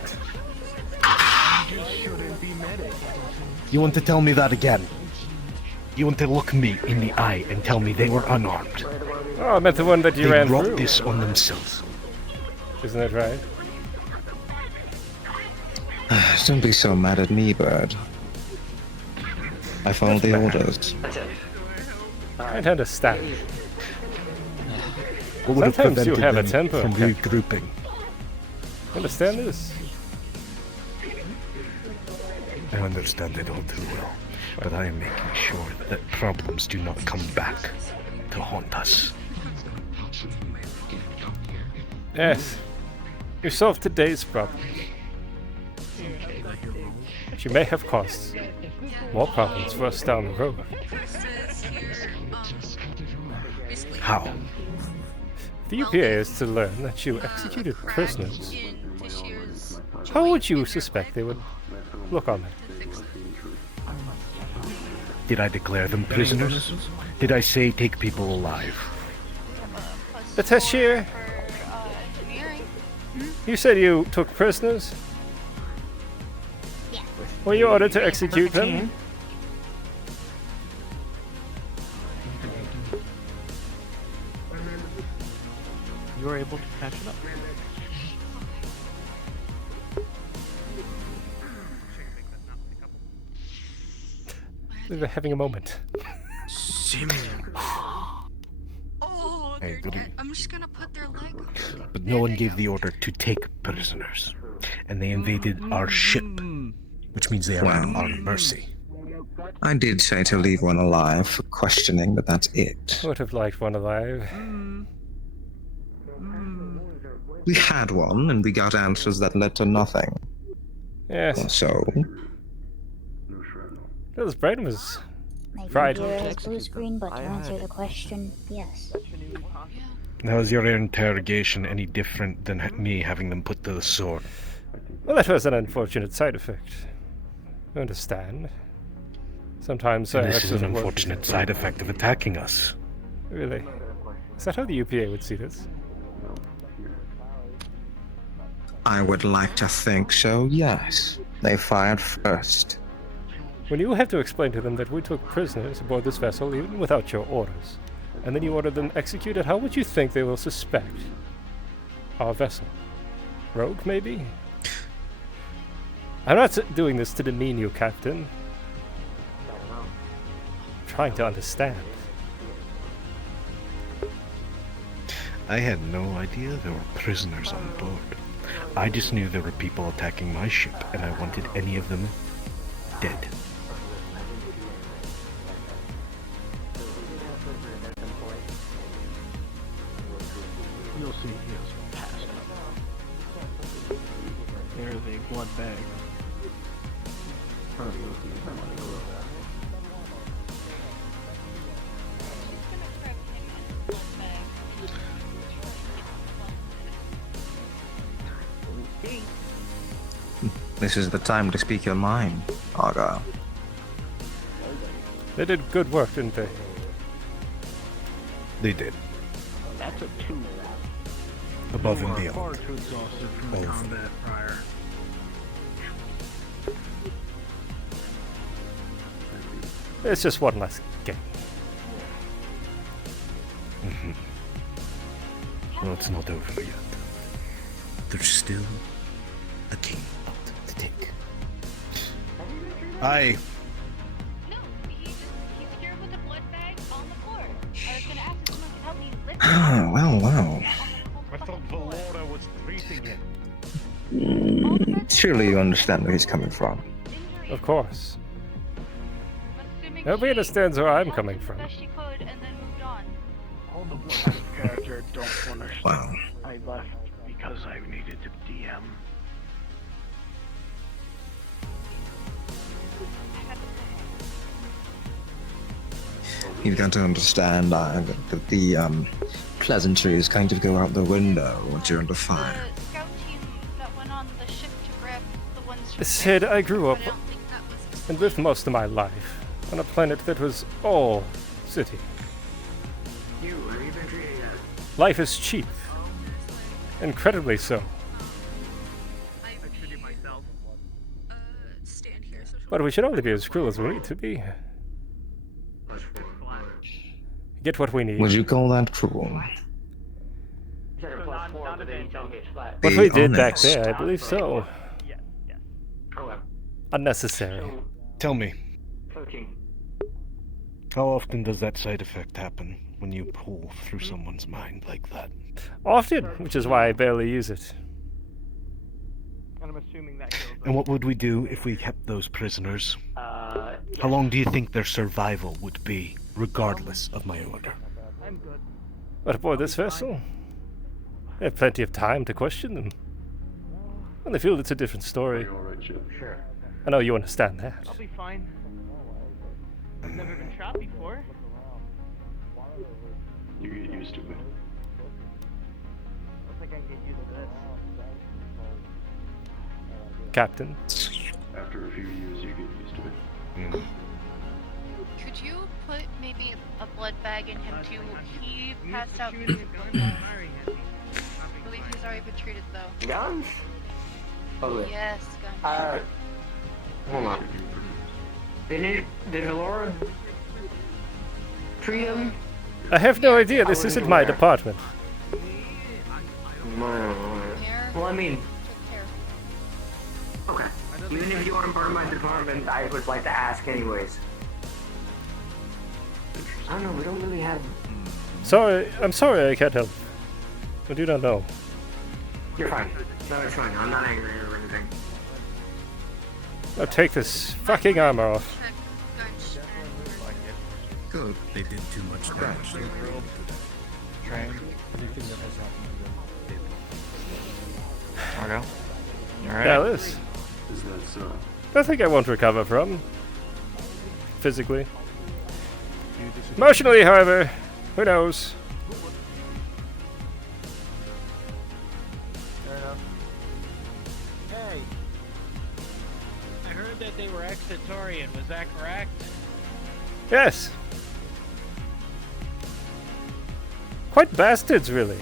You want to tell me that again? You want to look me in the eye and tell me they were unarmed? Oh, I meant the one that you ran through. They through. brought this on themselves. Isn't that right? Don't be so mad at me, Bird. I followed the orders. I don't understand. What would have Sometimes you prevented have a them temper. from regrouping? Understand this? I understand it all too well, but I am making sure that problems do not come back to haunt us. Yes. You solved today's problem. But you may have caused more problems for us down the road. How? The UPA is to learn that you executed prisoners. How would you suspect they would look on it? Did I declare them prisoners? Did I say take people alive? The Tashir, you said you took prisoners? Were you ordered to execute them? You were able to patch it up. We were having a moment. Oh, I agree. I'm just gonna put their leg on. But no one gave the order to take prisoners. And they invaded our ship, which means they are at our mercy. I did say to leave one alive for questioning, but that's it. Would have liked one alive. We had one, and we got answers that led to nothing. Yes. So, His brain was My fried. computer is blue screen, but to answer the question, yes. How is your interrogation any different than me having them put to the sword? Well, that was an unfortunate side effect. You understand? Sometimes This is an unfortunate side effect of attacking us. Really? Is that how the UPA would see this? I would like to think so, yes. They fired first. When you have to explain to them that we took prisoners aboard this vessel even without your orders, and then you order them executed, how would you think they will suspect our vessel? Rogue, maybe? I'm not doing this to demean you, Captain. I'm trying to understand. I had no idea there were prisoners on board. I just knew there were people attacking my ship, and I wanted any of them dead. You'll see he is passed up. There's a blood bag. This is the time to speak your mind, Argyll. They did good work, didn't they? They did. That's a 2. Above and You are beyond. far too exhausted from the combat prior. It's just one less game. Well, it's not over yet. There's still a game out to take. I... Well. I thought Valora was treating him. Surely you understand where he's coming from. Of course. Nobody understands where I'm coming from. All the blood character don't understand. Wow. I left because I needed to DM. You've got to understand that the pleasantries kind of go out the window once you're under fire. Sid, I grew up and lived most of my life on a planet that was all city. Life is cheap. Incredibly so. But we should only be as cruel as we need to be. Get what we need. Would you call that cruel? What we did back there, I believe so. Unnecessary. Tell me, how often does that side effect happen when you pull through someone's mind like that? Often, which is why I barely use it. And I'm assuming that kills And what would we do if we kept those prisoners? How long do you think their survival would be, regardless of my order? I'm good. But aboard this vessel, I have plenty of time to question them. When they feel it's a different story. Sure. I know you understand that. I'll be fine. I've never been shot before. You get used to it. I don't think I can get used to this. Captain. After a few years, you get used to it. Could you put maybe a blood bag in him too? He passed out. I believe he's already been treated though. Guns? Oh, wait. Yes, gun. Hold on. Did Laura treat him? I have no idea. This isn't my department. Well, I mean, okay. Even if you aren't part of my department, I would like to ask anyways. I don't know, we don't really have... I'm sorry I can't help. I do not know. You're fine. No, it's fine. I'm not angry or anything. Now take this fucking armor off. Good. They did too much damage. Argyll? You alright? Yeah, this. Is that so? I think I won't recover from. Physically. Emotionally, however, who knows? Hey, I heard that they were ex-Centaurian. Was that correct? Yes. Quite bastards, really.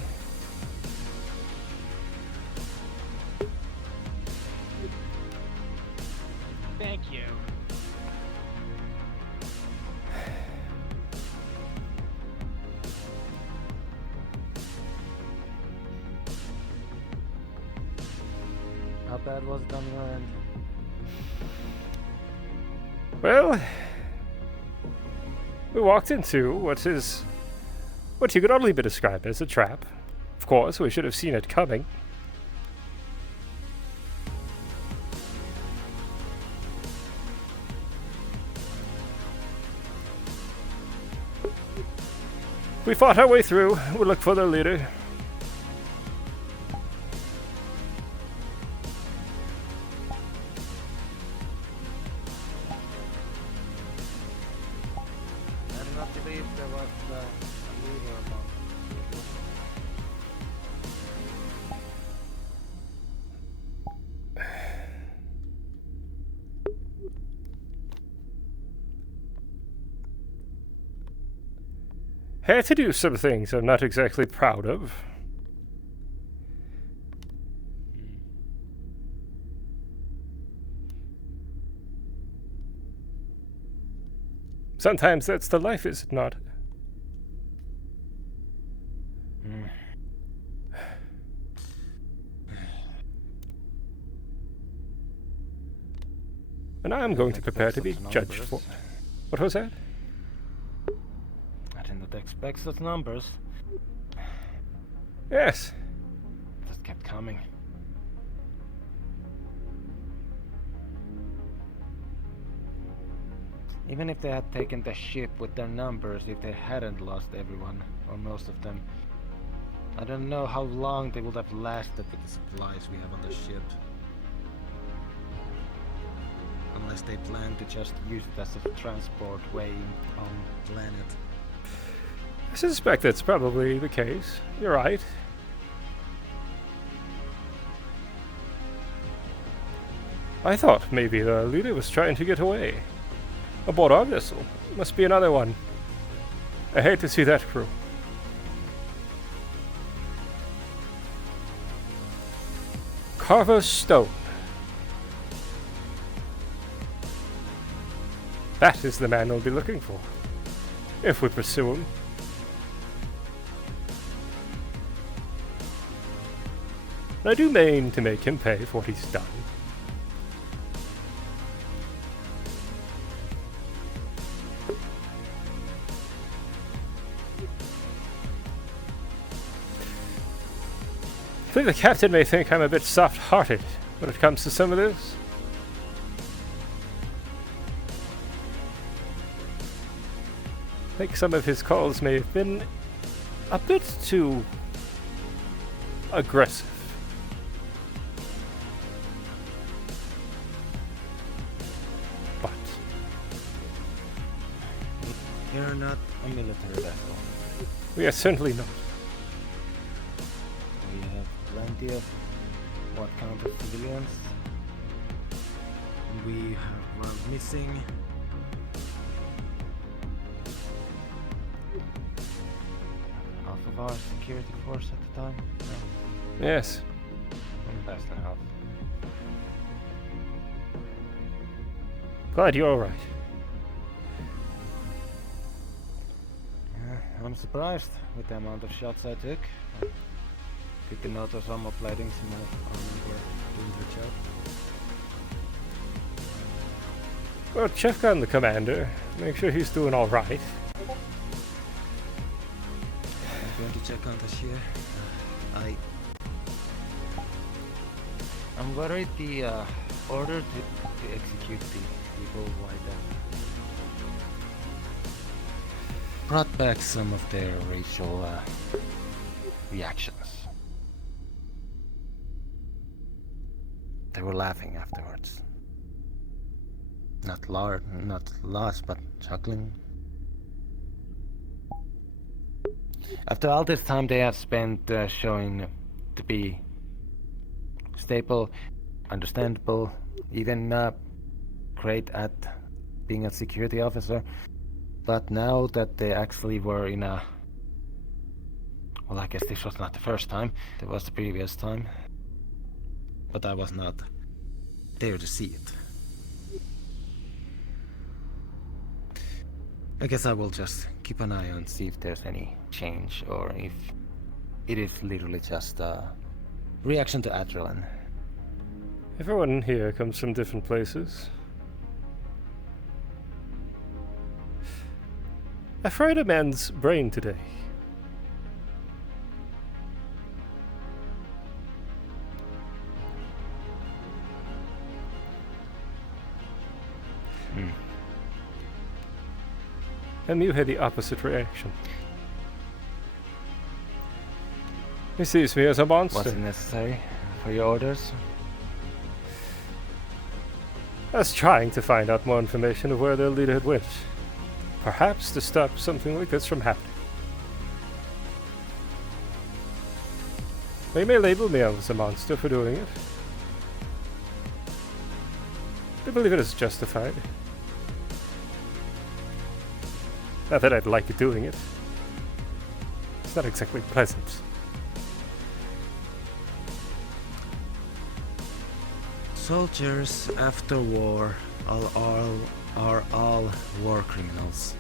Thank you. How bad was it on your end? Well, we walked into what you could only be described as a trap. Of course, we should have seen it coming. We fought our way through. We looked for their leader. I do not believe there was a leader among you. Had to do some things I'm not exactly proud of. Sometimes that's the life, is it not? And I'm going to prepare to be judged for. What was that? I did not expect such numbers. Yes. Just kept coming. Even if they had taken the ship with their numbers, if they hadn't lost everyone, or most of them, I don't know how long they would have lasted with the supplies we have on the ship. Unless they plan to just use it as a transport way on planet. I suspect that's probably the case. You're right. I thought maybe the leader was trying to get away. Aboard our vessel. Must be another one. I hate to see that crew. Carver's Stone. That is the man we'll be looking for. If we pursue him. I do mean to make him pay for what he's done. I think the captain may think I'm a bit soft-hearted when it comes to some of this. I think some of his calls may have been a bit too aggressive. But You're not a military vessel. we are certainly not. We have plenty of what count as civilians. We have one missing. Half of our security force at the time. No. Yes. Less than half. Glad you're alright. Yeah, I'm surprised with the amount of shots I took. Good to notice some of lightings in my army were doing the job. Well, check on the commander. Make sure he's doing alright. I'm going to check on the ship. I'm worried the order to execute the people brought back some of their racial reactions. They were laughing afterwards. Not lost, but chuckling. After all this time they have spent showing to be stable, understandable, even great at being a security officer. But now that they actually were in a... Well, I guess this was not the first time. It was the previous time. But I was not there to see it. I guess I will just keep an eye on, see if there's any change, or if it is literally just a reaction to adrenaline. Everyone here comes from different places. I fried a man's brain today. And you had the opposite reaction. He sees me as a monster. Was it necessary for your orders? I was trying to find out more information of where their leader had went. Perhaps to stop something like this from happening. They may label me as a monster for doing it. I believe it is justified. Not that I'd like doing it. It's not exactly pleasant. Soldiers after war are all war criminals.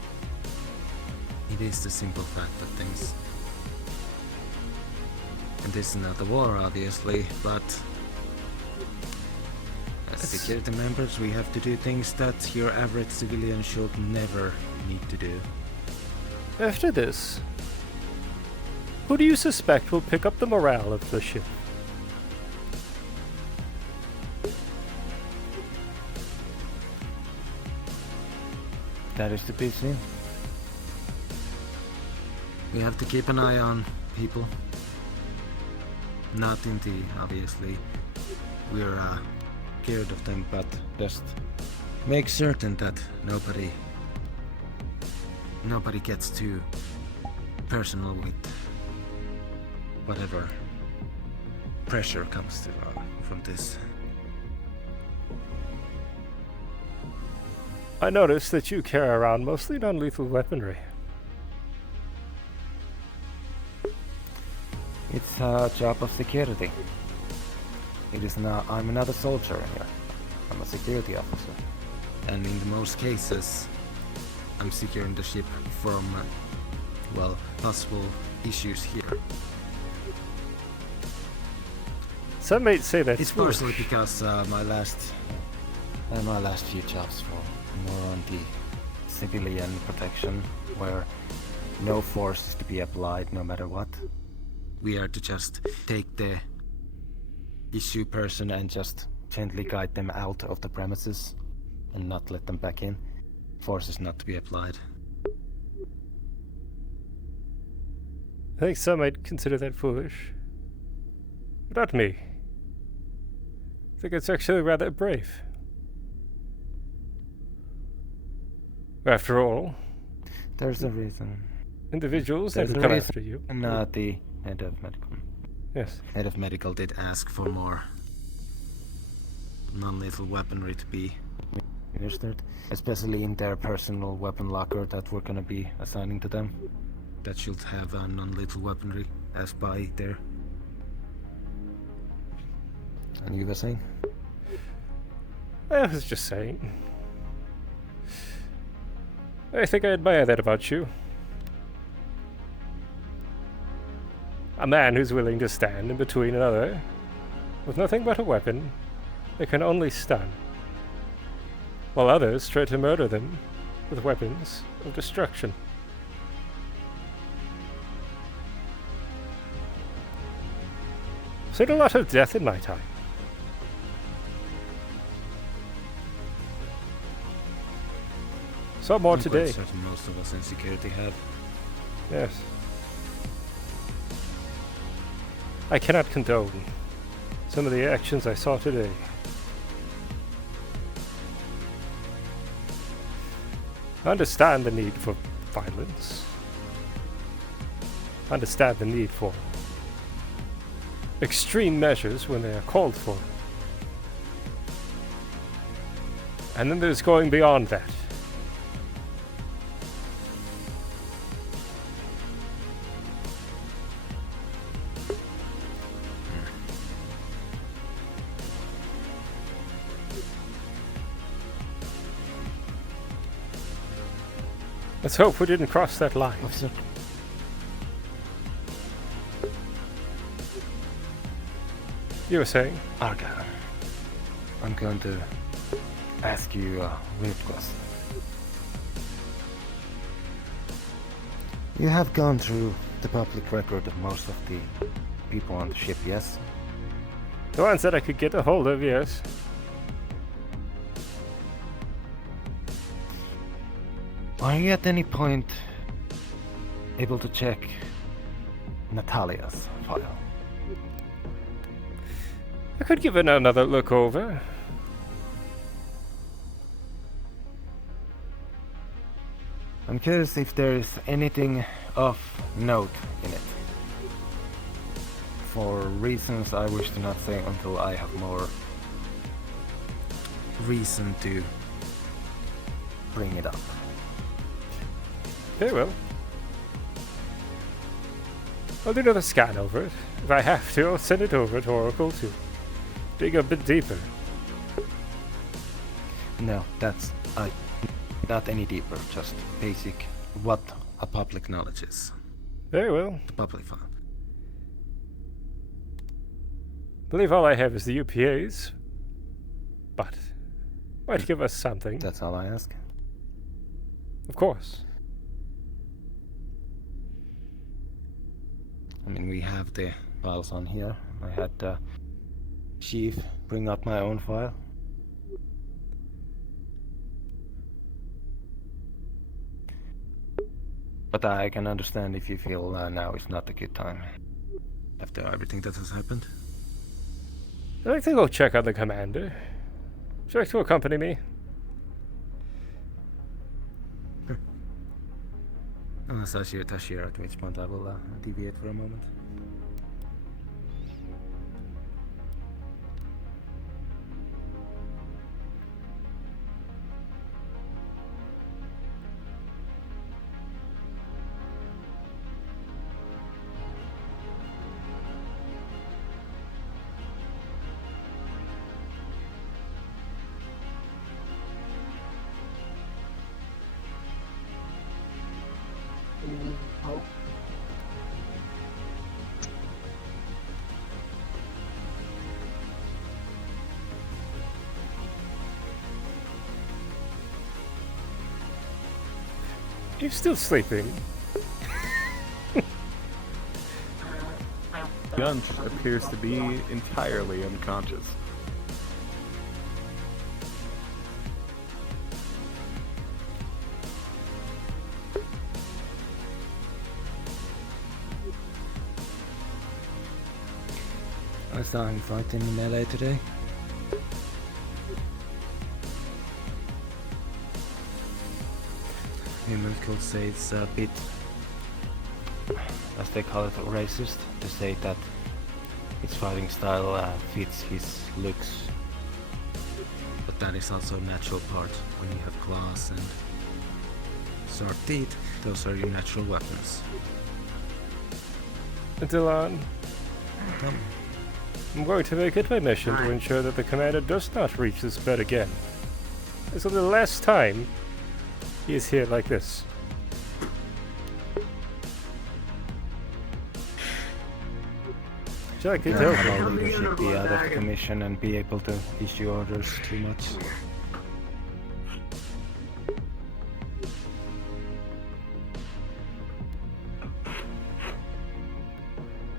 It is the simple fact of things. And this is not a war, obviously, but as security members we have to do things that your average civilian should never need to do. After this, who do you suspect will pick up the morale of the ship? That is to be seen. We have to keep an eye on people. Not in the, obviously, we're scared of them, but just make certain that nobody gets too personal with whatever pressure comes to, from this. I noticed that you carry around mostly non-lethal weaponry. It's a job of security. It is not. I'm not a soldier here. I'm a security officer. And in the most cases, I'm securing the ship from, well, possible issues here. Some might say that's it's foolish. partially because my last few jobs were more on the civilian protection, where no force is to be applied no matter what. We are to just take the issue person and just gently guide them out of the premises and not let them back in. Force is not to be applied. I think some might consider that foolish. But not me. I think it's actually rather brave. After all, there's a reason. Individuals that come after you. Not the head of medical. Yes. Head of medical did ask for more non-lethal weaponry to be registered, especially in their personal weapon locker that we're gonna be assigning to them. That should have non-lethal weaponry as by there. And you were saying? I was just saying. I think I admire that about you. A man who's willing to stand in between another, with nothing but a weapon that can only stun, while others try to murder them with weapons of destruction. I've seen a lot of death in my time. Saw more today. Quite certain most of us in security have. Yes. I cannot condone some of the actions I saw today. I understand the need for violence. I understand the need for extreme measures when they are called for. And then there's going beyond that. Let's hope we didn't cross that line. Officer. You were saying? Argyll, I'm going to ask you a weird question. You have gone through the public record of most of the people on the ship, yes? The ones that I could get a hold of, yes. Are you at any point able to check Natalia's file? I could give it another look over. I'm curious if there is anything of note in it. For reasons I wish to not say until I have more reason to bring it up. Very well. I'll do another scan over it. If I have to, I'll send it over to Oracle to dig a bit deeper. No, that's not any deeper, just basic what a public knowledge is. Very well. The public file. I believe all I have is the UPAs, but might give us something. That's all I ask. Of course. I mean, we have the files on here. I had Chief bring up my own file. But I can understand if you feel now is not a good time. After everything that has happened. I'd like to go check on the commander. Would you like to accompany me? Unless I see a Tashira, at which point I will deviate for a moment. You're still sleeping. Gunch appears to be entirely unconscious. I was starting fighting in melee today. Humans could say it's a bit, as they call it, racist, to say that his fighting style fits his looks. But that is also a natural part. When you have claws and sharp teeth, those are your natural weapons. Dylan, I'm going to make it my mission to ensure that the commander does not reach this bed again. This is the last time he is here like this. Would you like to tell Our leadership be out of the commission and be able to issue orders too much.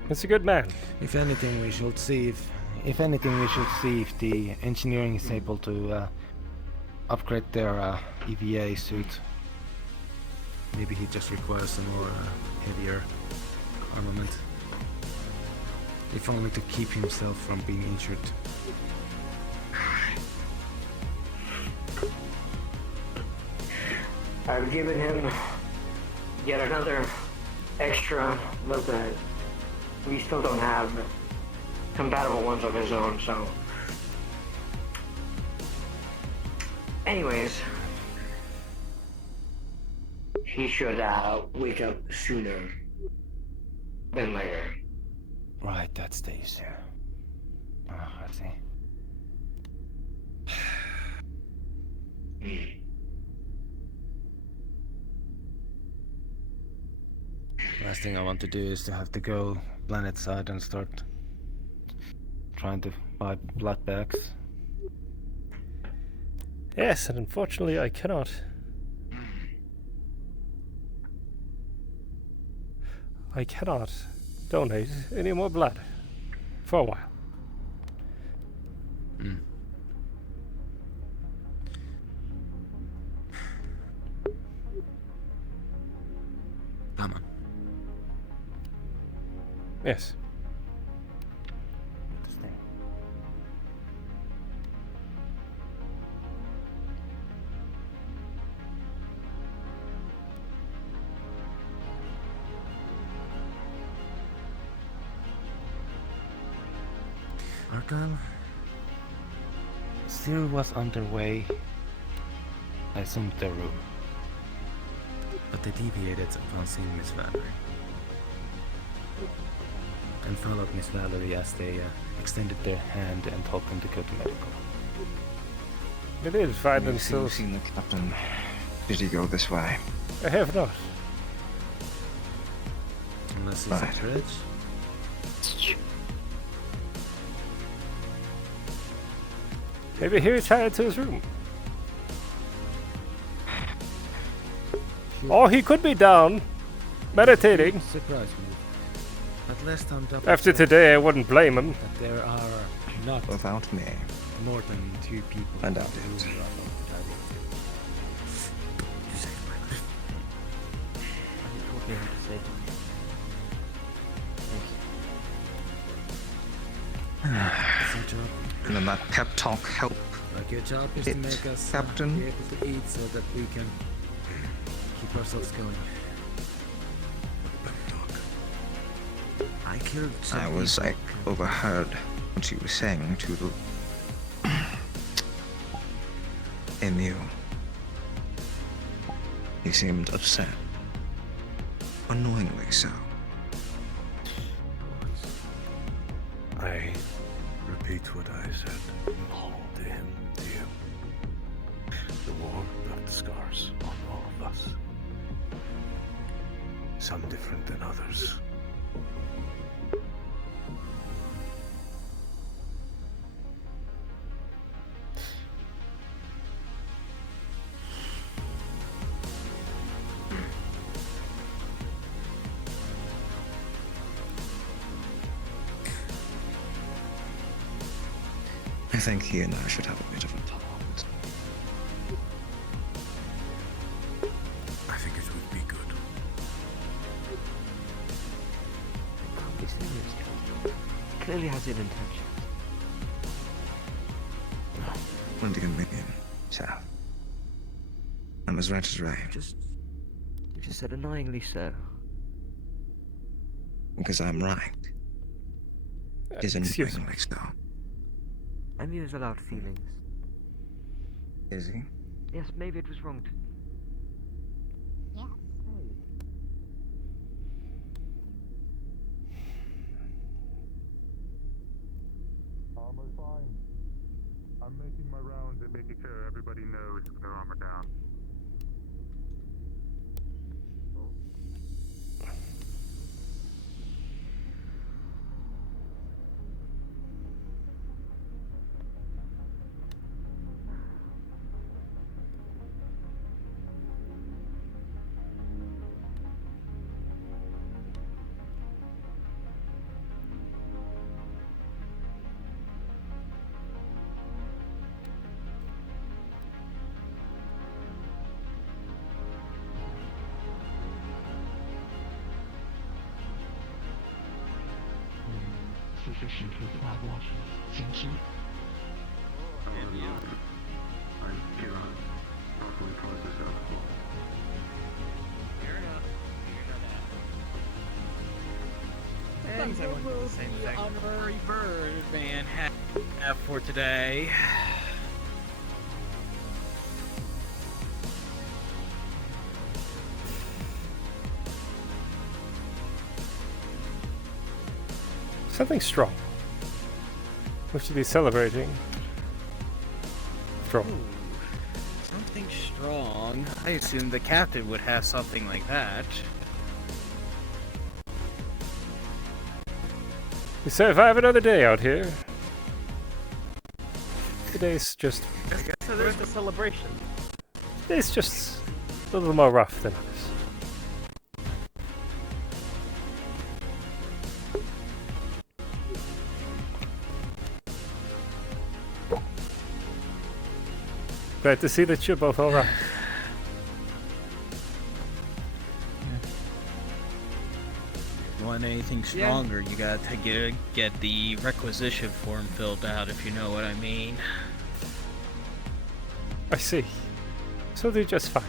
It's a good man. If anything, we should see if the engineering is able to upgrade their EVA suit. Maybe he just requires some more heavier armament. If only to keep himself from being injured. I've given him yet another extra weapon. We still don't have compatible ones of his own, so Anyways, he should wake up sooner than later. Right, that stays here. Oh, I see. Last thing I want to do is to have to go planet side and start trying to buy blood bags. Yes, and unfortunately I cannot. I cannot donate any more blood for a while. Come on. Yes. Argyll still was underway. I assumed their room. But they deviated upon seeing Miss Valerie. And followed Miss Valerie as they extended their hand and told them to go to medical. They did find Have you themselves. seen the captain? Did he go this way? I have not. Unless he's Right. a bridge. Maybe he retired to his room. Or he could be down, meditating. Surprise me. But last time After today, I wouldn't blame him. that there are not Without me. more than 2 people I doubt who it. are diving You saved my life. You told me how to save it. It's your job. And then that pep talk helped. Like your job is It, to make us Captain. be able to eat so that we can keep ourselves going. I killed some I people. overheard what you were saying to the Emu. He seemed upset. Annoyingly so. I repeat what I said to him, to you. The war left scars on all of us. Some different than others. I think he and I should have a bit of a talk. I think it would be good. Can't be serious, John. He clearly has ill intentions. What do you mean, sir? I'm as right as rain. You just said annoyingly so. Because I'm right. Isn't excuse annoyingly so. Emu is allowed feelings. Is he? Yes, maybe it was wrong to... Yeah. Armor fine. I'm making my rounds and making sure everybody knows their armor down. Sufficiently far-watched, think you? I cannot properly process alcohol. And what will the honorary bird man have for today? Something strong. We should be celebrating. Strong. Ooh, something strong. I assumed the captain would have something like that. We survive another day out here. Today's just... I guess so there's the celebration. Today's just a little more rough than others. Glad to see that you're both alright. Want anything stronger, you got to get the requisition form filled out, if you know what I mean. I see. So they're just fine.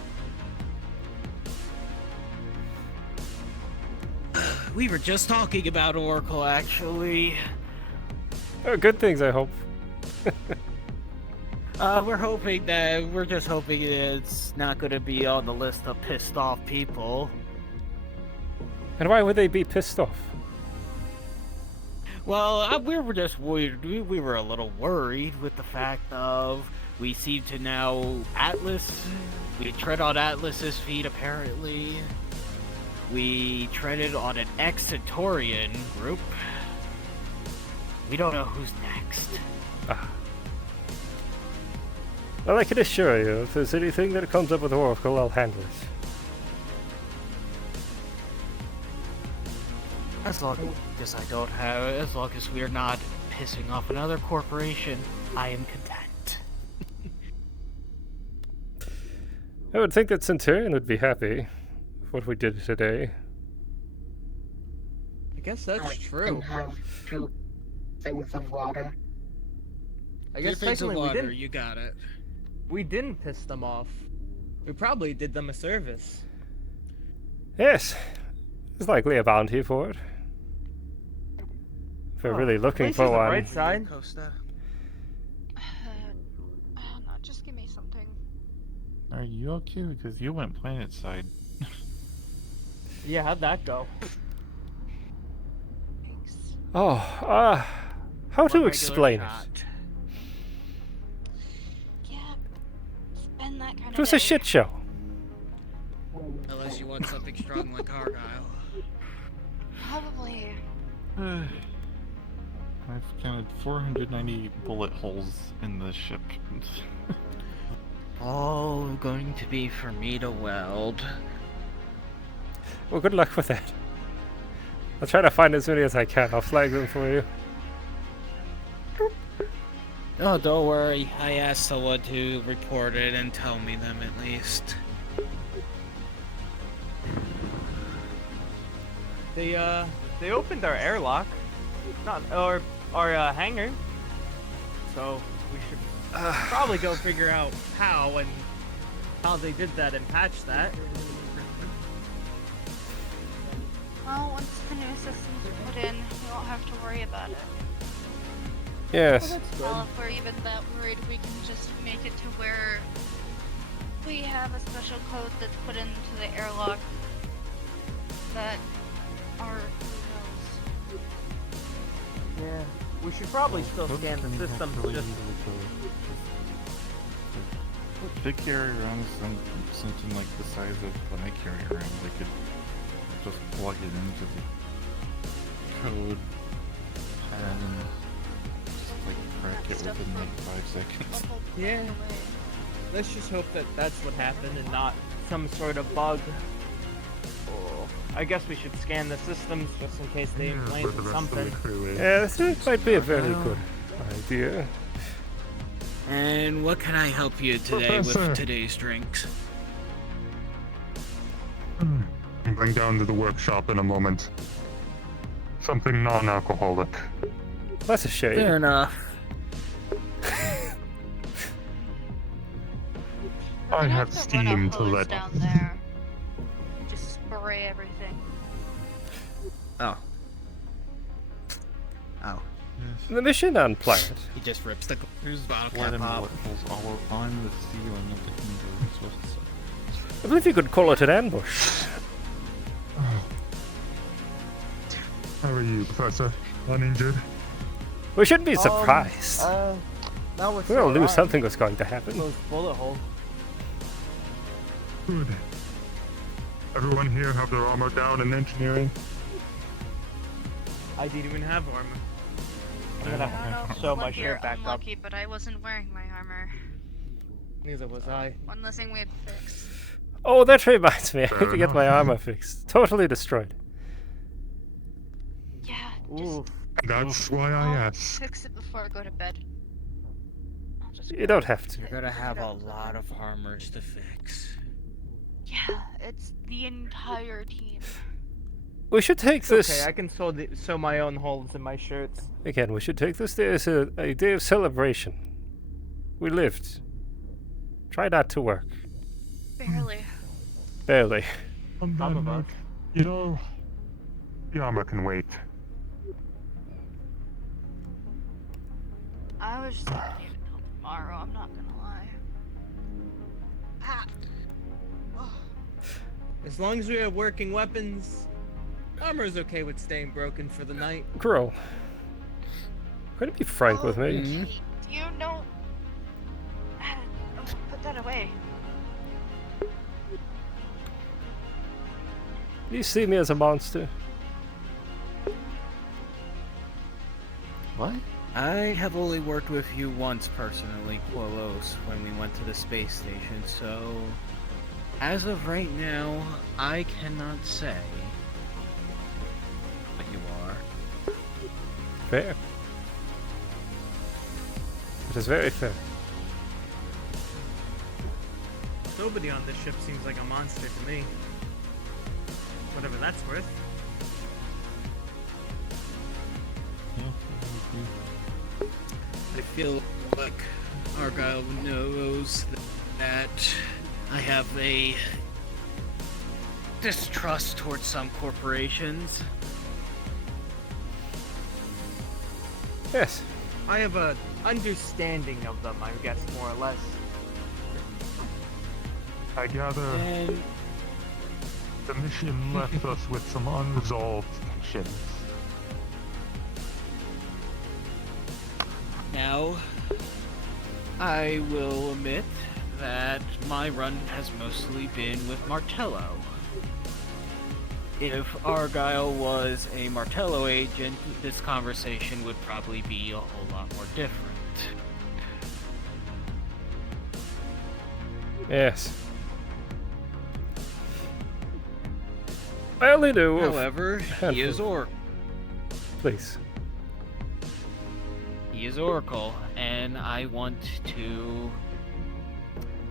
We were just talking about Oracle, actually. Oh, good things, I hope. We're just hoping it's not going to be on the list of pissed off people. And why would they be pissed off? Well, we were just worried. We were a little worried with the fact of we seem to now we tread on Atlas's feet apparently. We treaded on an ex-Centaurian group. We don't know who's next. Well, I can assure you, if there's anything that comes up with Oracle, I'll handle it. As long as we're not pissing off another corporation, I am content. I would think that Centurion would be happy with what we did today. I guess that's true. Two things of water. I guess Things of technically we water, didn't. you got it. We didn't piss them off. We probably did them a service. Yes, there's likely a bounty for it. If we're really looking for one. Right side. No, just give me something. Are you okay? Because you went planet side. Yeah, how'd that go? Oh, how to explain it? Spend that kind It was a shit show. Unless you want something strong like Argyll. Probably. I've counted 490 bullet holes in the ship. All going to be for me to weld. Well, good luck with that. I'll try to find as many as I can. I'll flag them for you. Oh, don't worry. I asked someone to report it and tell me them at least. They opened our airlock, not our hangar. So we should probably go figure out how they did that and patch that. Well, once the new system's put in, we won't have to worry about it. Yes. Well, if we're even that worried, we can just make it to where we have a special code that's put into the airlock that are Yeah, we should probably still scan the system. Just Put big carrier around something like the size of my carrier around. They could just plug it into the code and just like crack it within like 5 seconds. yeah. Let's just hope that that's what happened and not some sort of bug. Oh, I guess we should scan the systems just in case they implanted something. Yeah, this might be a very good idea. And what can I help you today with today's drinks? I'm going down to the workshop in a moment. Something non-alcoholic. That's a shame. Fair enough. I have steam to let. down there. Just spray everything. Oh. Oh. The mission on planet. He just rips the bottle Blood cap and off. bullet holes all on the ceiling of the hinge. I believe you could call it an ambush. How are you, Professor? uninjured. We shouldn't be surprised. Now we're We all knew alive. something was going to happen. Those bullet holes. Good. Everyone here have their armor down in engineering? I didn't even have armor. I'm I gonna don't know if sew it's my lucky or shirt back up. unlucky, but I wasn't wearing my armor. Neither was I. One less thing we had to fix. Oh, that reminds me. I Fair need to get my enough. armor fixed. Totally destroyed. Yeah, Ooh. That's why I asked. fix it before I go to bed. You don't have to. You're gonna have a lot of armors to fix. Yeah, it's the entire team. We should take this. Okay, I can sew my own holes in my shirts. Again, we should take this day as a day of celebration. We lived. Try not to work. Barely. Barely. On that note, you know, the armor can wait. I was just gonna need it till tomorrow, I'm not gonna lie. Ah. As long as we have working weapons, armor's okay with staying broken for the night. Girl. Gonna be frank with me. Hey, do you know... Put that away. You see me as a monster. What? I have only worked with you once personally, Quolos, when we went to the space station, so as of right now, I cannot say what you are. Fair. It is very fair. Nobody on this ship seems like a monster to me. Whatever that's worth. I feel like Argyll knows that I have a distrust towards some corporations. Yes. I have a understanding of them, I guess, more or less. I gather And the mission left us with some unresolved tensions. now, I will admit that my run has mostly been with Martello. If Argyll was a Martello agent, this conversation would probably be a whole lot more different. Yes. I only knew. However, he is Oracle. Please. He is Oracle, and I want to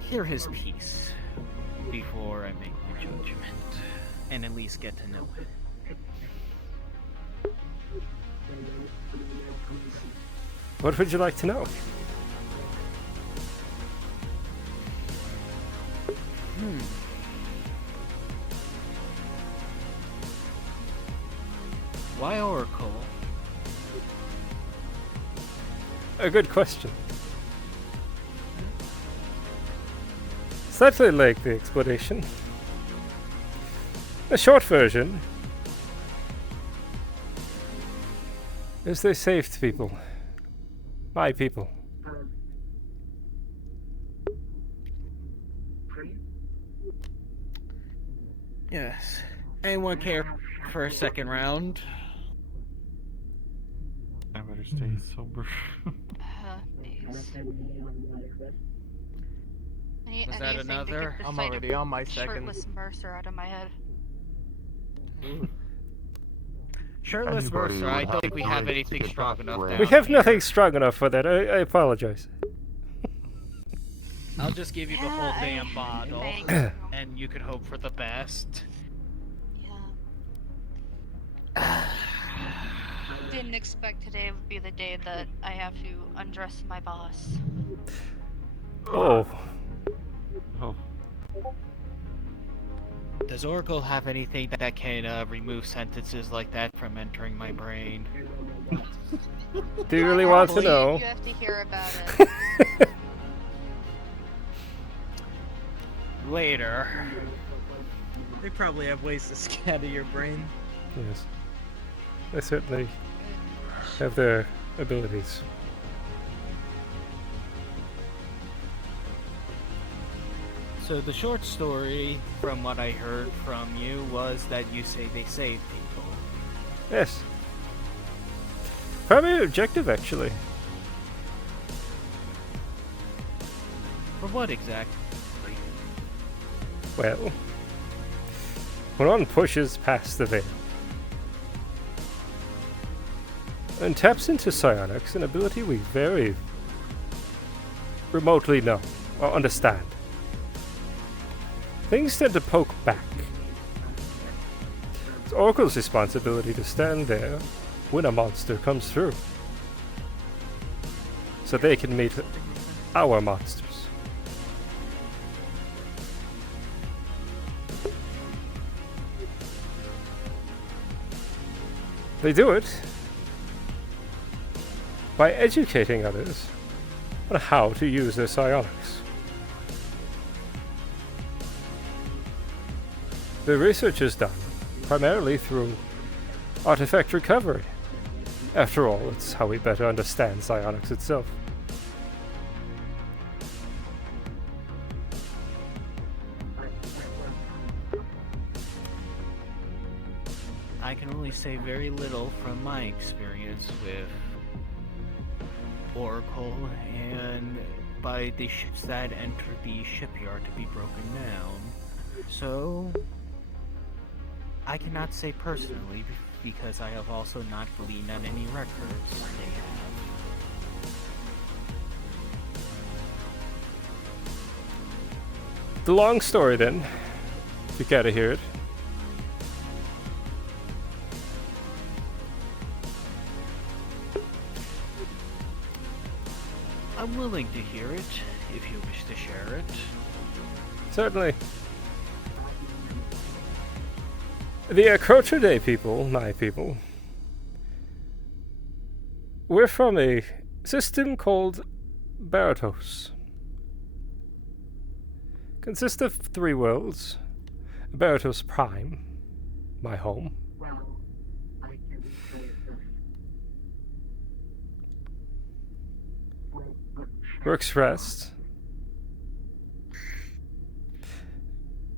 hear his piece before I make my judgment, and at least get to know him. What would you like to know? Why Oracle? A good question. Slightly like the explanation. The short version is they saved people. My people. Yes. Anyone care for a second round? I better stay sober. Was that another? I'm already on my second. Shirtless Mercer out of my head. Shirtless Anybody Mercer, I would don't think have we the have right anything to strong get enough that down We have here. nothing strong enough for that. I apologize. I'll just give you the whole damn bottle, thank you. and you can hope for the best. Didn't expect today would be the day that I have to undress my boss. Oh. Oh. Does Oracle have anything that can remove sentences like that from entering my brain? Do you really want to know? You have to hear about it. Later. They probably have ways to scatter your brain. Yes. I certainly have their abilities. So the short story, from what I heard from you, was that you say they save people. Yes. Primary objective, actually. For what exactly? Well, when one pushes past the veil and taps into psionics, an ability we very remotely know or understand, things tend to poke back. It's Oracle's responsibility to stand there when a monster comes through, so they can meet our monsters. They do it by educating others on how to use their psionics. The research is done primarily through artifact recovery. After all, it's how we better understand psionics itself. I can only say very little from my experience with Oracle and by the ships that entered the shipyard to be broken down. So, I cannot say personally because I have also not gleaned on any records they have. The long story then, if you care to hear it. I'm willing to hear it, if you wish to share it. Certainly. The Acrotridae people, my people, we're from a system called Baratos. Consists of 3 worlds. Baratos Prime, my home. Rook's Rest,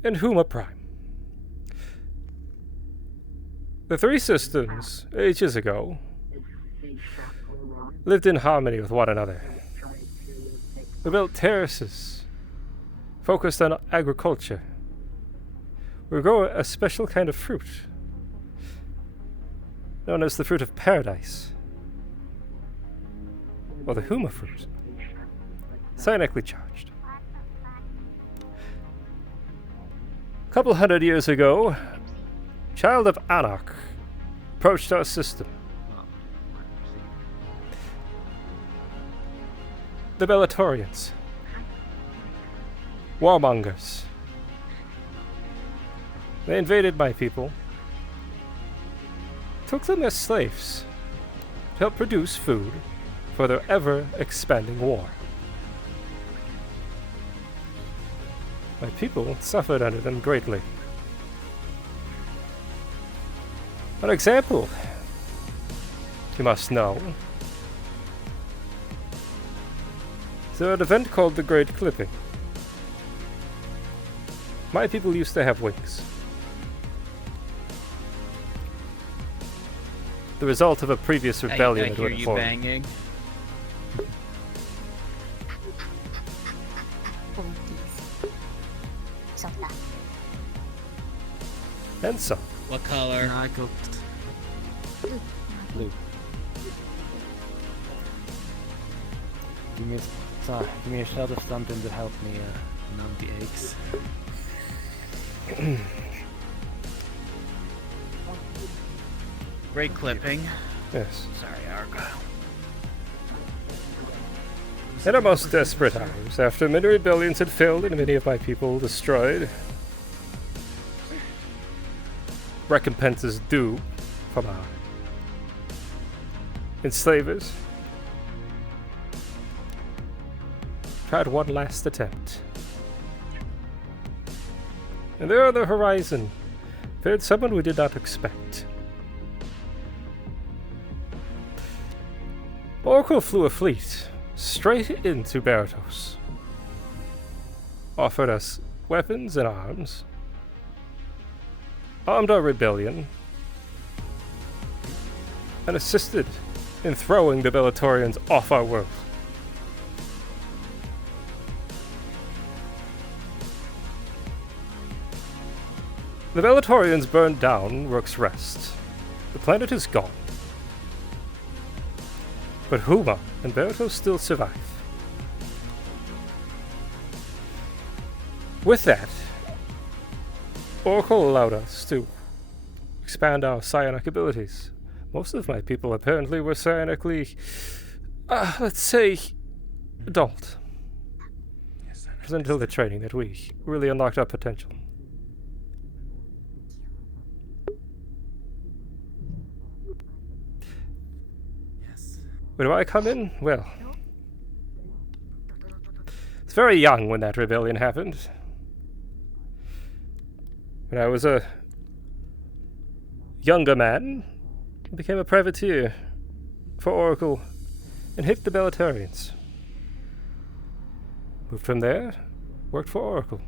and Huma Prime. The 3 systems, ages ago, lived in harmony with one another. We built terraces, focused on agriculture. We grow a special kind of fruit, known as the fruit of paradise, or the Huma fruit. Psionically charged. A couple hundred years ago, Child of Anarch approached our system. The Bellatorians. Warmongers. They invaded my people, took them as slaves to help produce food for their ever-expanding war. My people suffered under them greatly. An example, you must know, is an event called the Great Clipping. My people used to have wings. The result of a previous rebellion I that hear went you forward. banging. And so. What color? I got Blue. Give me a shot of something to help me numb the aches. Great clipping. Yes. Sorry, Argyll. In our most desperate times, after many rebellions had failed and many of my people destroyed, recompenses due from our enslavers, tried one last attempt. And there on the horizon appeared someone we did not expect. Oracle flew a fleet straight into Baratos, offered us weapons and arms, armed our rebellion, and assisted in throwing the Bellatorians off our world. The Bellatorians burned down Rook's Rest. The planet is gone. But Huma and Baratos still survive. With that, Oracle allowed us to expand our psionic abilities. Most of my people apparently were psionically, let's say, adult. It was until the training that we really unlocked our potential. Where do I come in? Well, it's very young when that rebellion happened. When I was a younger man, I became a privateer for Oracle and hit the Bellatorians. Moved from there, worked for Oracle.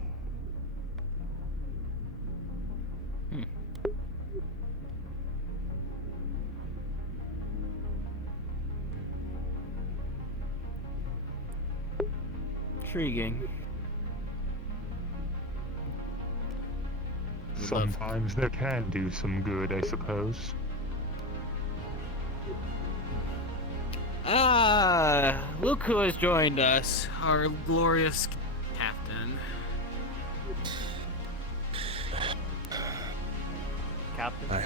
Intriguing. Sometimes there can do some good, I suppose. Look who has joined us, our glorious captain. Captain? Hi.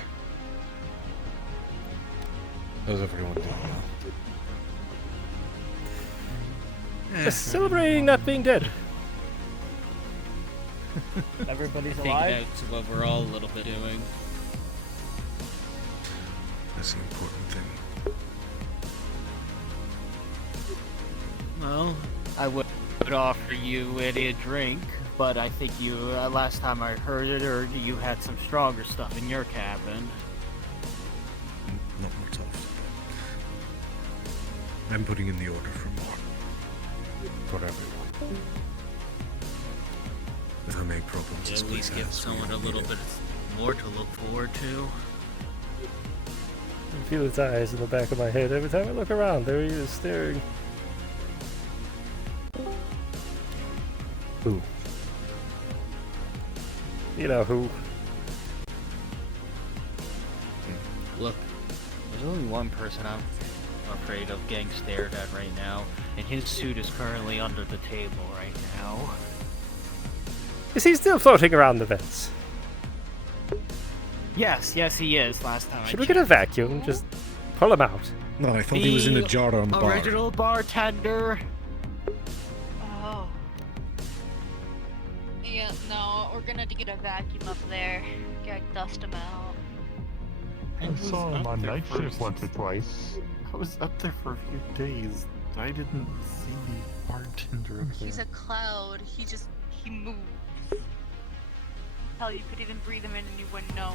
How's everyone doing now? Celebrating not being dead. Everybody's I think alive? that's what we're all a little bit doing. That's the important thing. Well, I would offer you a drink, but I think you, last time I heard it, or you had some stronger stuff in your cabin. Not much else. I'm putting in the order for more. For everyone. If I make problems, At least give someone a little bit more to look forward to. I feel his eyes in the back of my head every time I look around. There he is, staring. Who? You know who. Look, there's only one person I'm afraid of getting stared at right now, and his suit is currently under the table right now. Is he still floating around the vents? Yes, he is. Last time Should we get a vacuum? Just pull him out. No, I thought he was in a jar on the bar. Original bartender. Oh. Yeah, no, we're gonna get a vacuum up there. Gotta dust him out. I saw him on night shift once or twice. I was up there for a few days. I didn't see the bartender up there. He's a cloud. He moves. Hell, you could even breathe him in and you wouldn't know.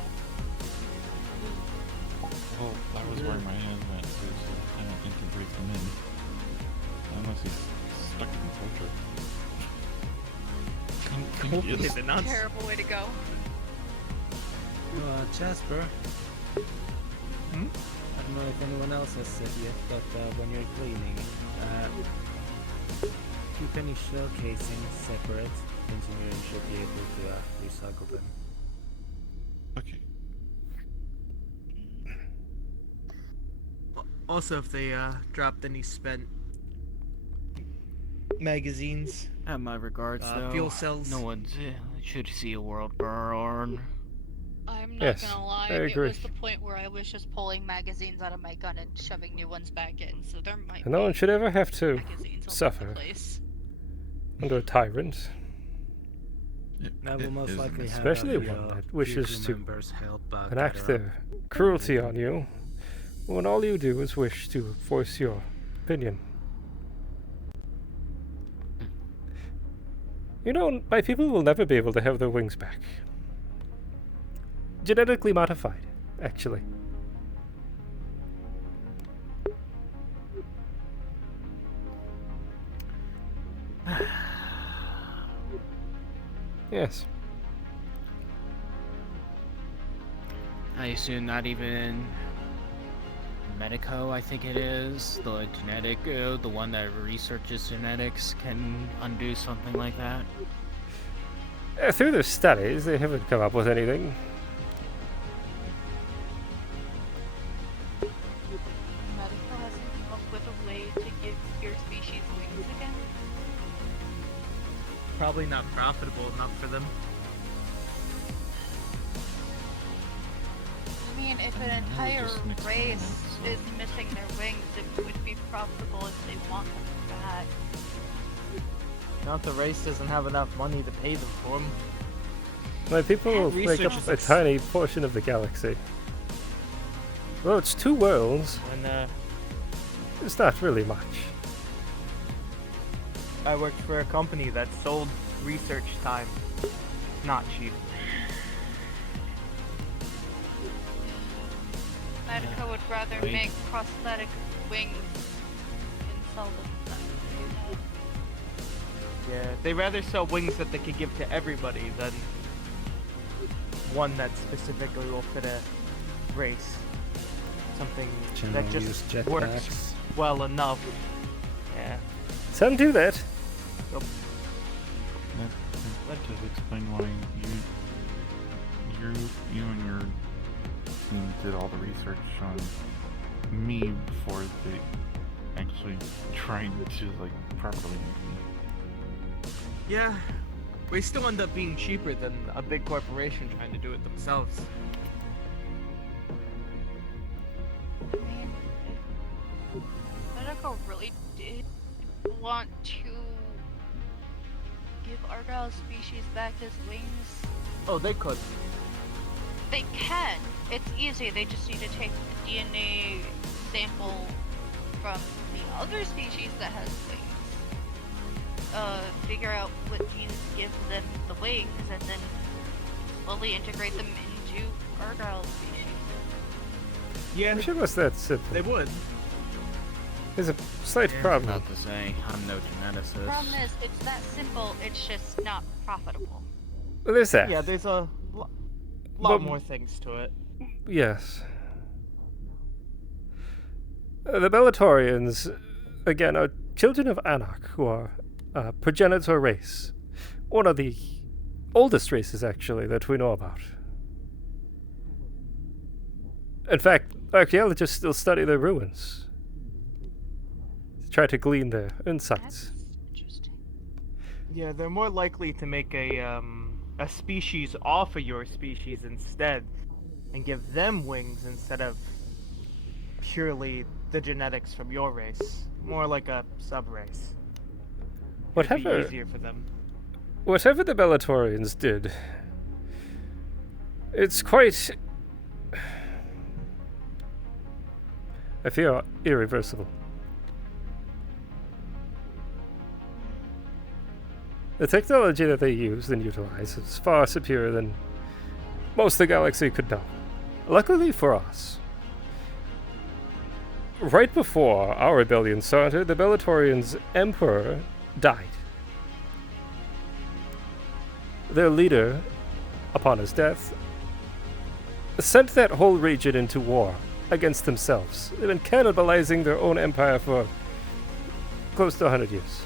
Well, I was wearing my hazmat suit, so I don't think he breathed him in. Unless he's stuck in torture. Is it nuts? Terrible way to go. Jasper. I don't know if anyone else has said yet, but when you're cleaning, keep any shell casings separate. Engineering should be able to recycle them. Okay. Also, if they dropped any spent magazines. At my regards, though. Fuel cells. No one should see a world burn. I'm not Yes, gonna lie, I it agree. was the point where I was just pulling magazines out of my gun and shoving new ones back in, so there might And no one should ever have to magazines all over the suffer place. under a tyrant. That will most likely have Especially the, one that wishes crew to members help enact gather their cruelty on you, when all you do is wish to voice your opinion. You know, my people will never be able to have their wings back. Genetically modified, actually. Yes. I assume not even Medico, I think it is, the genetic, the one that researches genetics, can undo something like that. Through their studies, they haven't come up with anything. Medical hasn't come up with a way to give your species wings again. Probably not profitable enough for them. I mean, if an entire race is missing their wings, it would be profitable if they want them back. Not the race doesn't have enough money to pay them for them. My people make up a tiny portion of the galaxy. Well, it's 2 worlds. And It's not really much. I worked for a company that sold research time. Not cheap. Medica would rather make prosthetic wings and sell them than do that. Yeah, they rather sell wings that they could give to everybody than one that specifically will fit a race. Something that just works well enough. Yeah. Some do that. Yep. That does explain why you and your team did all the research on me before they actually tried to like properly make me. Yeah, we still end up being cheaper than a big corporation trying to do it themselves. I mean, if Medica really did want to give Argyll's species back his wings, Oh, they could. they can. It's easy. They just need to take the DNA sample from the other species that has wings. Figure out what genes give them the wings, and then slowly integrate them into Argyll's species. Yeah, I wish it was that simple. They would. There's a slight problem. Not to say, I'm no geneticist. The problem is, it's that simple. It's just not profitable. Well, there's that. Yeah, there's a lot But- more things to it. Yes. The Bellatorians, again, are children of Anak, who are a progenitor race. One of the oldest races, actually, that we know about. In fact, archaeologists still study their ruins to try to glean their insights. Yeah, they're more likely to make a species off of your species instead, and give them wings instead of purely the genetics from your race. More like a sub-race. It'd be Whatever. easier for them. Whatever the Bellatorians did, it's quite, I fear, irreversible. The technology that they used and utilized is far superior than most the galaxy could know. Luckily for us, right before our rebellion started, the Bellatorians' emperor died. Their leader, upon his death, sent that whole region into war against themselves. They've been cannibalizing their own empire for close to 100 years.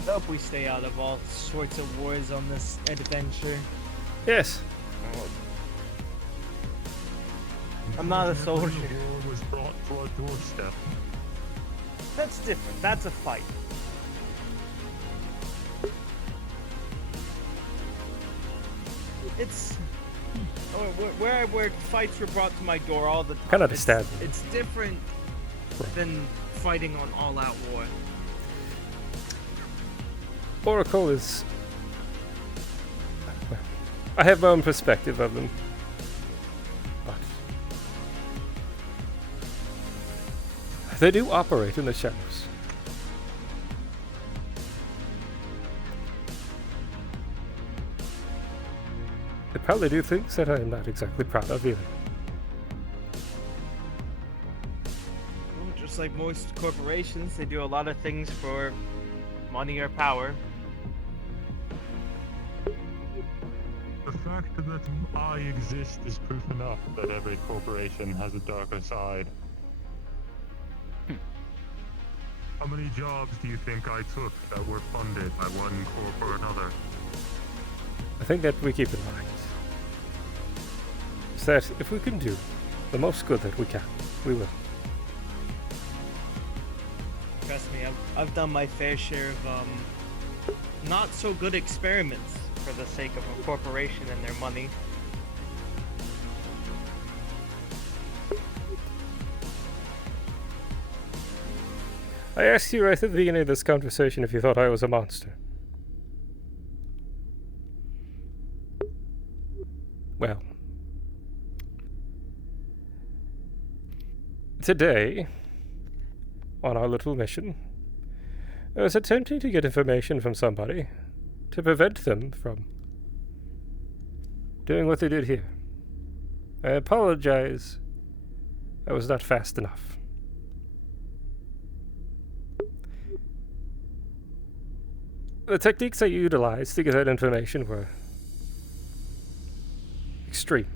I hope we stay out of all sorts of wars on this adventure. Yes. I'm not a soldier. War was brought to our doorstep. That's different. That's a fight. It's where I work. Fights were brought to my door all the time. Kind of understand. It's different than fighting on all-out war. Oracle is... I have my own perspective of them. But... they do operate in the shadows. probably do things that I'm not exactly proud of either. Well, just like most corporations, they do a lot of things for money or power. The fact that I exist is proof enough that every corporation has a darker side. How many jobs do you think I took that were funded by one corp or another? I think that we keep in mind is that if we can do the most good that we can, we will. Trust me, I've done my fair share of not so good experiments for the sake of a corporation and their money. I asked you right at the beginning of this conversation if you thought I was a monster. Well, today, on our little mission, I was attempting to get information from somebody to prevent them from doing what they did here. I apologize. I was not fast enough. The techniques I utilized to get that information were extreme.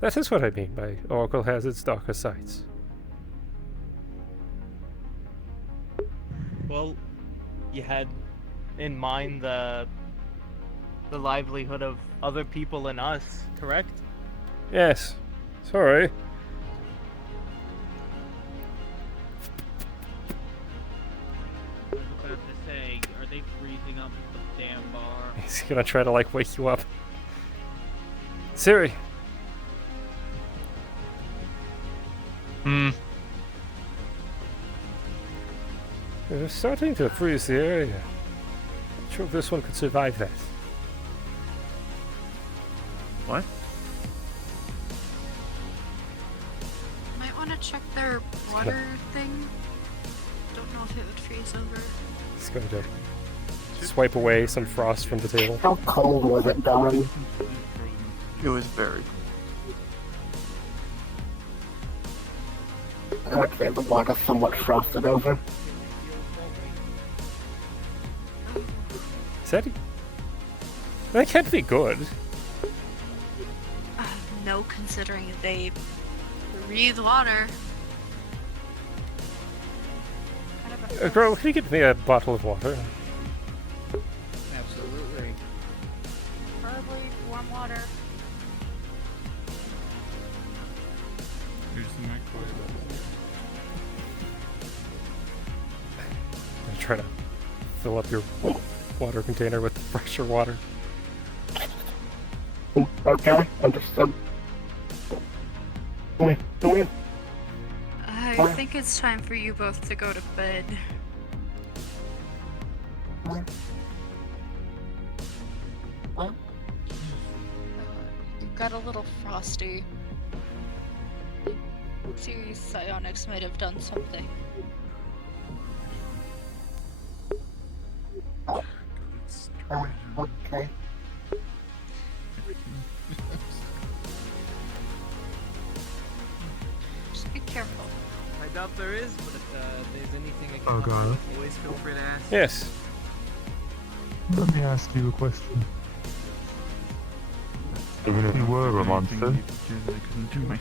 That is what I mean by Oracle has its darker sides. Well, you had in mind the livelihood of other people and us, correct? Yes. Sorry. I was about to say, are they freezing up the damn bar? He's gonna try to like wake you up. Siri. We're starting to freeze the area. Not sure if this one could survive that. What? Might want to check their water thing. Don't know if it would freeze over. He's going to swipe away some frost from the table. How cold was it, Don? It was very. I would say the water somewhat frosted over. Is that can't be good. No, considering they breathe water. Girl, can you get me a bottle of water? Absolutely. Probably warm water. Here's the microwave. I'm trying to fill up your water container with fresher water. Okay, understood. I think it's time for you both to go to bed. You got a little frosty. Series psionics might have done something. Okay. Just be careful. I doubt there is, but if there's anything I can Oh, help God. with, always feel free to ask. Yes. Let me ask you a question. Even if you were a monster, is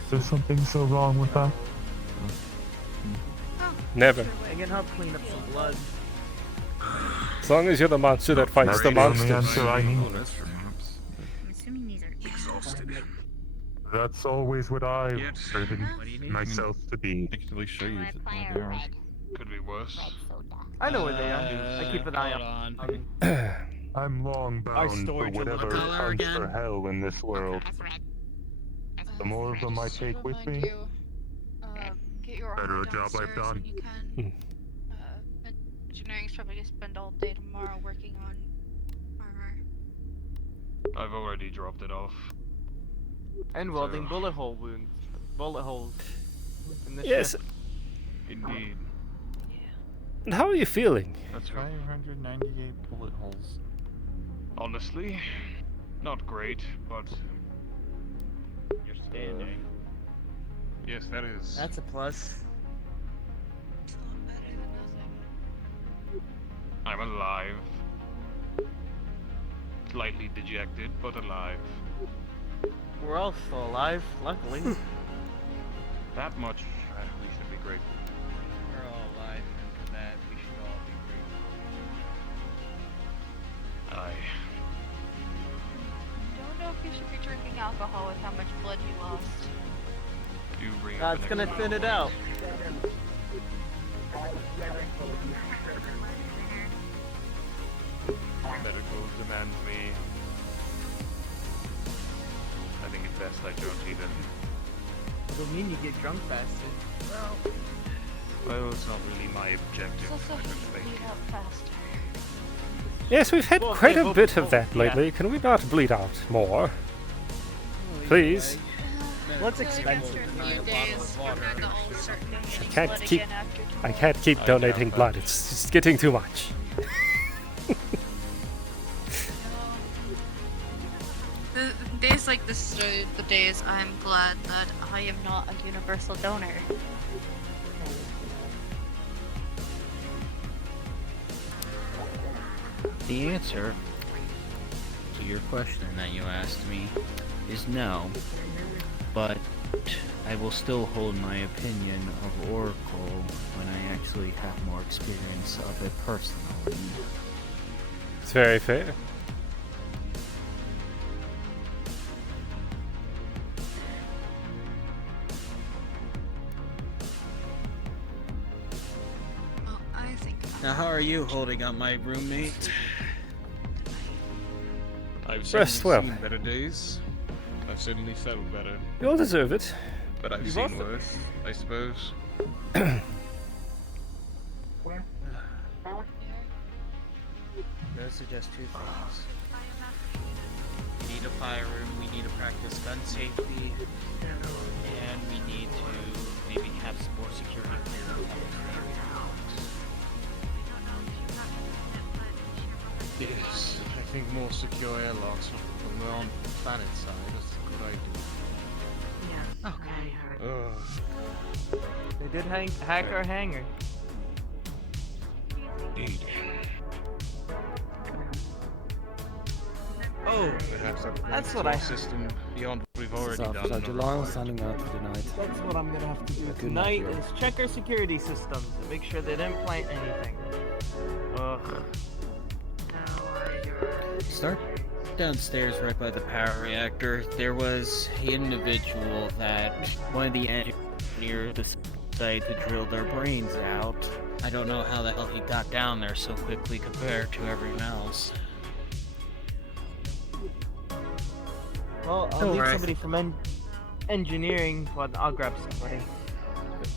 there something so wrong with that? Never. I can help clean up some blood. As long as you're the monster that fights That's the the only monsters. answer I need. I'm assuming these are exhausted. That's always what I've driven myself to be. I can at least show you that they are. Could be worse. I know where they are. I keep an eye hold on. I'm long Our bound for storage will whatever look color comes again. for hell in this world. The more of them I take with me, Get your better armor a job I've downstairs done. when you can. Engineering's probably gonna spend all day tomorrow working on armor. I've already dropped it off. And welding bullet hole wounds. Bullet holes. In the Yes. ship. Indeed. And how are you feeling? That's 598 bullet holes. Honestly, not great, but You're standing. yes, that is. That's a plus. I'm alive. Slightly dejected, but alive. We're all still alive, luckily. That much we should be grateful. We're all alive, and for that we should all be grateful. Aye. Don't know if you should be drinking alcohol with how much blood you lost. You bring God's up gonna thin it out. Medical demands me. I think it's best I don't either. It'll mean you get drunk faster. Well, it's not really my objective, I don't think. Up faster. Yes, we've had Well, quite they a both- bit of oh, that yeah. lately. Can we not bleed out more? Please. What's So I guess expensive? for a few days, we're not all certain of getting Can't blood keep. again after I can't keep donating blood. It's getting too much. The days like this are the days I'm glad that I am not a universal donor. The answer to your question that you asked me is no, but I will still hold my opinion of Oracle when I actually have more experience of it personally. It's very fair. Well, I think Now, how are you holding up, my roommate? I've Rest certainly well. seen better days. I've certainly felt better. You'll deserve it. But I've You've seen also- worse, I suppose. I'm gonna suggest two things. We need a fire room, we need to practice gun safety, and we need to maybe have some more security clearance. Yes, I think more secure airlocks from the on-planet side is a good idea. Okay. Ugh. They did hack our hangar. Indeed. Oh, Perhaps that's upgrades what to I. our system beyond what we've already So, done. Officer are DeLong required. signing out for the night. That's what I'm gonna have to do Good tonight night, is check our security systems to make sure they didn't plant anything. Ugh. Start downstairs right by the power reactor. There was an individual that one of the engineers decided to drill their brains out. I don't know how the hell he got down there so quickly compared to everyone else. Well, I'll Don't leave worry. somebody from engineering, but I'll grab somebody.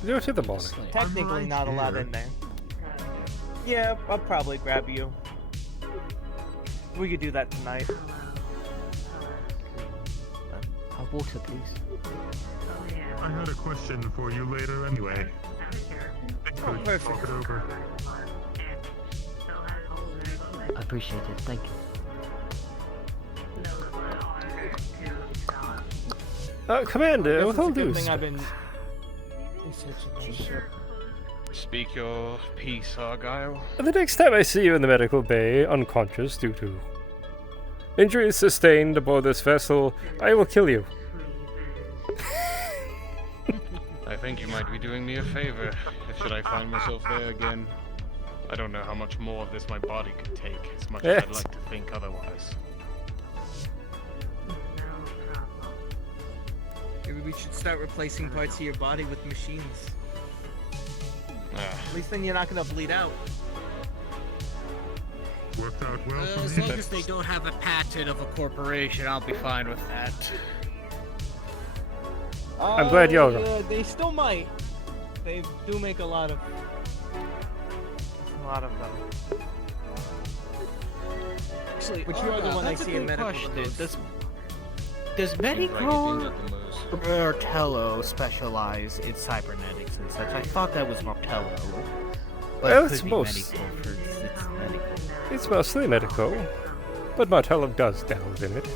Do it in the morning. Technically not allowed in there. Yeah, I'll probably grab you. We could do that tonight. Water, please. I had a question for you later anyway. Oh, perfect. Talk it over. I appreciate it. Thank you. Commander, Guess with it's all a good due thing I've respect. been researching this ship. Speak your peace, Argyll. The next time I see you in the medical bay, unconscious due to injuries sustained aboard this vessel, I will kill you. I think you might be doing me a favor should I find myself there again. I don't know how much more of this my body could take, as much as I'd Yes. like to think otherwise. Maybe we should start replacing parts of your body with machines. At least then you're not gonna bleed out. Worked out well for As me. long as they don't have a patent of a corporation, I'll be fine with that. I'm glad y'all are. Yeah, they still might. They do make a lot of them. Actually, But you are the one I that's a see in good medical. question. clothes. Does Seems like you Medical did at the most. Martello specialize in cybernetics and such? I thought that was Martello. Well, it it's could be most... medical first. It's medical. It's mostly medical, but Martello does delve in it.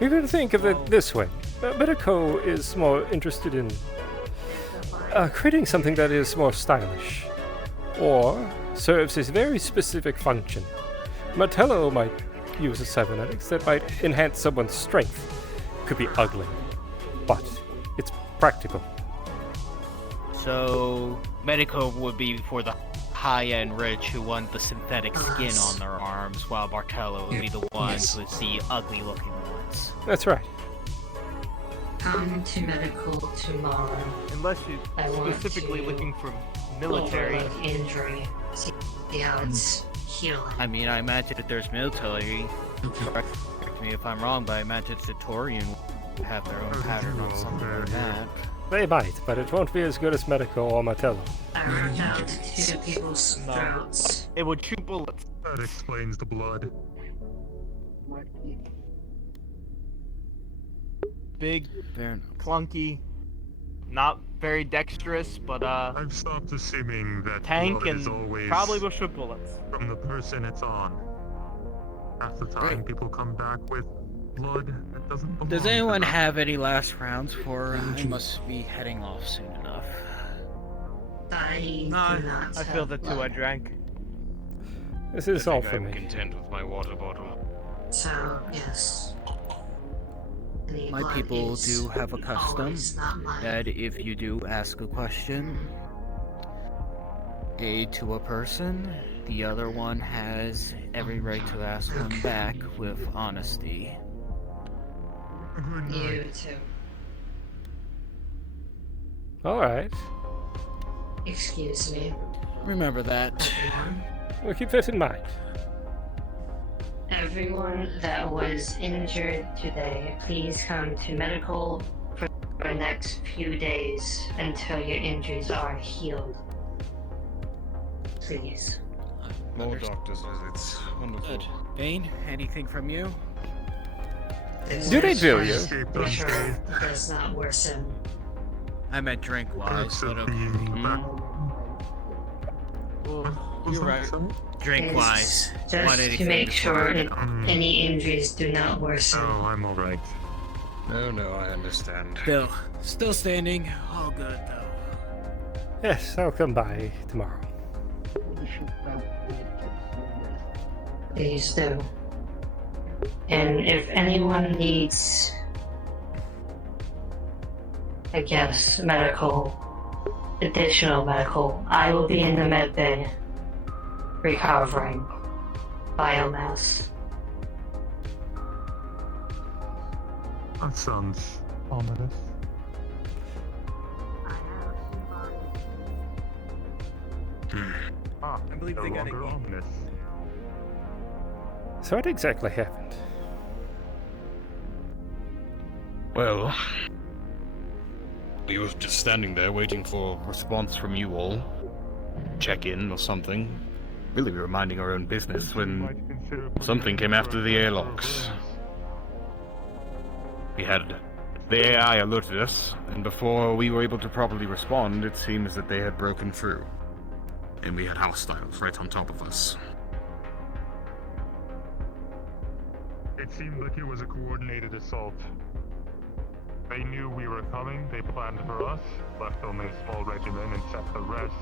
You can think of it this way. Medico is more interested in creating something that is more stylish, or serves a very specific function. Martello might use a cybernetics that might enhance someone's strength. Could be ugly, but it's practical. So, medical would be for the high-end rich who want the synthetic skin on their arms, while Martello would be the ones with the ugly-looking ones. That's right. Come to medical tomorrow. Unless you're specifically looking for military injury. See how it's healing. I mean, I imagine if there's military, correct me if I'm wrong, but I imagine Satorian would have their own pattern on something like that. They might, but it won't be as good as Medico or Martello. I ripped out 2 people's throats. It would shoot bullets. That explains the blood. Big, clunky, not very dexterous, but I've stopped assuming that tank blood and is always probably will shoot bullets. from the person it's on. Half the time people come back with blood that doesn't belong. Does anyone have any last rounds for him? I must be heading off soon enough. I feel the 2 I drank. This is all for I'm me. content with my water bottle. So, yes. My people do have a custom that if you do ask a question to a person, the other one has every right to ask one back with honesty. You too. Alright. Excuse me. Remember that. We'll keep that in mind. Everyone that was injured today, please come to medical for the next few days until your injuries are healed. Please. More doctor's visits. Wonderful. Good. Bane, anything from you? Do they bill you? Be sure it does not worsen. I meant drink-wise, but okay. You're right. Drink-wise. Just to make sure that any injuries do not worsen. Oh, I'm alright. No, I understand. Still standing. All good, though. Yes, I'll come by tomorrow. Please do. And if anyone needs, I guess, additional medical, I will be in the med bay recovering biomass. That sounds ominous. I believe they got it. Ominous. So what exactly happened? Well, we were just standing there waiting for a response from you all. Check-in or something. Really we were minding our own business when something came after the airlocks. We had the AI alerted us, and before we were able to properly respond, it seems that they had broken through. And we had hostiles right on top of us. It seemed like it was a coordinated assault. They knew we were coming, they planned for us, left only a small regiment and set the rest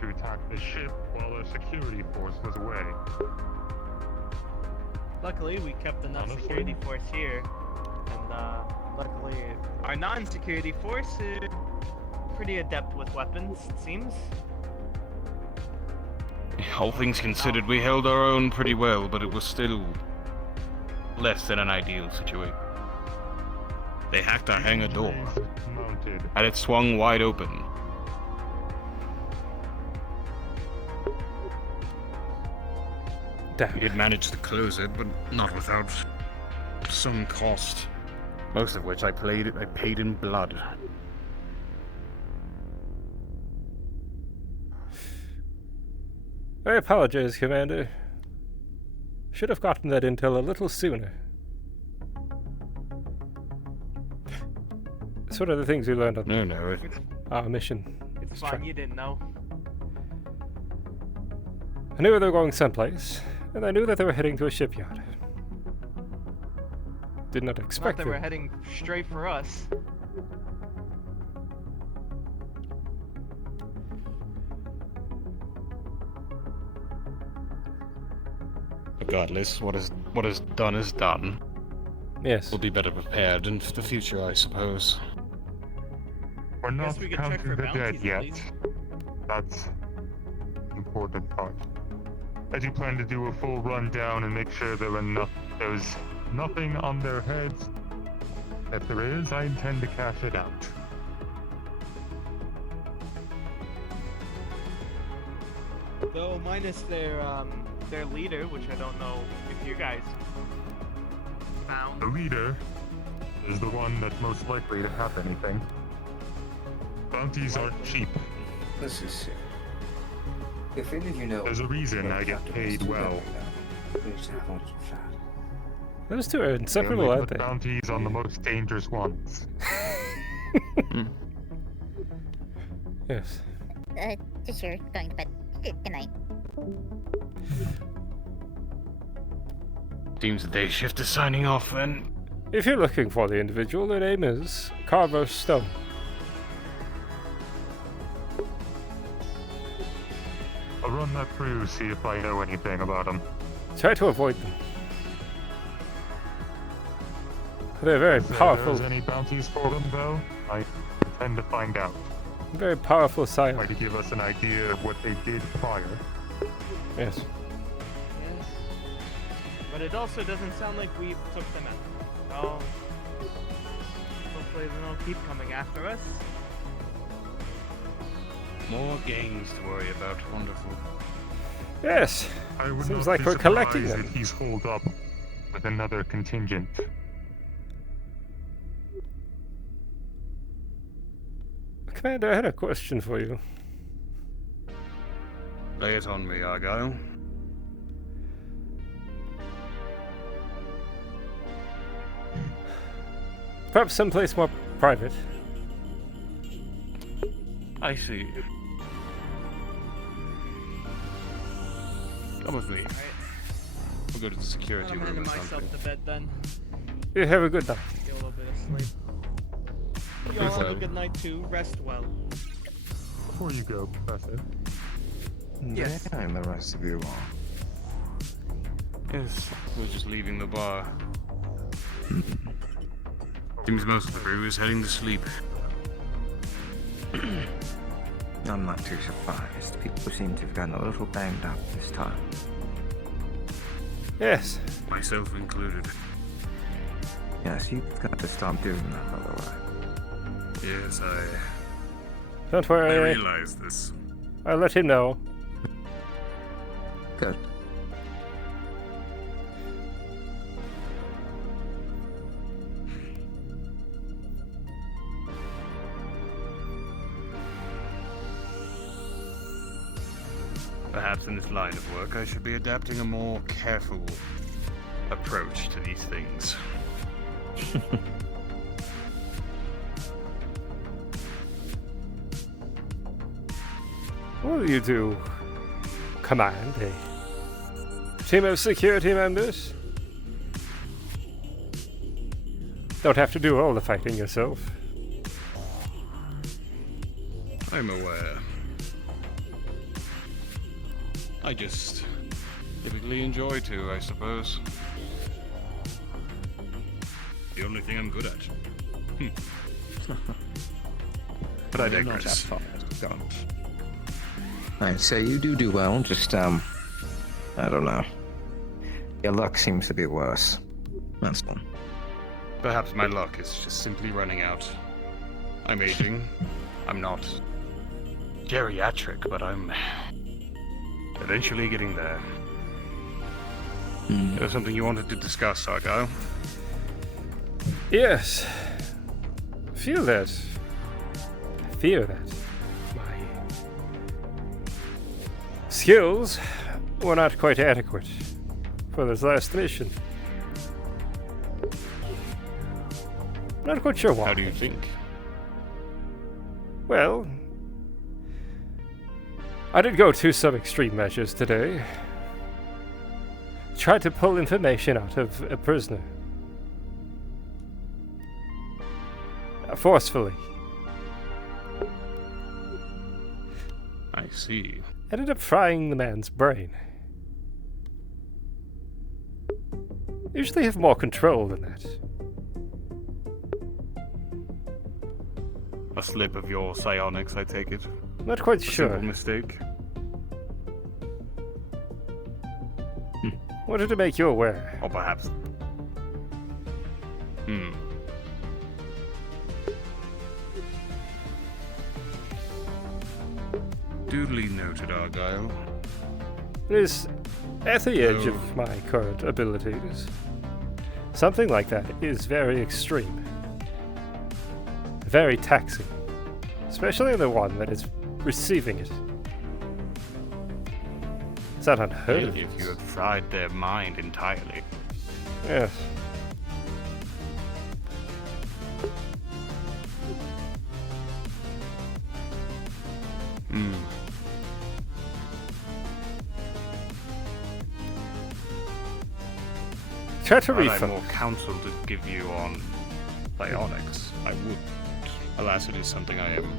to attack the ship while our security force was away. Luckily, we kept enough security force here, and luckily, our non-security force is pretty adept with weapons, it seems. All things considered, we held our own pretty well, but it was still less than an ideal situation. They hacked our hangar door, and it swung wide open. Damn. We had managed to close it, but not without some cost. Most of which I paid in blood. I apologize, Commander. Should have gotten that intel a little sooner. It's one of the things we learned on No, our mission. It's Fine, you didn't know. I knew they were going someplace, and I knew that they were heading to a shipyard. Did not expect Not that we're them. heading straight for us. Regardless, what is done is done. Yes. We'll be better prepared in the future, I suppose. We're not Guess we could check counting for the dead bounties, at yet. least. That's the important part. I do plan to do a full rundown and make sure there's nothing on their heads. If there is, I intend to cash it out. Though minus their leader, which I don't know if you guys found. The leader is the one that's most likely to have anything. Bounties aren't cheap. This is if any of you know. There's a reason I get paid well. Those two are inseparable, They only aren't put they? bounties on the most dangerous ones. Yes. Just here, going to bed. Good night. Seems the day shift is signing off then. If you're looking for the individual, their name is Carver Stone. I'll run that through, see if I know anything about them. Try to avoid them. They're very powerful. If there's any bounties for them, though, I intend to find out. Very powerful sire. Try to give us an idea of what they did prior. Yes. Yes. But it also doesn't sound like we took them out. So hopefully they don't keep coming after us. More gangs to worry about. Wonderful. Yes. I would Seems not like be we're collecting surprised them. if he's holed up with another contingent. Commander, I had a question for you. Lay it on me, Argyll. Perhaps someplace more private. I see. Come with me. We'll go to the security I'm room heading or myself something. to bed then. You have a good night. Get a little bit of sleep. You all have a good night too. Rest well. Before you go, Professor. Yes. And the rest of you are. Yes, we're just leaving the bar. Seems most of the crew is heading to sleep. I'm not too surprised. People seem to have gotten a little banged up this time. Yes. Myself included. Yes, you've got to stop doing that, by the way. Yes, Don't I worry. realize this. I'll let him know. Good. Perhaps in this line of work, I should be adapting a more careful approach to these things. What will you do? Command a team of security members? Don't have to do all the fighting yourself. I'm aware. I just typically enjoy to, I suppose. The only thing I'm good at. But I digress. I'd say you do well, just, I don't know. Your luck seems to be worse. That's all. Perhaps my luck is just simply running out. I'm aging. I'm not geriatric, but I'm eventually getting there. There's something you wanted to discuss, Argyll? Yes. Feel that. Fear that. My skills were not quite adequate for this last mission. Not quite sure why. How do you think? Well, I did go to some extreme measures today. Tried to pull information out of a prisoner. Forcefully. I see. Ended up frying the man's brain. Usually have more control than that. A slip of your psionics, I take it. Not quite A sure. simple mistake. Wanted to make you aware. Or perhaps... Duly noted, Argyll. It is at the edge of my current abilities. Something like that is very extreme. Very taxing. Especially the one that is receiving it. Is that unheard of? If you had fried their mind entirely. Yes. Try to Had I refund. more counsel to give you on psionics, I would. Alas, it is something I am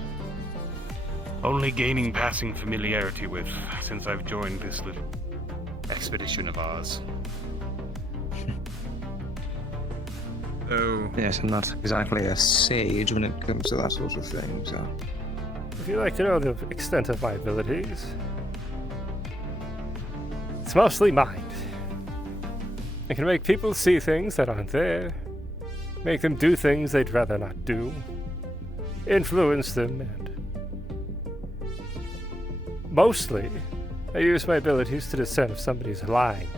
only gaining passing familiarity with since I've joined this little expedition of ours. Oh. Yes, I'm not exactly a sage when it comes to that sort of thing, so... If you'd like to know the extent of my abilities, it's mostly mind. I can make people see things that aren't there, make them do things they'd rather not do, influence them, and mostly, I use my abilities to discern if somebody's lying.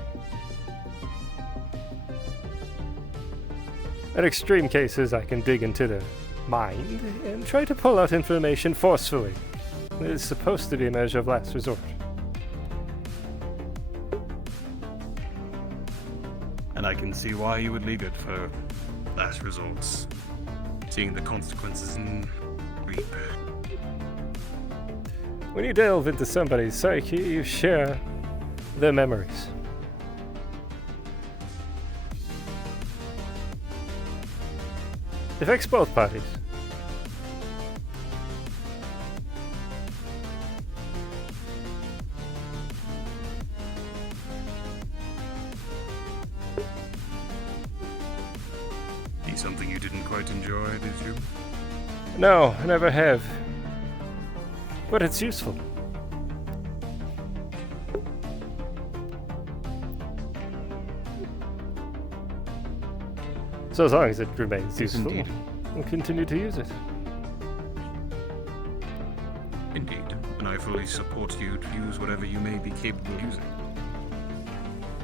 In extreme cases, I can dig into their mind and try to pull out information forcefully. It is supposed to be a measure of last resort. And I can see why you would leave it for last resorts. Seeing the consequences and reap. When you delve into somebody's psyche, you share their memories. It affects both parties. Be something you didn't quite enjoy, did you? No, I never have. But it's useful. So as long as it remains Yes, useful, indeed. we'll continue to use it. Indeed, and I fully support you to use whatever you may be capable of using.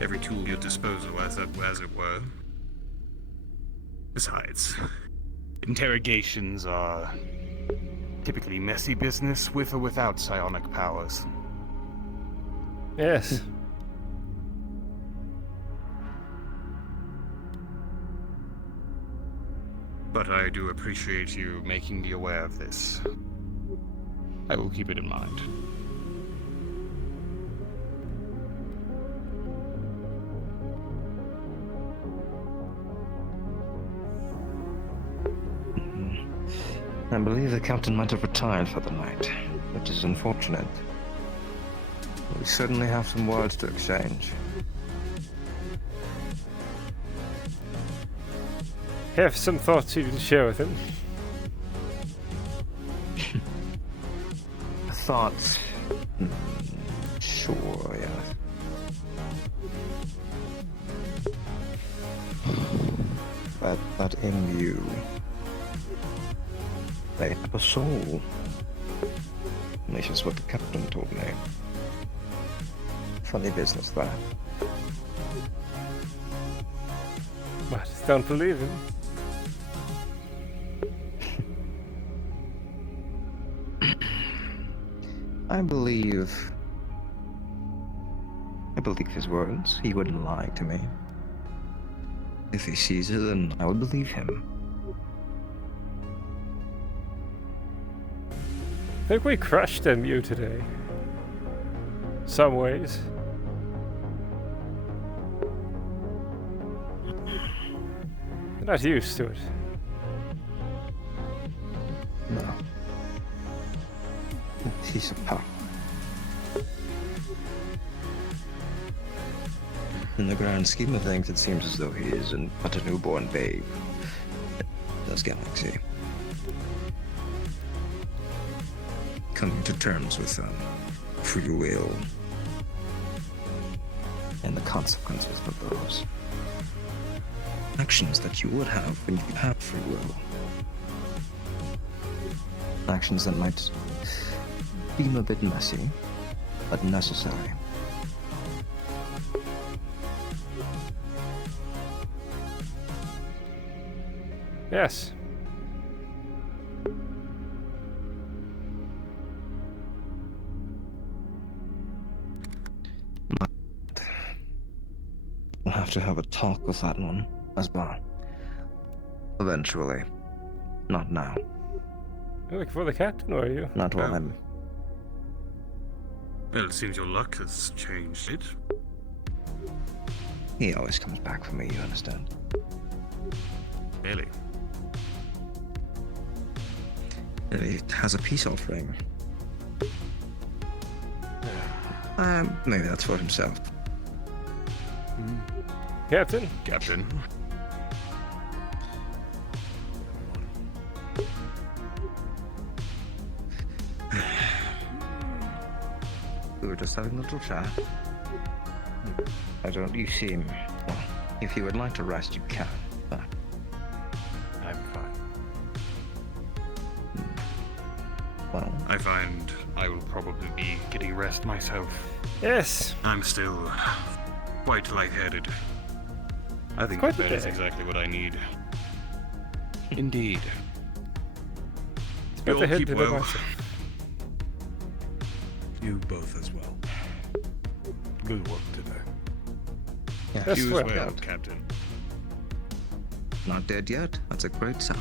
Every tool at your disposal, as it were. Besides, interrogations are typically messy business with or without psionic powers. Yes. But I do appreciate you making me aware of this. I will keep it in mind. I believe the captain might have retired for the night, which is unfortunate. We certainly have some words to exchange. Have some thoughts you can share with him. Thoughts? Sure, yeah. That in you, they have a soul. At least that's what the captain told me. Funny business, that. But don't believe him. I believe his words. He wouldn't lie to me. If he sees it, then I would believe him. I think we crushed MU today. some ways. I'm not used to it. No. A piece of power. In the grand scheme of things, it seems as though he is but a newborn babe in this galaxy. Coming to terms with free will and the consequences of those actions that you would have when you have free will. Actions that might seem a bit messy, but necessary. Yes. We'll have to have a talk with that one as well. Eventually. Not now. You're looking for the captain, or are you? Not while I'm... Well, it seems your luck has changed it. He always comes back for me, you understand? Really? He has a peace offering. Maybe that's for himself. Captain? Captain. We were just having a little chat. You seem... Well, if you would like to rest, you can. But I'm fine. Well... I find I will probably be getting rest myself. Yes. I'm still quite lightheaded. I think Quite bed is okay. exactly what I need. Indeed. Got You the all head keep to well. myself. You both as well. Good work today. Yes, You well, as well, yeah. Captain. Not dead yet? That's a great sign.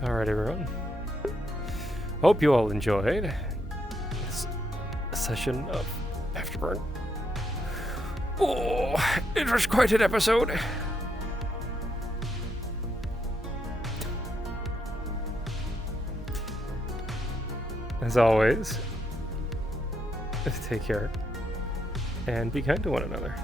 Alright, everyone. Hope you all enjoyed this session of Afterburn. Oh, it was quite an episode. As always, take care and be kind to one another.